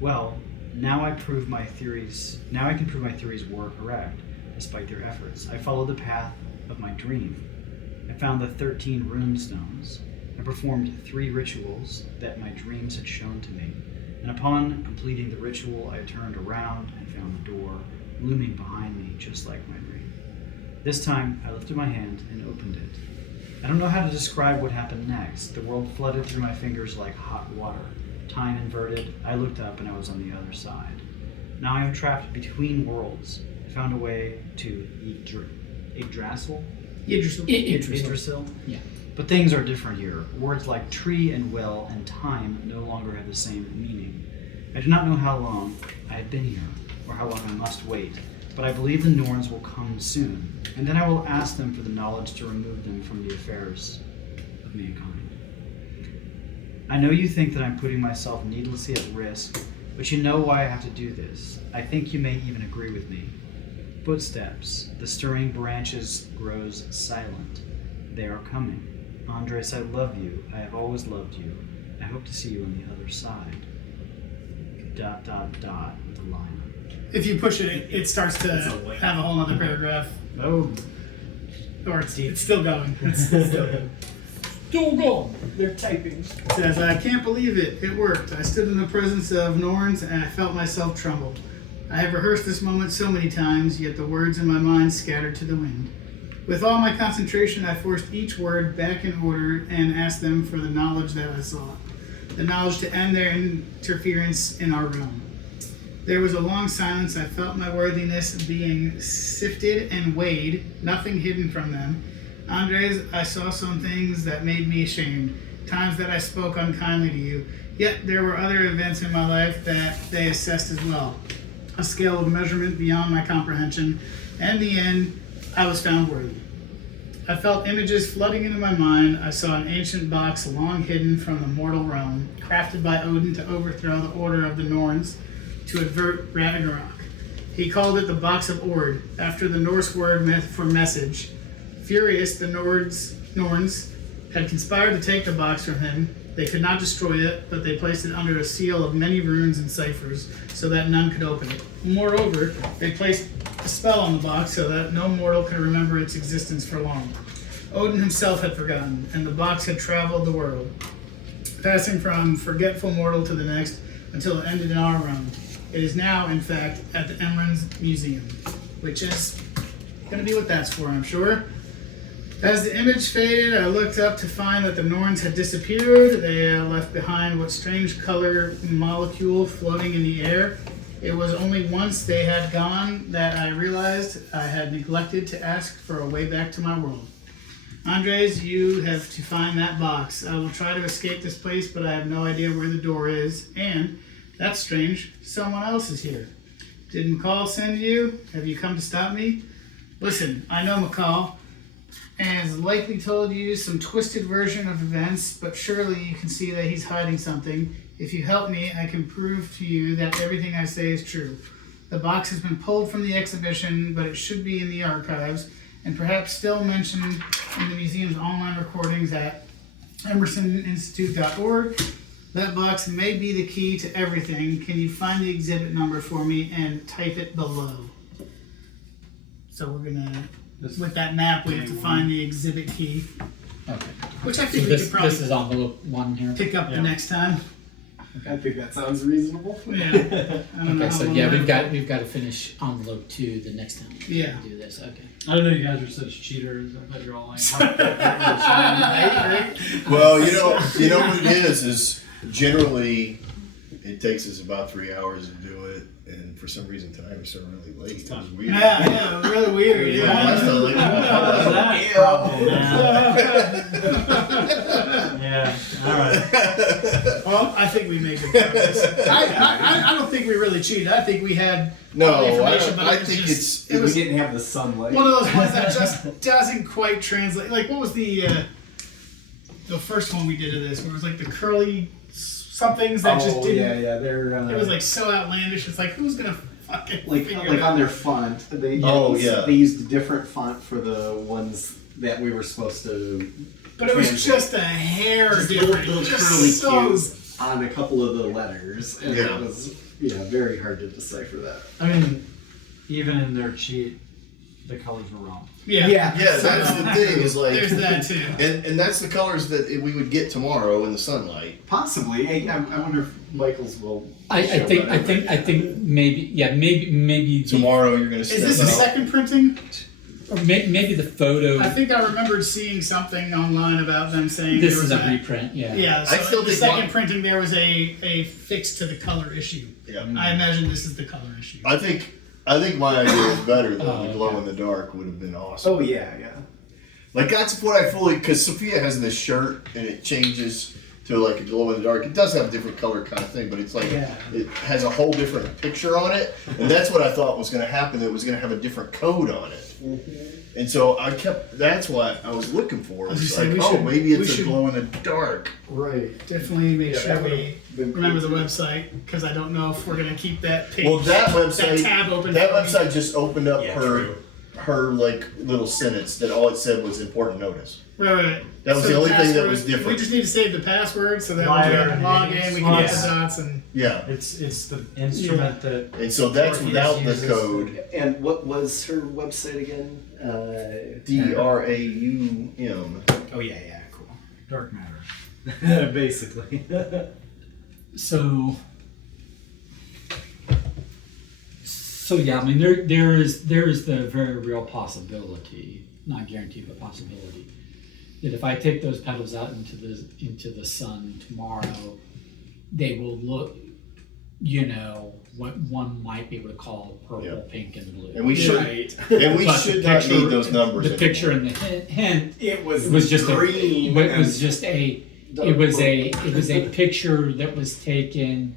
Well, now I can prove my theories were correct, despite their efforts. I followed the path of my dream. I found the 13 rune stones. I performed 3 rituals that my dreams had shown to me, and upon completing the ritual, I turned around and found the door looming behind me, just like my dream. This time, I lifted my hand and opened it. I don't know how to describe what happened next. The world flooded through my fingers like hot water. Time inverted, I looked up and I was on the other side. Now I am trapped between worlds. I found a way to Yggdrasil? Yggdrasil? Yeah. But things are different here. Words like tree and well and time no longer have the same meaning. I do not know how long I have been here, or how long I must wait, but I believe the Norns will come soon, and then I will ask them for the knowledge to remove them from the affairs of mankind. I know you think that I'm putting myself needlessly at risk, but you know why I have to do this. I think you may even agree with me. Footsteps. The stirring branches grows silent. They are coming. Andres, I love you. I have always loved you. I hope to see you on the other side. ... with a line. If you push it, it starts to have a whole other paragraph. Oh, Or it's still going. It's still going. Still going. They're typing. It says, I can't believe it. It worked. I stood in the presence of Norns and I felt myself tremble. I have rehearsed this moment so many times, yet the words in my mind scattered to the wind. With all my concentration, I forced each word back in order and asked them for the knowledge that I sought, the knowledge to end their interference in our realm. There was a long silence. I felt my worthiness being sifted and weighed, nothing hidden from them. Andres, I saw some things that made me ashamed, times that I spoke unkindly to you. Yet there were other events in my life that they assessed as well. A scale of measurement beyond my comprehension, and in the end, I was found worthy. I felt images flooding into my mind. I saw an ancient box long hidden from the mortal realm, crafted by Odin to overthrow the order of the Norns, to avert Ragnarok. He called it the Box of Ord, after the Norse word for message. Furious, the Norns had conspired to take the box from him. They could not destroy it, but they placed it under a seal of many runes and ciphers, so that none could open it. Moreover, they placed a spell on the box so that no mortal could remember its existence for long. Odin himself had forgotten, and the box had traveled the world, passing from forgetful mortal to the next until it ended in our realm. It is now, in fact, at the Emrys Museum, which is going to be what that's for, I'm sure. As the image faded, I looked up to find that the Norns had disappeared. They left behind what strange color molecule floating in the air. It was only once they had gone that I realized I had neglected to ask for a way back to my world. Andres, you have to find that box. I will try to escape this place, but I have no idea where the door is. And, that's strange, someone else is here. Did McCall send you? Have you come to stop me? Listen, I know McCall, and has likely told you some twisted version of events, but surely you can see that he's hiding something. If you help me, I can prove to you that everything I say is true. The box has been pulled from the exhibition, but it should be in the archives, and perhaps still mentioned in the museum's online recordings at emersoninstitute.org. That box may be the key to everything. Can you find the exhibit number for me and type it below? So we're gonna, with that map, we have to find the exhibit key, Okay. which I So think we this, could probably this is envelope 1 here. pick up the next time. I think that sounds reasonable. Yeah. I don't know Okay, how so long yeah, that- we've got to finish envelope 2 the next time Yeah. we do this. Okay. I don't know you guys are such cheaters. I bet you're all like, Well, you know what it is generally it takes us about 3 hours to do it, and for some reason tonight we started really late. It was weird. Yeah, really weird. Yeah, Yeah. last time, like, that problem, yeah. All right. Well, I think we made good progress. I don't think we really cheated. I think we had all the No, information, but I it was think just, it it was We didn't have the sunlight. one of those ones that just doesn't quite translate. Like, what was the first one we did of this, where it was like the curly somethings that just didn't. yeah, they're It was like so outlandish. It's like, who's gonna fucking like figure it like out? on their font. They they used a different font for the ones that we were supposed to. But it was translate. just a hair Just different. little Just curly so- cues on a couple of the letters, and Yeah. it was very hard to decipher that. I mean, even in their cheat, the colors were wrong. Yeah. Yeah, that's the thing is like, There's that too. and that's the colors that we would get tomorrow in the sunlight. Possibly. I wonder if Michael's will. I show think that. maybe Tomorrow you're gonna Is step this the out. second printing? or maybe the photo. I think I remembered seeing something online about them saying This there is was a reprint. Yeah. Yeah, so I still the think second one- printing there was a fix to the color issue. Yeah. I imagine this is the color issue. I think my idea is better though. Oh, The glow okay. in the dark would have been awesome. Oh yeah. Like that's what I fully, because Sophia has this shirt and it changes to like a glow in the dark. It does have a different color kind of thing, but it's like Yeah. it has a whole different picture on it, and that's what I thought was going to happen. It was going to have a different code on it, and so I kept. That's what I was looking for. It I was was just saying, like, we oh, should- maybe we it's a should- glow in the dark. Right. Definitely make Yeah, sure that we would've been remember the cool. website, because I don't know if we're going to keep that page. Well, that website, tab open. that for me. website just opened up Yeah, her true. like little sentence that all it said was important notice. Right. That was So the only thing that password- was different. We just need to save the password so that when Liar we and log in, we can get the yes. dots and. Yeah, It's the instrument that and so that's Orpheus without the uses code. And what was her website again? DRAUM. Oh yeah, cool. dark matter. Basically. So yeah, I mean there is the very real possibility not guaranteed, but possibility, that if I take those petals out into the sun tomorrow, they will look, what one might be able to call purple, Yeah. pink, and blue. And we should, Right. and we But should the not picture- need those numbers The anymore. picture and the hint, It was it was just green. a, it was just a, it was a picture that was taken,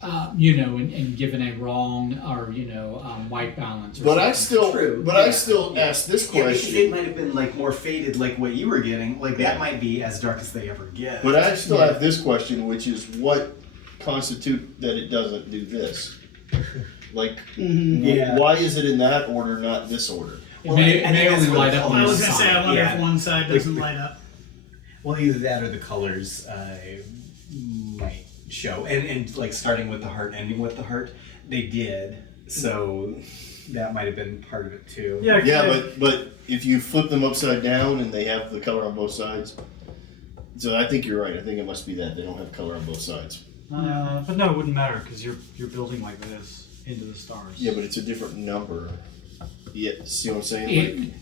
and given a wrong or white balance. Or But I something. still, True. but I still ask this Yeah, because it question. might have been like more faded, like what you were getting. Like that might be as dark as they ever get. But I still have this question, which is what constitute that it doesn't do this? Like, Yeah. why is it in that order, not this order? It may, I it may think that's only what light the up on I the was gonna say, I side. wonder Yeah. if one side doesn't light up. Well, either that or the colors might show, and like starting with the heart, ending with the heart, they did. So that might have been part of it too. Yeah, but if you flip them upside down and they have the color on both sides, so I think you're right. I think it must be that they don't have color on both sides. But no, it wouldn't matter because you're building like this into the stars. Yeah, but it's a different number. Yeah, see what I'm saying?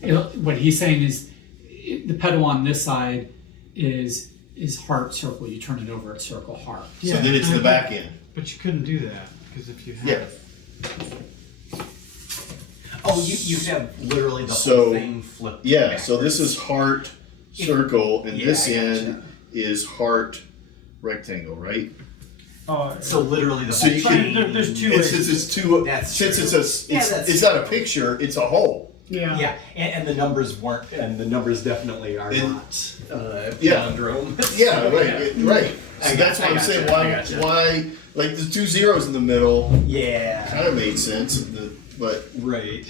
What he's saying is, the petal on this side is heart circle. You turn it over, it's circle heart. So then it's the back end. But you couldn't do that because if you have Yeah. Oh, you have literally the So, whole thing flipped. Yeah, so this is heart circle, and Yeah, this I gotcha. end is heart rectangle, right? So literally the So whole you thing. can- there's two It's, ways. it's two. That's Since true. it's Yeah, that's it's not a true. picture, it's a whole. Yeah. Yeah, and the numbers weren't, and the numbers definitely are And- not Yeah. palindrome. Yeah, right, right. I So that's what I I'm gotcha, saying. I gotcha. Why, like the 2 zeros in the middle, Yeah. kind of made sense. But Right.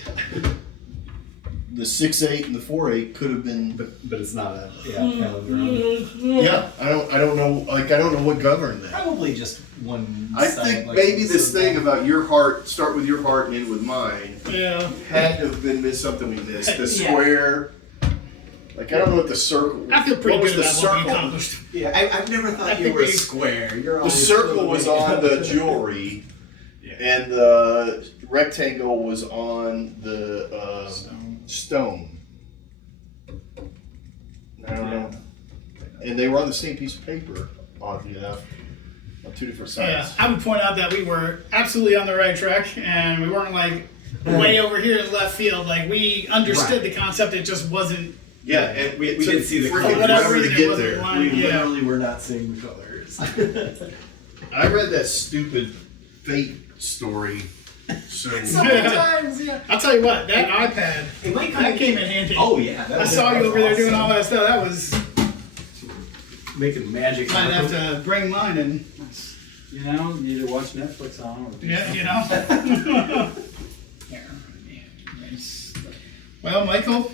the 6-8 and the 4-8 could have been. But it's not a palindrome. Yeah, I don't know. Like I don't know what governed that. Probably just one. I side, think like maybe this this is- thing about your heart, start with your heart and end with mine, Yeah. had to have been something we missed. The Yeah. square. Like I don't know what the circle. I feel pretty what was good the about what we circle? accomplished. Yeah, I've never I thought you think were we- square. You're The always circle was on the jewelry, Yeah. and the rectangle was on the stone. I don't know. And they were on the same piece of paper, oddly enough, on 2 different Yeah, sides. I would point out that we were absolutely on the right track, and we weren't like way over here in left field. Like we understood the concept, it just wasn't. Yeah, and We took did see the freaking colors. For whatever forever to reason, it get wasn't there. aligned. We Yeah. literally were not seeing the colors. I read that stupid fate story. So Sometimes, yeah. I'll tell you what, that iPad It might that came in handy. Oh yeah, that I was- saw that you was over there doing awesome. all that stuff. That was Making magic. might have happen. to bring mine in. either watch Netflix on or Yeah, you know. Well, Michael,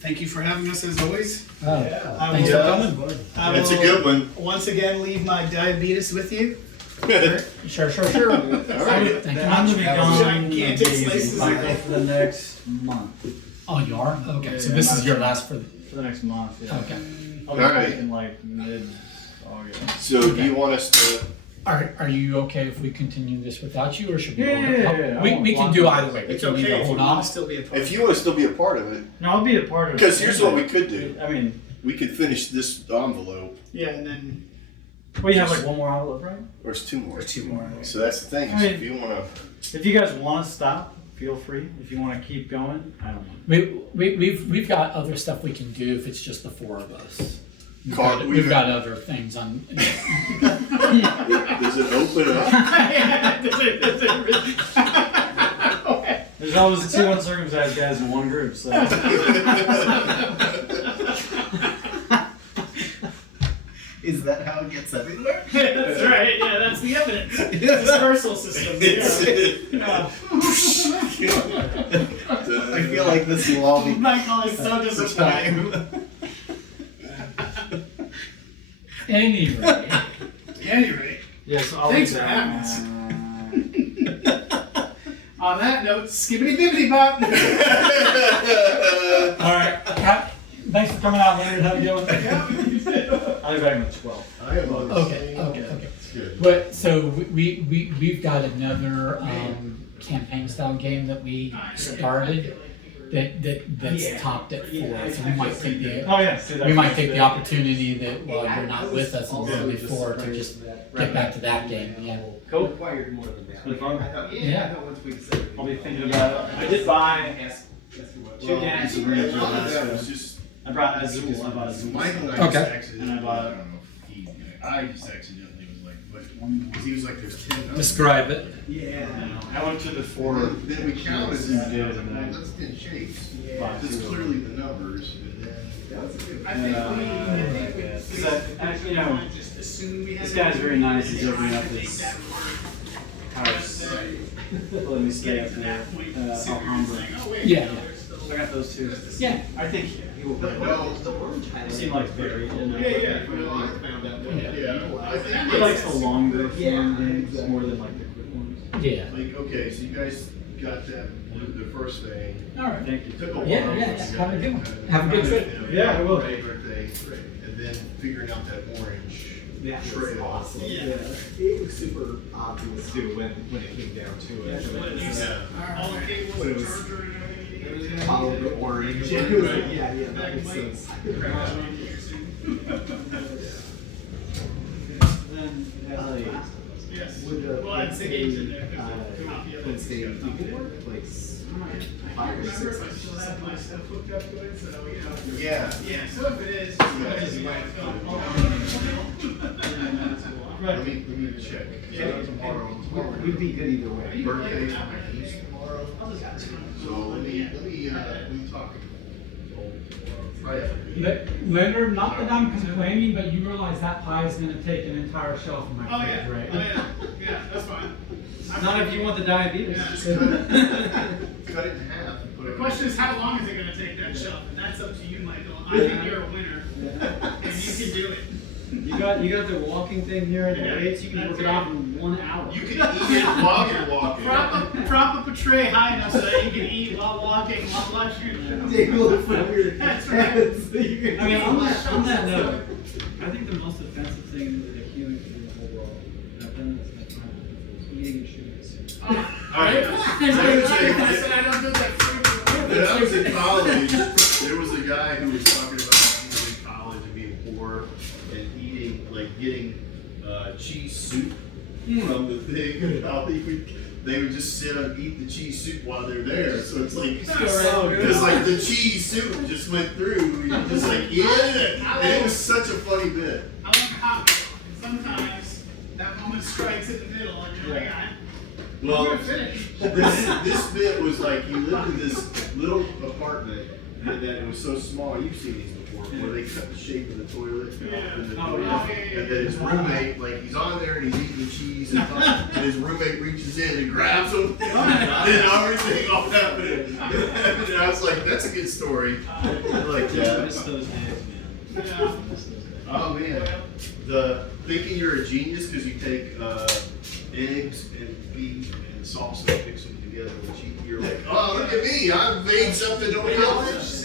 thank you for having us as always. Yeah. I Thanks will, for coming. I That's a will good one. once again leave my diabetes with you. Sure. All right. Thank you I'm gonna much. be That gone was gigantic amazing slices of Michael, it. for the next month. Oh, you are? Okay, so Yeah, this I'm is your not- last for. For the next month, yeah. Okay. I'll be All back right. in like mid-August. So do you want us to? Are you okay if we continue this without you, or should we? Yeah. We can do either way. We It's can okay either if you hold want on. to still be a part. If you want to still be a part of it, No, I'll be a part of it. because here's what we could do. I mean, We could finish this envelope, Yeah, and then we have like one more envelope, right? or it's 2 more. there's 2 more. So that's the thing. I So mean- if you want to. If you guys want to stop, feel free. If you want to keep going, I don't know. We've got other stuff we can do if it's just the 4 of us. We've We've got other things on. Does it open up? There's always 2 uncircumcised guys in one group, so. Is that how it gets everywhere? That's right. Yeah, that's the evidence. Dispersal system. Yeah. I feel like this will all be Michael is so disappointed. Anyway, Anyway, Yeah, so I'll Thanks leave for that. having us. on that note, skibbity bibbity bop. all right. Thanks for coming out, Leonard. How you doing? I'll be back on the 12th. I am on the Okay. same- Okay. It's good. But so we've got another campaign style game that we started. that's topped at 4. So we might take the Oh yeah. See, we might take the opportunity that while you're not with us in Zombie 4 to just get back to that game. Yeah. Cool. Required more than that. It's been fun. Yeah. I thought once we decided. I'll be thinking about it. I did buy 2 games to bring up a lot of that to was just. I brought Azul. I bought Azul. Michael and I Okay. just accidentally, And I bought- I don't know if he, I just accidentally was like, what? Because he was like, there's 10 numbers. Describe it. Yeah. I went to the 4. Then we counted it, Yeah, I did, and and then that's 10 shapes. Yeah. This is clearly the numbers, and then. That's a good. You know, this guy's very nice. He's opening up his house. Let me stay up there. Alhambra. Yeah. So I got those 2. Yeah. I think he will play. Well, They seem like very. well, I found out that. Yeah, I think He likes the longer form Yeah. games more than like the quick ones. Yeah. Like, okay, so you guys got that, the first thing. All right. Thank you. Took a while. Yeah, yeah, yeah. Have a good one. Have a good trip. Yeah, I will. Favorite thing, and then figuring out that orange That was trail. awesome. Yeah. It was super obvious too when it came down to it. Yeah. When it was follow the orange. It was like, yeah, that makes sense. Then it has like Would the Wednesday evening work like 5 or 6 hours? Yeah. Yeah, so if it is, Let me check. So tomorrow. We'd be good either way. Birthday for my niece tomorrow. So let me talk. Leonard, not that I'm complaining, but you realize that pie is going to take an entire shelf of my oh fridge, yeah, right? oh, yeah, that's fine. not if you want the diabetes. Cut it in half and put it. The question is, how long is it gonna take that shelf? And that's up to you, Michael. I think you're a winner, and you can do it. You got the walking thing here and the Yeah, weights. You can work it off in 1 hour. You can eat it while you're walking. Prop up a tray high enough so that you can eat while walking, while watching your show. Take a look from your That's right. hands. I mean, on that note, I think the most offensive thing that a human can do in the whole world, and I've done this my time, is eating and shooting a suit. Alright. I don't do that frequently. When I was in college, there was a guy who was talking about being in college and being poor and eating, like getting cheese soup from the thing, and how they would just sit and eat the cheese soup while they're there. So it's like, because like the cheese soup just went through, you just like, yeah, and it was such a funny bit. I like a hot dog, and sometimes that moment strikes in the middle, and you're like, I'm Well, gonna finish. this bit was like he lived in this little apartment and that it was so small. You've seen these before, where they cut the shape of the toilet. Yeah. And, Oh, yeah. and then his roommate, like he's on there and he's eating the cheese, and his roommate reaches in and grabs him, and everything all happened. And I was like, that's a good story. I like I that. miss those days, man. Yeah. I miss those days. Oh man, the thinking you're a genius because you take eggs and beef and salsa, mix them together with cheese. You're like, oh look at me, I've made something nobody else.